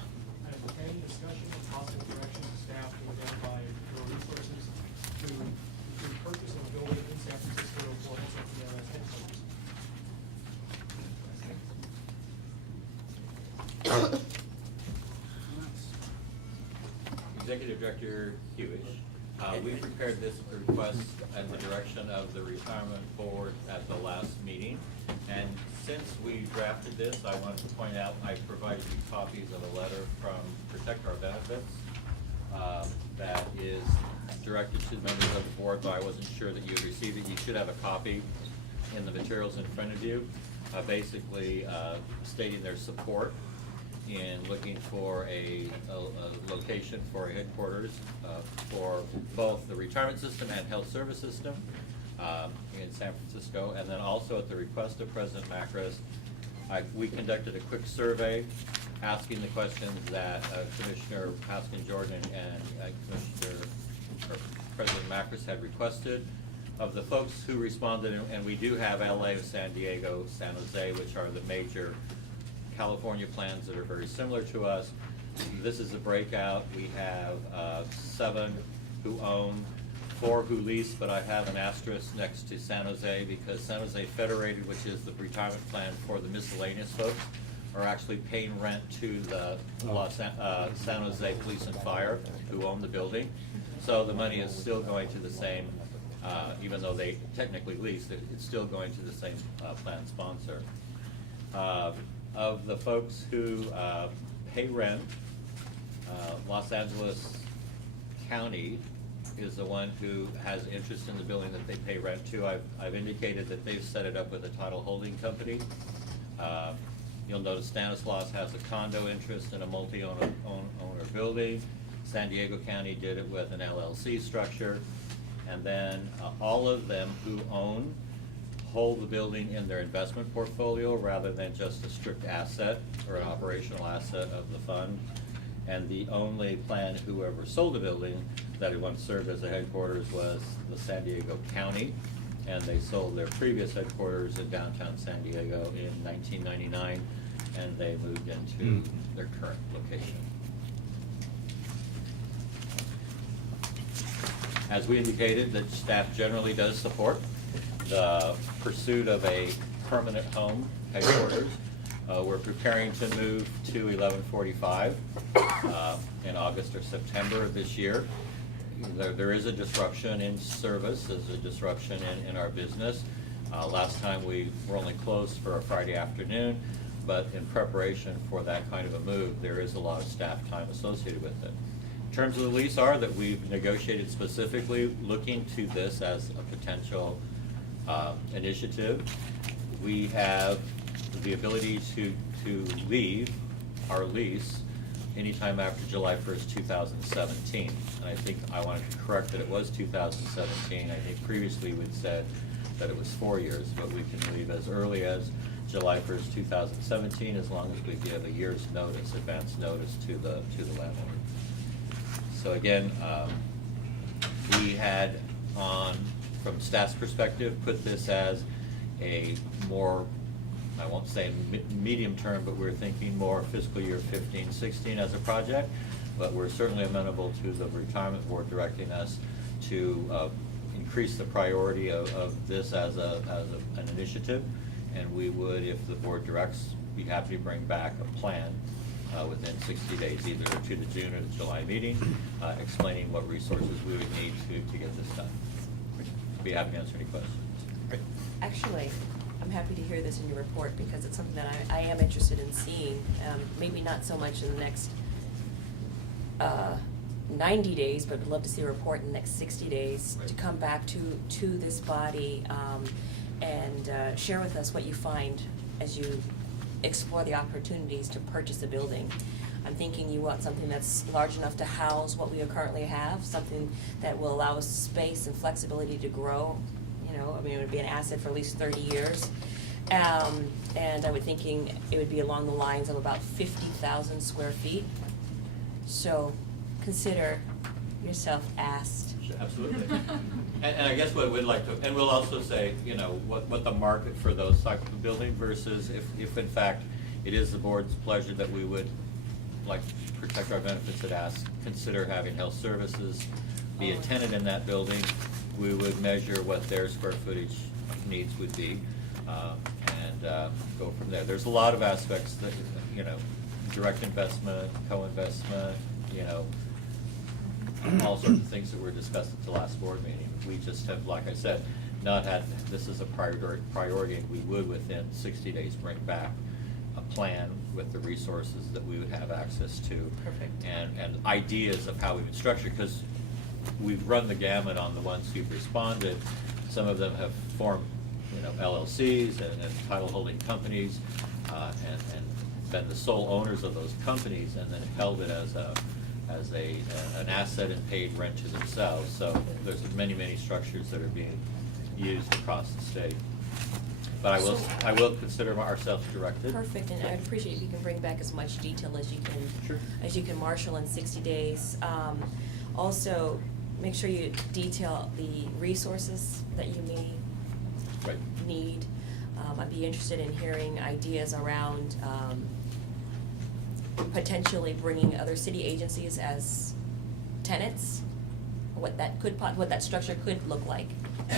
10, discussion and possible direction to staff to identify your resources to purchase of a building in San Francisco for SFERS headquarters. Executive Director Hewish, we prepared this request at the direction of the retirement board at the last meeting. And since we drafted this, I wanted to point out, I provided you copies of a letter from Protect Our Benefits that is directed to the members of the board, but I wasn't sure that you had received it. You should have a copy in the materials in front of you, basically stating their support in looking for a location for a headquarters for both the retirement system and health service system in San Francisco. And then also at the request of President Macris, we conducted a quick survey asking the questions that Commissioner Paskin-Jordan and President Macris had requested. Of the folks who responded, and we do have LA, San Diego, San Jose, which are the major California plans that are very similar to us. This is a breakout. We have 7 who own, 4 who lease, but I have an asterisk next to San Jose because San Jose Federated, which is the retirement plan for the miscellaneous folks, are actually paying rent to the San Jose Police and Fire who own the building. So the money is still going to the same, even though they technically lease, it's still going to the same plan sponsor. Of the folks who pay rent, Los Angeles County is the one who has interest in the building that they pay rent to. I've indicated that they've set it up with a title holding company. You'll notice Stanislaus has a condo interest in a multi-owner building. San Diego County did it with an LLC structure. And then all of them who own hold the building in their investment portfolio rather than just a strict asset or an operational asset of the fund. And the only plan whoever sold the building that it once served as a headquarters was the San Diego County. and they sold their previous headquarters in downtown San Diego in 1999, and they moved into their current location. As we indicated, that staff generally does support the pursuit of a permanent home headquarters. We're preparing to move to 1145 in August or September of this year. There is a disruption in service, there's a disruption in our business. Last time we were only closed for a Friday afternoon, but in preparation for that kind of a move, there is a lot of staff time associated with it. Terms of the lease are that we've negotiated specifically looking to this as a potential initiative. We have the ability to leave our lease anytime after July 1st, 2017. And I think I wanted to correct that it was 2017. I think previously we'd said that it was 4 years, but we can leave as early as July 1st, 2017, as long as we give a year's notice, advance notice to the landlord. So again, we had from staff's perspective, put this as a more, I won't say medium term, but we're thinking more fiscal year 15-16 as a project, but we're certainly amenable to the retirement board directing us to increase the priority of this as an initiative, and we would, if the board directs, be happy to bring back a plan within 60 days, either to the June or the July meeting, explaining what resources we would need to get this done. Be happy to answer any questions. Great. Actually, I'm happy to hear this in your report because it's something that I am interested in seeing. Maybe not so much in the next 90 days, but I'd love to see a report in the next 60 days to come back to this body and share with us what you find as you explore the opportunities to purchase a building. I'm thinking you want something that's large enough to house what we currently have, something that will allow us space and flexibility to grow. You know, I mean, it would be an asset for at least 30 years. And I would thinking it would be along the lines of about 50,000 square feet. So consider yourself asked. Sure, absolutely. And I guess what we'd like to, and we'll also say, you know, what the market for those types of building versus if in fact it is the board's pleasure that we would like to protect our benefits at consider having health services be a tenant in that building, we would measure what their square footage needs would be and go from there. There's a lot of aspects that, you know, direct investment, co-investment, you know, all sorts of things that were discussed at the last board meeting. We just have, like I said, not had this as a priority, and we would within 60 days bring back a plan with the resources that we would have access to. Perfect. And ideas of how we would structure, because we've run the gamut on the ones who've responded. Some of them have formed, you know, LLCs and title holding companies and been the sole owners of those companies and then held it as an asset and paid rent to themselves. So there's many structures that are being used across the state. But I will consider ourselves directed. Perfect, and I'd appreciate if you can bring back as much detail as you can. Sure. As you can marshal in 60 days. Also, make sure you detail the resources that you may need. I'd be interested in hearing ideas around potentially bringing other city agencies as tenants, what that structure could look like.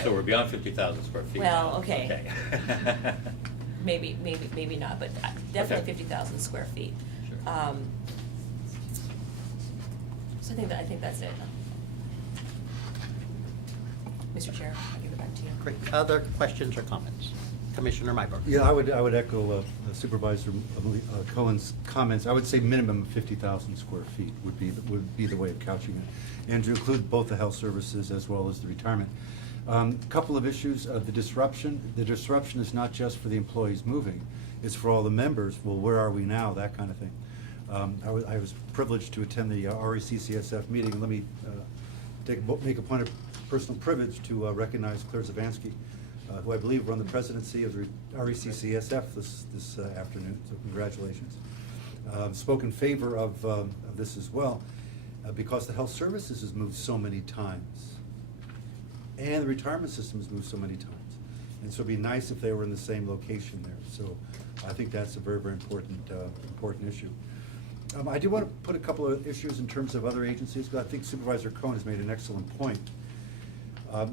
So we're beyond 50,000 square feet. Well, now. okay. Maybe not, but definitely 50,000 square feet. Sure. So I think that's it. Mr. Chair, I'll give it back to you. Great. Other questions or comments? Commissioner Myberg. Yeah, I would echo Supervisor Cohen's comments. I would say minimum of 50,000 square feet would be the way of couching it, and to include both the health services as well as the retirement. Couple of issues. The disruption. The disruption is not just for the employees moving; it's for all the members. Well, where are we now? That kind of thing. I was privileged to attend the RECCSF meeting. Let me make a point of personal privilege to recognize Claire Zavansky, who I believe run the presidency of the RECCSF this afternoon, so congratulations. Spoke in favor of this as well, because the health services has moved so many times. And the retirement system has moved so many times. And so it'd be nice if they were in the same location there. So I think that's a very, very important issue. I do want to put a couple of issues in terms of other agencies, because I think Supervisor Cohen has made an excellent point.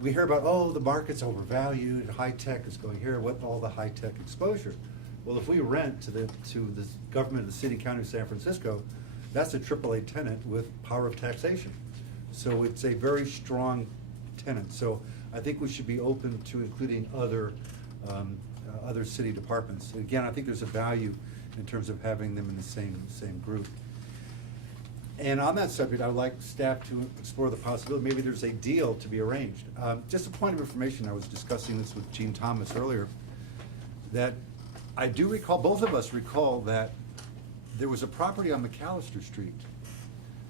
We hear about, oh, the market's overvalued, high-tech is going here, what all the high-tech exposure? Well, if we rent to the government of the city, county of San Francisco, that's a AAA tenant with power of taxation. So it's a very strong tenant. So I think we should be open to including other city departments. Again, I think there's a value in terms of having them in the same group. And on that subject, I would like staff to explore the possibility, maybe there's a deal to be arranged. Just a point of information, I was discussing this with Gene Thomas earlier, that I do recall, both of us recall, that there was a property on McAllister Street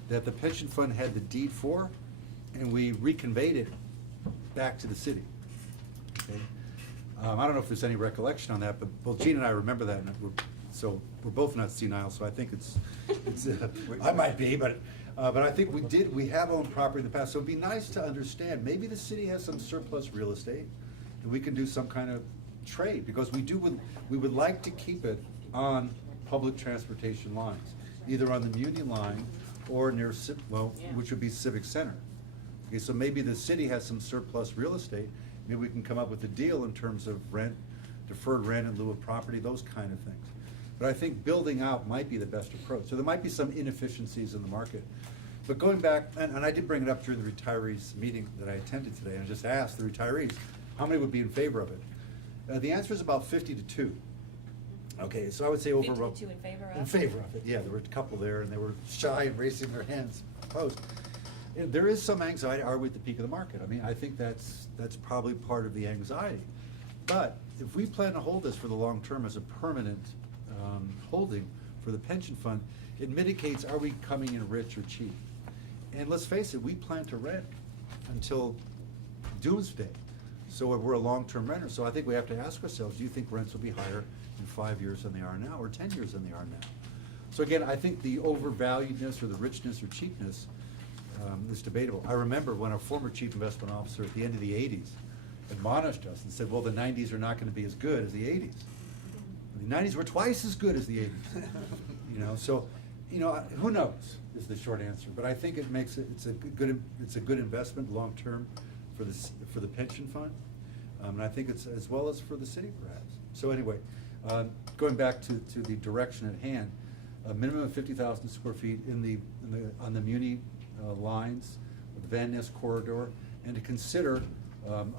that the pension fund had the deed for, and we reconveyed it back to the city. Okay? I don't know if there's any recollection on that, but both Gene and I remember that, and we're both not senile, so I think it's I might be, but I think we have owned property in the past, so it'd be nice to understand, maybe the city has some surplus real estate, and we can do some kind of trade, because we would like to keep it on public transportation lines, either on the Muni line or near, which would be Civic Center. Okay, so maybe the city has some surplus real estate, maybe we can come up with a deal in terms of rent, deferred rent in lieu of property, those kind of things. But I think building out might be the best approach. So there might be some inefficiencies in the market. But going back, and I did bring it up during the retirees meeting that I attended today, and I just asked the retirees, how many would be in favor of it? The answer is about 50-2. Okay, so I would say over. 50-2 in favor of? In favor of it, yeah. There were a couple there, and they were shy and raising their hands opposed. There is some anxiety. Are we at the peak of the market? I mean, I think that's probably part of the anxiety. But if we plan to hold this for the long term as a permanent holding for the pension fund, it mitigates, are we coming in rich or cheap? And let's face it, we plan to rent until doomsday. So we're a long-term renter. So I think we have to ask ourselves, do you think rents will be higher in 5 years than they are now, or 10 years than they are now? So again, I think the overvaluedness or the richness or cheapness is debatable. I remember when our former chief investment officer at the end of the 80s admonished us and said, well, the 90s are not going to be as good as the 80s. The 90s were twice as good as the 80s. So who knows is the short answer. But I think it's a good investment long term for the pension fund, and I think it's as well as for the city perhaps. So anyway, going back to the direction at hand, a minimum of 50,000 square feet on the Muni lines, the Van Ness corridor, and to consider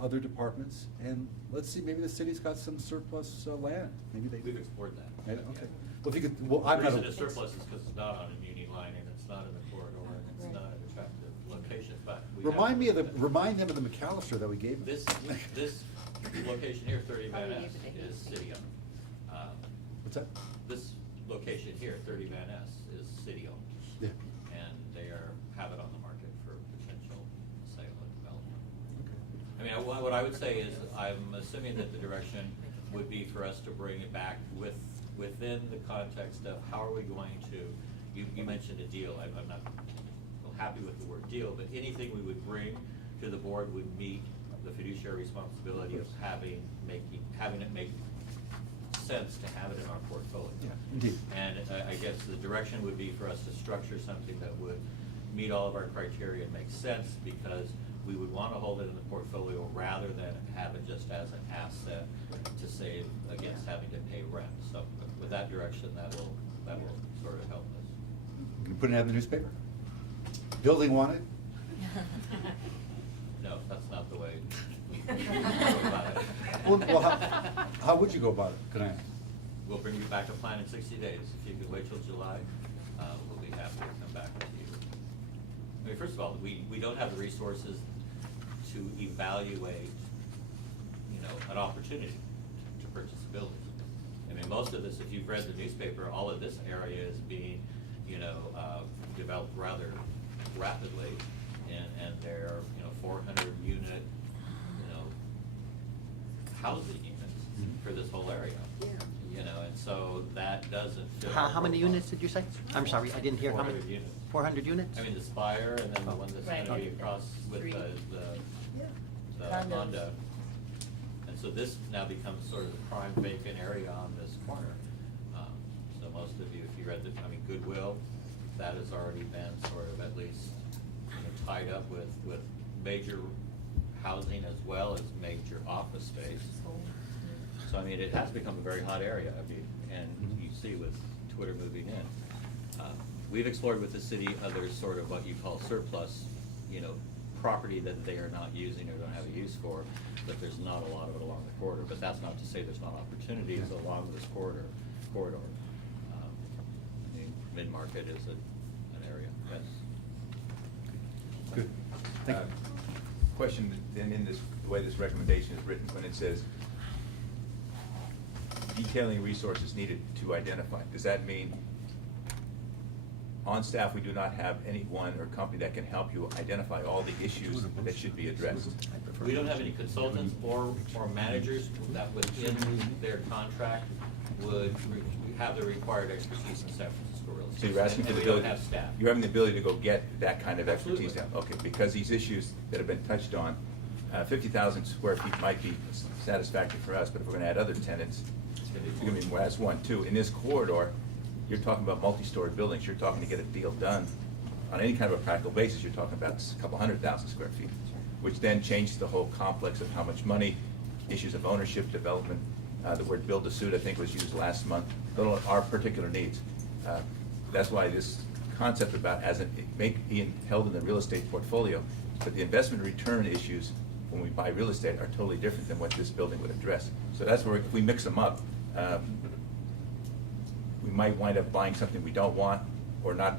other departments, and let's see, maybe the city's got some surplus land. Maybe We've explored that. Okay. Well, if you could, well, I'm The not. reason it's surplus is because it's not on a Muni line, and it's not in the corridor, and it's not an attractive location, but we have. Remind them of the McAllister that we gave them. This location here, 30 Van Ness, is city-owned. What's that? This location here, 30 Van Ness, is city-owned. Yeah. And they have it on the market for potential sale and development. I mean, what I would say is, I'm assuming that the direction would be for us to bring it back within the context of how are we going to, you mentioned a deal, I'm not happy with the word deal, but anything we would bring to the board would meet the fiduciary responsibility of having it make sense to have it in our portfolio. Yeah, indeed. And I guess the direction would be for us to structure something that would meet all of our criteria and make sense, because we would want to hold it in the portfolio rather than have it just as an asset to save against having to pay rent. So with that direction, that will sort of help us. You can put it in the newspaper? Building wanted? No, that's not the way we go about it. Well, how would you go about it, can I ask? We'll bring you back a plan in 60 days. If you could wait till July, we'll be happy to come back with you. I mean, first of all, we don't have the resources to evaluate, an opportunity to purchase a building. I mean, most of this, if you've read the newspaper, all of this area is being, developed rather rapidly, and there are, 400 unit, housing units for this whole area. And so that doesn't fit. How many units did you say? I'm sorry, I didn't hear how many. 400 units. 400 units? I mean, the Spire, and then the one that's Right. gonna be across with Three. the Condos. condo. And so this now becomes sort of the prime vacant area on this corner. So most of you, if you read Goodwill, that has already been sort of at least, tied up with major housing as well as major office space. So it has become a very hot area, and you see with Twitter moving in. We've explored with the city other sort of what you call surplus, property that they are not using or don't have a use for, but there's not a lot of it along the corridor. But that's not to say there's not opportunities along this corridor. Mid-market is an area, yes. Good. Thank you. Question, then in this, the way this recommendation is written, when it says detailing resources needed to identify, does that mean on staff we do not have anyone or company that can help you identify all the issues that should be addressed? We don't have any consultants or managers that within their contract would have the required expertise in San Francisco real estate. So you're asking for And the we don't ability, have staff. you're having the ability to go get that kind of expertise Absolutely. down? Okay, because these issues that have been touched on, 50,000 square feet might be satisfactory for us, but if we're gonna add other tenants, it's gonna be more, that's one. Two, in this corridor, you're talking about multi-story buildings, you're talking to get a deal done, on any kind of a practical basis, you're talking about a couple 100,000 square feet, which then changes the whole complex of how much money, issues of ownership, development, the word build to suit, I think, was used last month, our particular needs. That's why this concept about being held in the real estate portfolio, but the investment return issues when we buy real estate are totally different than what this building would address. So that's where, if we mix them up, we might wind up buying something we don't want, or not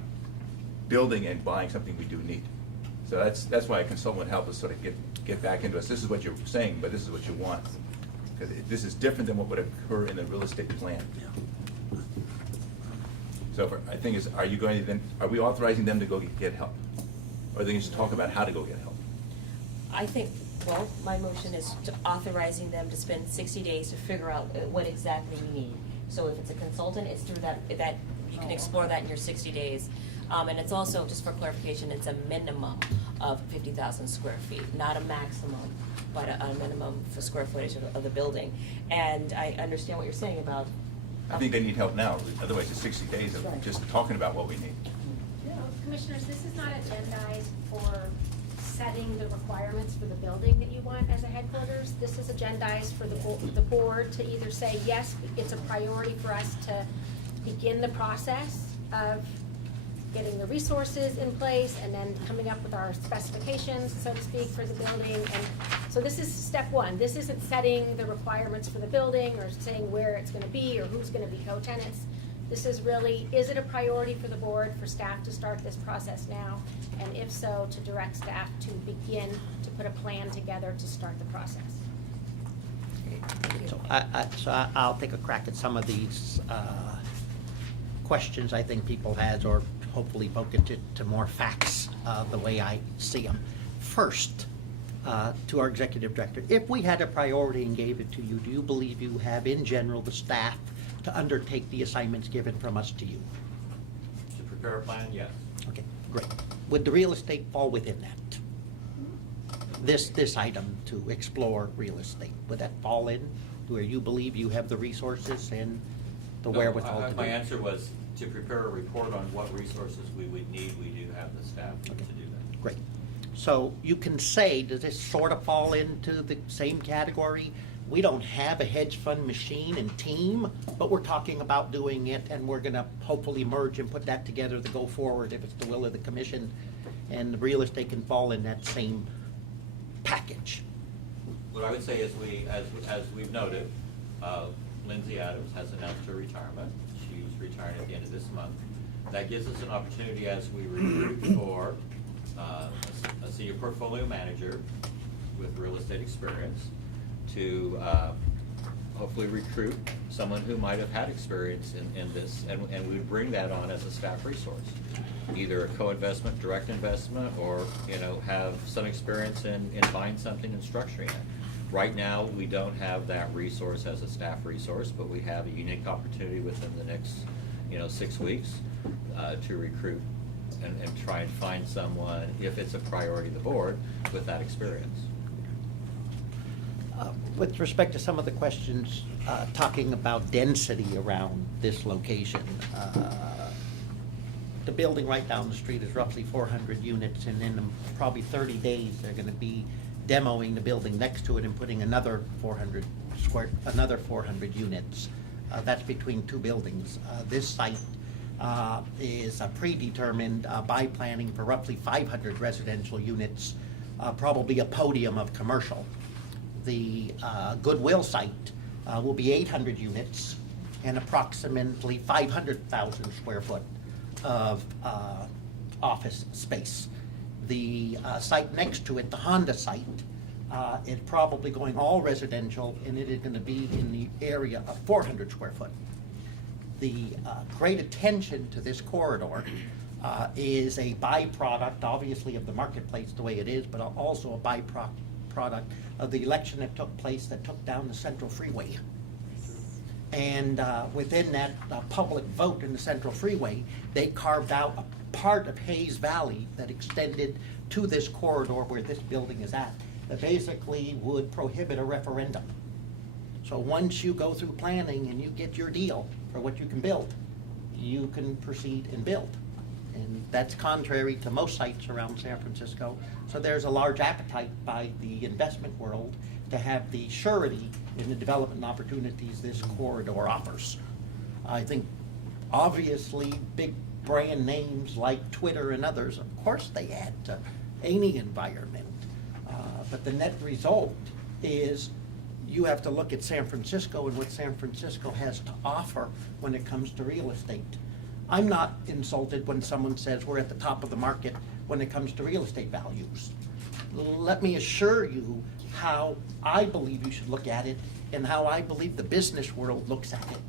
building and buying something we do need. So that's why a consultant would help us sort of get back into us. This is what you're saying, but this is what you want. Because this is different than what would occur in the real estate plan. So I think is, are we authorizing them to go get help? Or are they just talk about how to go get help? I think, well, my motion is to authorizing them to spend 60 days to figure out what exactly we need. So if it's a consultant, it's through that you can explore that in your 60 days. And it's also, just for clarification, it's a minimum of 50,000 square feet, not a maximum, but a minimum for square footage of the building. And I understand what you're saying about. I think they need help now, otherwise it's 60 days of Right. just talking about what we need. Commissioners, this is not agendized for setting the requirements for the building that you want as a headquarters. This is agendized for the board to either say, yes, it's a priority for us to begin the process of getting the resources in place and then coming up with our specifications, so to speak, for the building. And so this is step one. This isn't setting the requirements for the building or saying where it's gonna be or who's gonna be co-tenants. This is really, is it a priority for the board, for staff to start this process now? And if so, to direct staff to begin to put a plan together to start the process. So I'll take a crack at some of these questions I think people has, or hopefully poke it to more facts the way I see them. First, to our executive director, if we had a priority and gave it to you, do you believe you have in general the staff to undertake the assignments given from us to you? To prepare a plan, yes. Okay, great. Would the real estate fall within that? This item to explore real estate, would that fall in where you believe you have the resources and the No, wherewithal to do my it? answer was to prepare a report on what resources we would need. We do have the staff to do that. Great. So you can say, does this sort of fall into the same category? We don't have a hedge fund machine and team, but we're talking about doing it, and we're gonna hopefully merge and put that together to go forward if it's the will of the commission, and the real estate can fall in that same package. What I would say is as we've noted, Lindsay Adams has announced her retirement. She's retiring at the end of this month. That gives us an opportunity as we recruit for a senior portfolio manager with real estate experience to hopefully recruit someone who might have had experience in this, and we would bring that on as a staff resource. Either a co-investment, direct investment, or have some experience in buying something and structuring it. Right now, we don't have that resource as a staff resource, but we have a unique opportunity within the next 6 weeks to recruit and try and find someone, if it's a priority of the board, with that experience. With respect to some of the questions talking about density around this location, the building right down the street is roughly 400 units, and in probably 30 days, they're gonna be demoing the building next to it and putting another 400 units. That's between two buildings. This site is predetermined by planning for roughly 500 residential units, probably a podium of commercial. The Goodwill site will be 800 units and approximately 500,000 square foot of office space. The site next to it, the Honda site, is probably going all residential, and it is going to be in the area of 400 square foot. The great attention to this corridor is a byproduct, obviously, of the marketplace the way it is, but also a byproduct of the election that took place that took down the Central Freeway. And within that public vote in the Central Freeway, they carved out a part of Hayes Valley that extended to this corridor where this building is at, that basically would prohibit a referendum. So once you go through planning and you get your deal for what you can build, you can proceed and build. And that's contrary to most sites around San Francisco. So there's a large appetite by the investment world to have the surety in the development opportunities this corridor offers. I think obviously big brand names like Twitter and others, of course they add to any environment. But the net result is you have to look at San Francisco and what San Francisco has to offer when it comes to real estate. I'm not insulted when someone says we're at the top of the market when it comes to real estate values. Let me assure you how I believe you should look at it and how I believe the business world looks at it.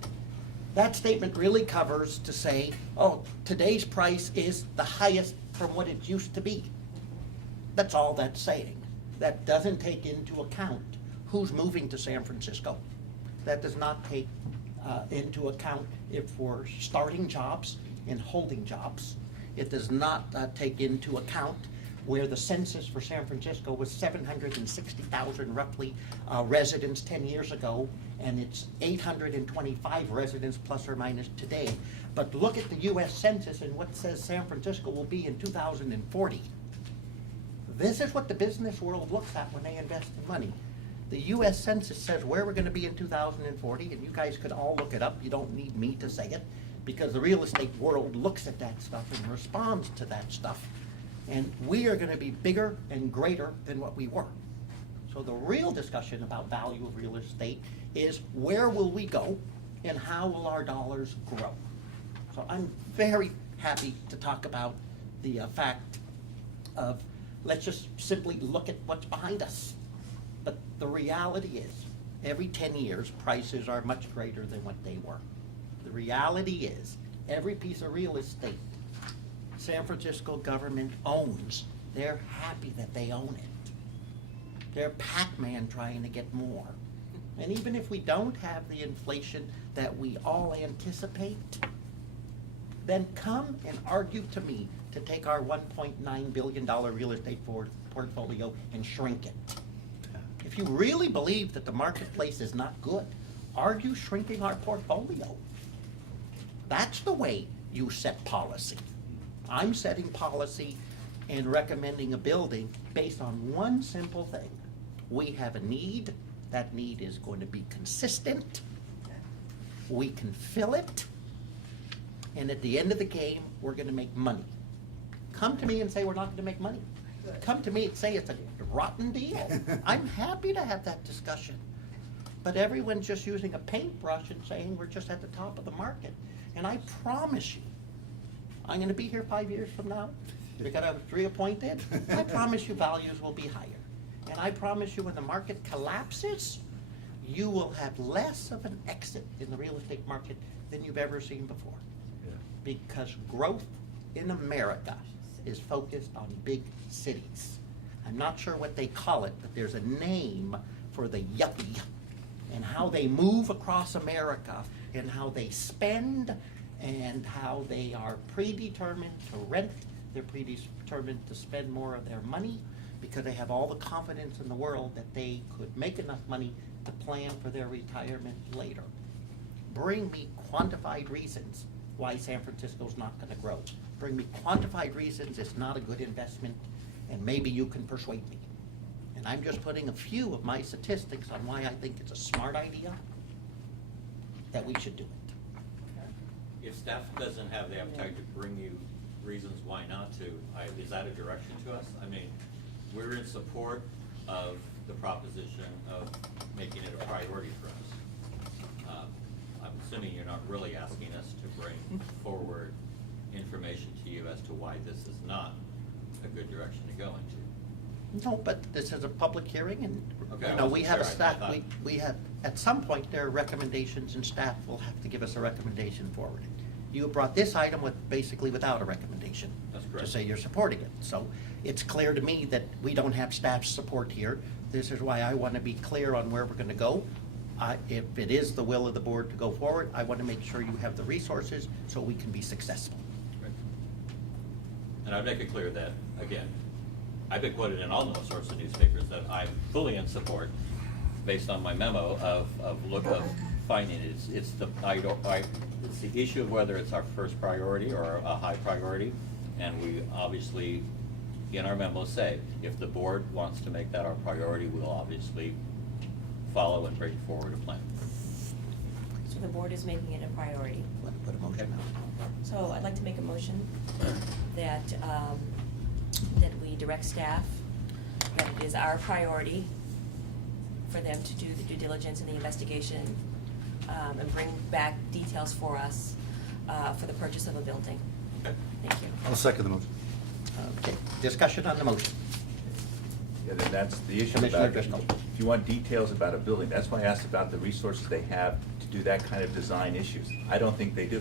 That statement really covers to say, oh, today's price is the highest from what it used to be. That's all that's saying. That doesn't take into account who's moving to San Francisco. That does not take into account if we're starting jobs and holding jobs. It does not take into account where the census for San Francisco was 760,000 roughly residents 10 years ago, and it's 825 residents plus or minus today. But look at the US Census and what says San Francisco will be in 2040. This is what the business world looks at when they invest in money. The US Census says where we're going to be in 2040, and you guys could all look it up. You don't need me to say it, because the real estate world looks at that stuff and responds to that stuff. And we are going to be bigger and greater than what we were. So the real discussion about value of real estate is where will we go and how will our dollars grow? So I'm very happy to talk about the fact of let's just simply look at what's behind us. But the reality is, every 10 years, prices are much greater than what they were. The reality is, every piece of real estate San Francisco government owns, they're happy that they own it. They're Pac-Man trying to get more. And even if we don't have the inflation that we all anticipate, then come and argue to me to take our $1.9 billion real estate portfolio and shrink it. If you really believe that the marketplace is not good, argue shrinking our portfolio. That's the way you set policy. I'm setting policy and recommending a building based on one simple thing. We have a need. That need is going to be consistent. We can fill it. And at the end of the game, we're going to make money. Come to me and say we're not going to make money. Come to me and say it's a rotten deal. I'm happy to have that discussion. But everyone's just using a paintbrush and saying we're just at the top of the market. And I promise you, I'm going to be here 5 years from now. We got to reappointed. I promise you values will be higher. And I promise you when the market collapses, you will have less of an exit in the real estate market than you've ever seen before. Yeah. Because growth in America is focused on big cities. I'm not sure what they call it, but there's a name for the yuppie and how they move across America and how they spend and how they are predetermined to rent. They're predetermined to spend more of their money. because they have all the confidence in the world that they could make enough money to plan for their retirement later. Bring me quantified reasons why San Francisco's not gonna grow. Bring me quantified reasons it's not a good investment, and maybe you can persuade me. And I'm just putting a few of my statistics on why I think it's a smart idea that we should do it. If staff doesn't have the appetite to bring you reasons why not to, is that a direction to us? I mean, we're in support of the proposition of making it a priority for us. I'm assuming you're not really asking us to bring forward information to you as to why this is not a good direction to go into. No, but this is a public hearing, and, Okay, you know, we have a sure, I staff, thought- we have, at some point, there are recommendations, and staff will have to give us a recommendation forward. You brought this item with, basically without a recommendation. That's correct. To say you're supporting it. So it's clear to me that we don't have staff support here. This is why I want to be clear on where we're going to go. If it is the will of the board to go forward, I want to make sure you have the resources so we can be successful. And I'd make it clear that, again, I've been quoted in all those sorts of newspapers that I'm fully in support, based on my memo of finding it. It's the issue of whether it's our first priority or a high priority, and we obviously, in our memo, say, if the board wants to make that our priority, we'll obviously follow and bring forward a plan. So the board is making it a priority. Put a motion out. So I'd like to make a motion that, that we direct staff, that it is our priority for them to do the due diligence and the investigation, and bring back details for us, for the purchase of a building. Okay. Thank you. I'll second the motion. Okay, discussion on the motion. Yeah, then that's the issue Commissioner about, Driscoll. if you want details about a building, that's why I asked about the resources they have to do that kind of design issues. I don't think they do.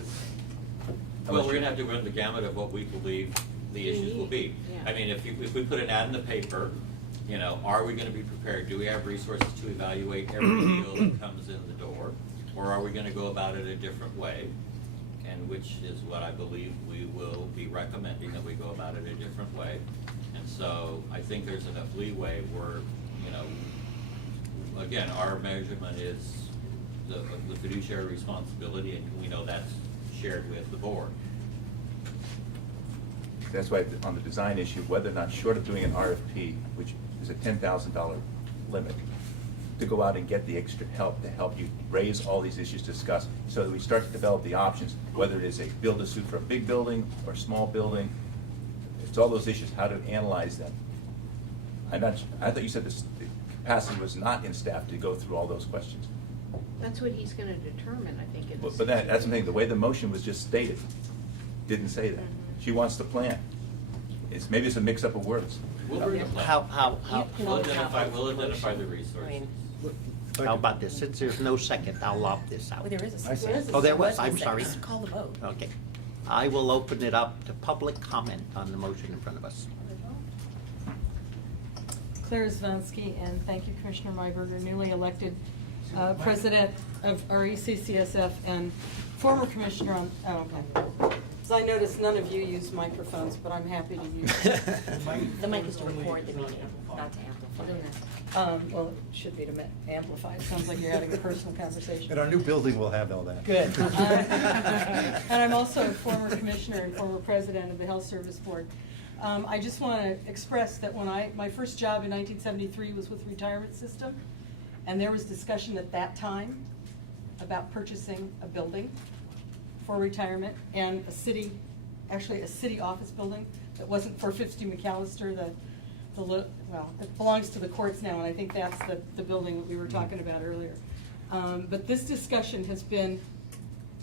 Well, we're gonna have to run the gamut of what we believe the issues will be. Yeah. I mean, if we put an ad in the paper, you know, are we gonna be prepared? Do we have resources to evaluate every deal that comes in the door? Or are we gonna go about it a different way? And which is what I believe we will be recommending, that we go about it a different way. And so I think there's enough leeway where, you know, again, our measurement is the fiduciary responsibility, and we know that's shared with the board. That's why on the design issue, whether or not, short of doing an RFP, which is a $10,000 limit, to go out and get the extra help to help you raise all these issues discussed, so that we start to develop the options, whether it is a build-a-suit for a big building or a small building. It's all those issues, how to analyze them. I thought you said the capacity was not in staff to go through all those questions. That's what he's gonna determine, I think, in the. But that's the thing, the way the motion was just stated, didn't say that. She wants the plan. Maybe it's a mix-up of words. We'll bring the plan. How, We'll identify the resources. how about this? Since there's no second, I'll lob this out. Oh, there is a I second. see. Oh, there was, a I'm second. sorry. Just call the vote. Okay. I will open it up to public comment on the motion in front of us. Claire Zvansky, and thank you, Commissioner Myberger, newly elected president of RECCSF and former commissioner on, okay. So I noticed none of you use microphones, but I'm happy to use it. The mic is to record the meeting, not to amplify. Well, it should be to amplify. It sounds like you're having a personal conversation. In our new building, we'll have all that. Good. And I'm also a former commissioner and former president of the Health Service Board. I just want to express that when my first job in 1973 was with the retirement system, and there was discussion at that time about purchasing a building for retirement and actually a city office building that wasn't for 50 McAllister, well, it belongs to the courts now, and I think that's the building that we were talking about earlier. But this discussion has been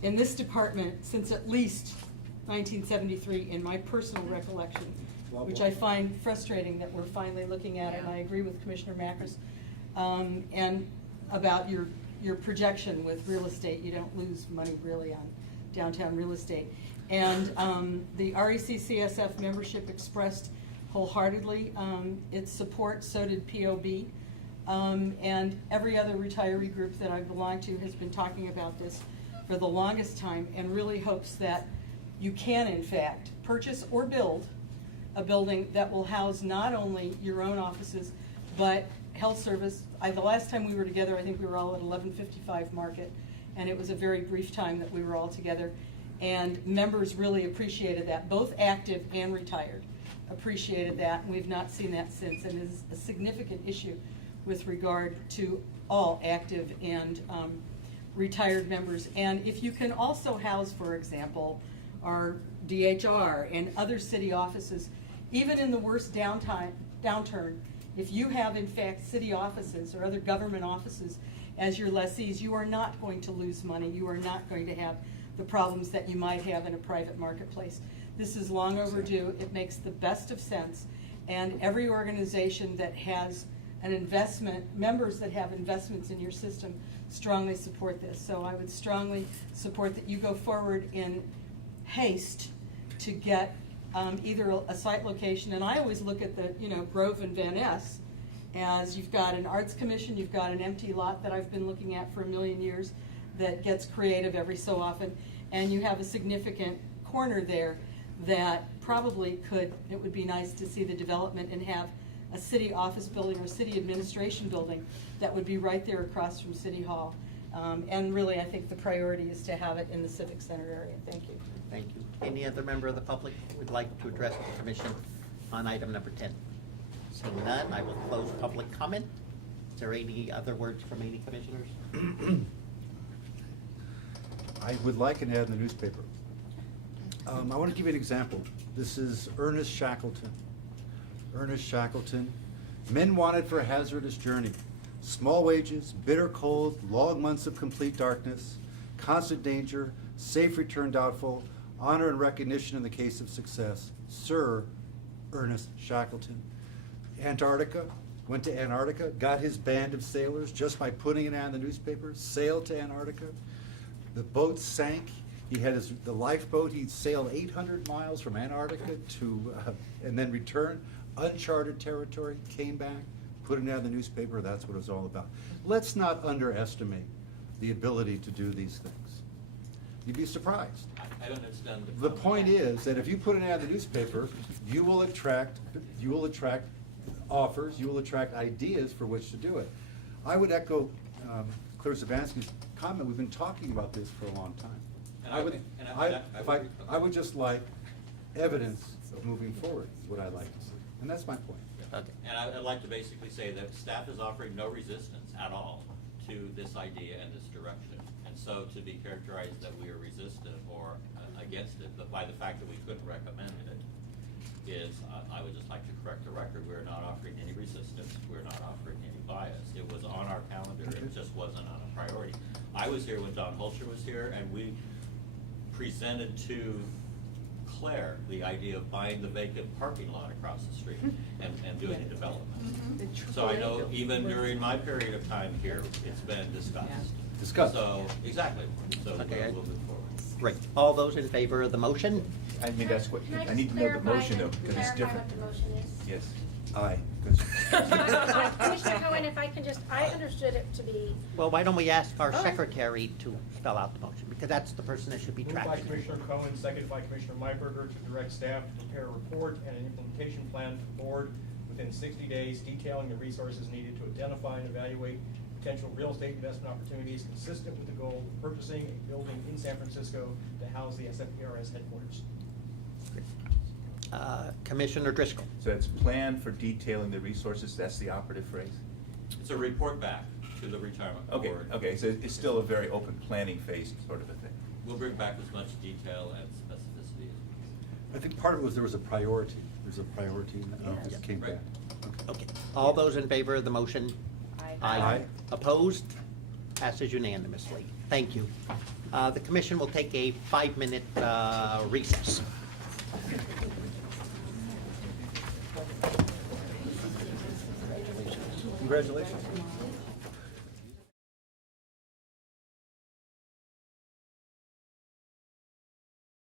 in this department since at least 1973, in my personal recollection, which I find frustrating that we're finally looking at, and I agree with Commissioner Macris, and about your projection with real estate. You don't lose money really on downtown real estate. And the RECCSF membership expressed wholeheartedly its support, so did POB. And every other retiree group that I belong to has been talking about this for the longest time, and really hopes that you can, in fact, purchase or build a building that will house not only your own offices, but health service. The last time we were together, I think we were all at 1155 Market, and it was a very brief time that we were all together. And members really appreciated that, both active and retired appreciated that. We've not seen that since, and it is a significant issue with regard to all active and retired members. And if you can also house, for example, our DHR and other city offices, even in the worst downturn, if you have in fact city offices or other government offices as your lessees, you are not going to lose money. You are not going to have the problems that you might have in a private marketplace. This is long overdue. It makes the best of sense. And every organization that has an investment, members that have investments in your system, strongly support this. So I would strongly support that you go forward in haste to get either a site location. And I always look at the, Grove and Van Ness as you've got an arts commission, you've got an empty lot that I've been looking at for a million years that gets creative every so often, and you have a significant corner there that probably it would be nice to see the development and have a city office building or city administration building that would be right there across from City Hall. And really, I think the priority is to have it in the Civic Center area. Thank you. Thank you. Any other member of the public who would like to address the commission on item number 10? Seeing none, I will close public comment. Is there any other words from any commissioners? I would like an ad in the newspaper. I want to give you an example. This is Ernest Shackleton. Ernest Shackleton, men wanted for a hazardous journey. Small wages, bitter cold, long months of complete darkness, constant danger, safe return doubtful, honor and recognition in the case of success. Sir Ernest Shackleton. Antarctica, went to Antarctica, got his band of sailors just by putting an ad in the newspaper, sailed to Antarctica. The boat sank. He had the lifeboat. He sailed 800 miles from Antarctica to, and then returned, uncharted territory, came back, put an ad in the newspaper. That's what it was all about. Let's not underestimate the ability to do these things. You'd be surprised. I don't understand. The point is that if you put an ad in the newspaper, you will attract offers, you will attract ideas for which to do it. I would echo Claire Savansky's comment. We've been talking about this for a long time. I would just like evidence of moving forward, is what I'd like to see. And that's my point. Okay. And I'd like to basically say that staff is offering no resistance at all to this idea and this direction. And so to be characterized that we are resistant or against it, but by the fact that we couldn't recommend it, is I would just like to correct the record. We're not offering any resistance. We're not offering any bias. It was on our calendar. It just wasn't on a priority. I was here when Don Holscher was here, and we presented to Claire the idea of buying the vacant parking lot across the street and doing a development. So I know even during my period of time here, it's been discussed. So, exactly. So Okay. we'll move forward. Great. All those in favor of the motion? I mean, that's what, Can I need to know the motion though, because it's different. Clarify what the motion is? Yes. Aye. Commissioner Cohen, if I can just, I understood it to be, Well, why don't we ask our secretary to spell out the motion, because that's the person that should be Moved by tracking. Commissioner Cohen, seconded by Commissioner Myberger to direct staff to prepare a report and an implementation plan for the board within 60 days detailing the resources needed to identify and evaluate potential real estate investment opportunities consistent with the goal of purchasing a building in San Francisco to house the SFERS headquarters. Commissioner Driscoll. So it's plan for detailing the resources, that's the operative phrase? It's a report back to the retirement board. Okay, so it's still a very open planning phase sort of a thing. We'll bring back as much detail and specificity as I think part of it was there was a priority. There's a priority and it came Right. back. Okay. All those in favor of the motion? Aye. Opposed? Passes unanimously. Thank you. The commission will take a 5-minute recess. Congratulations.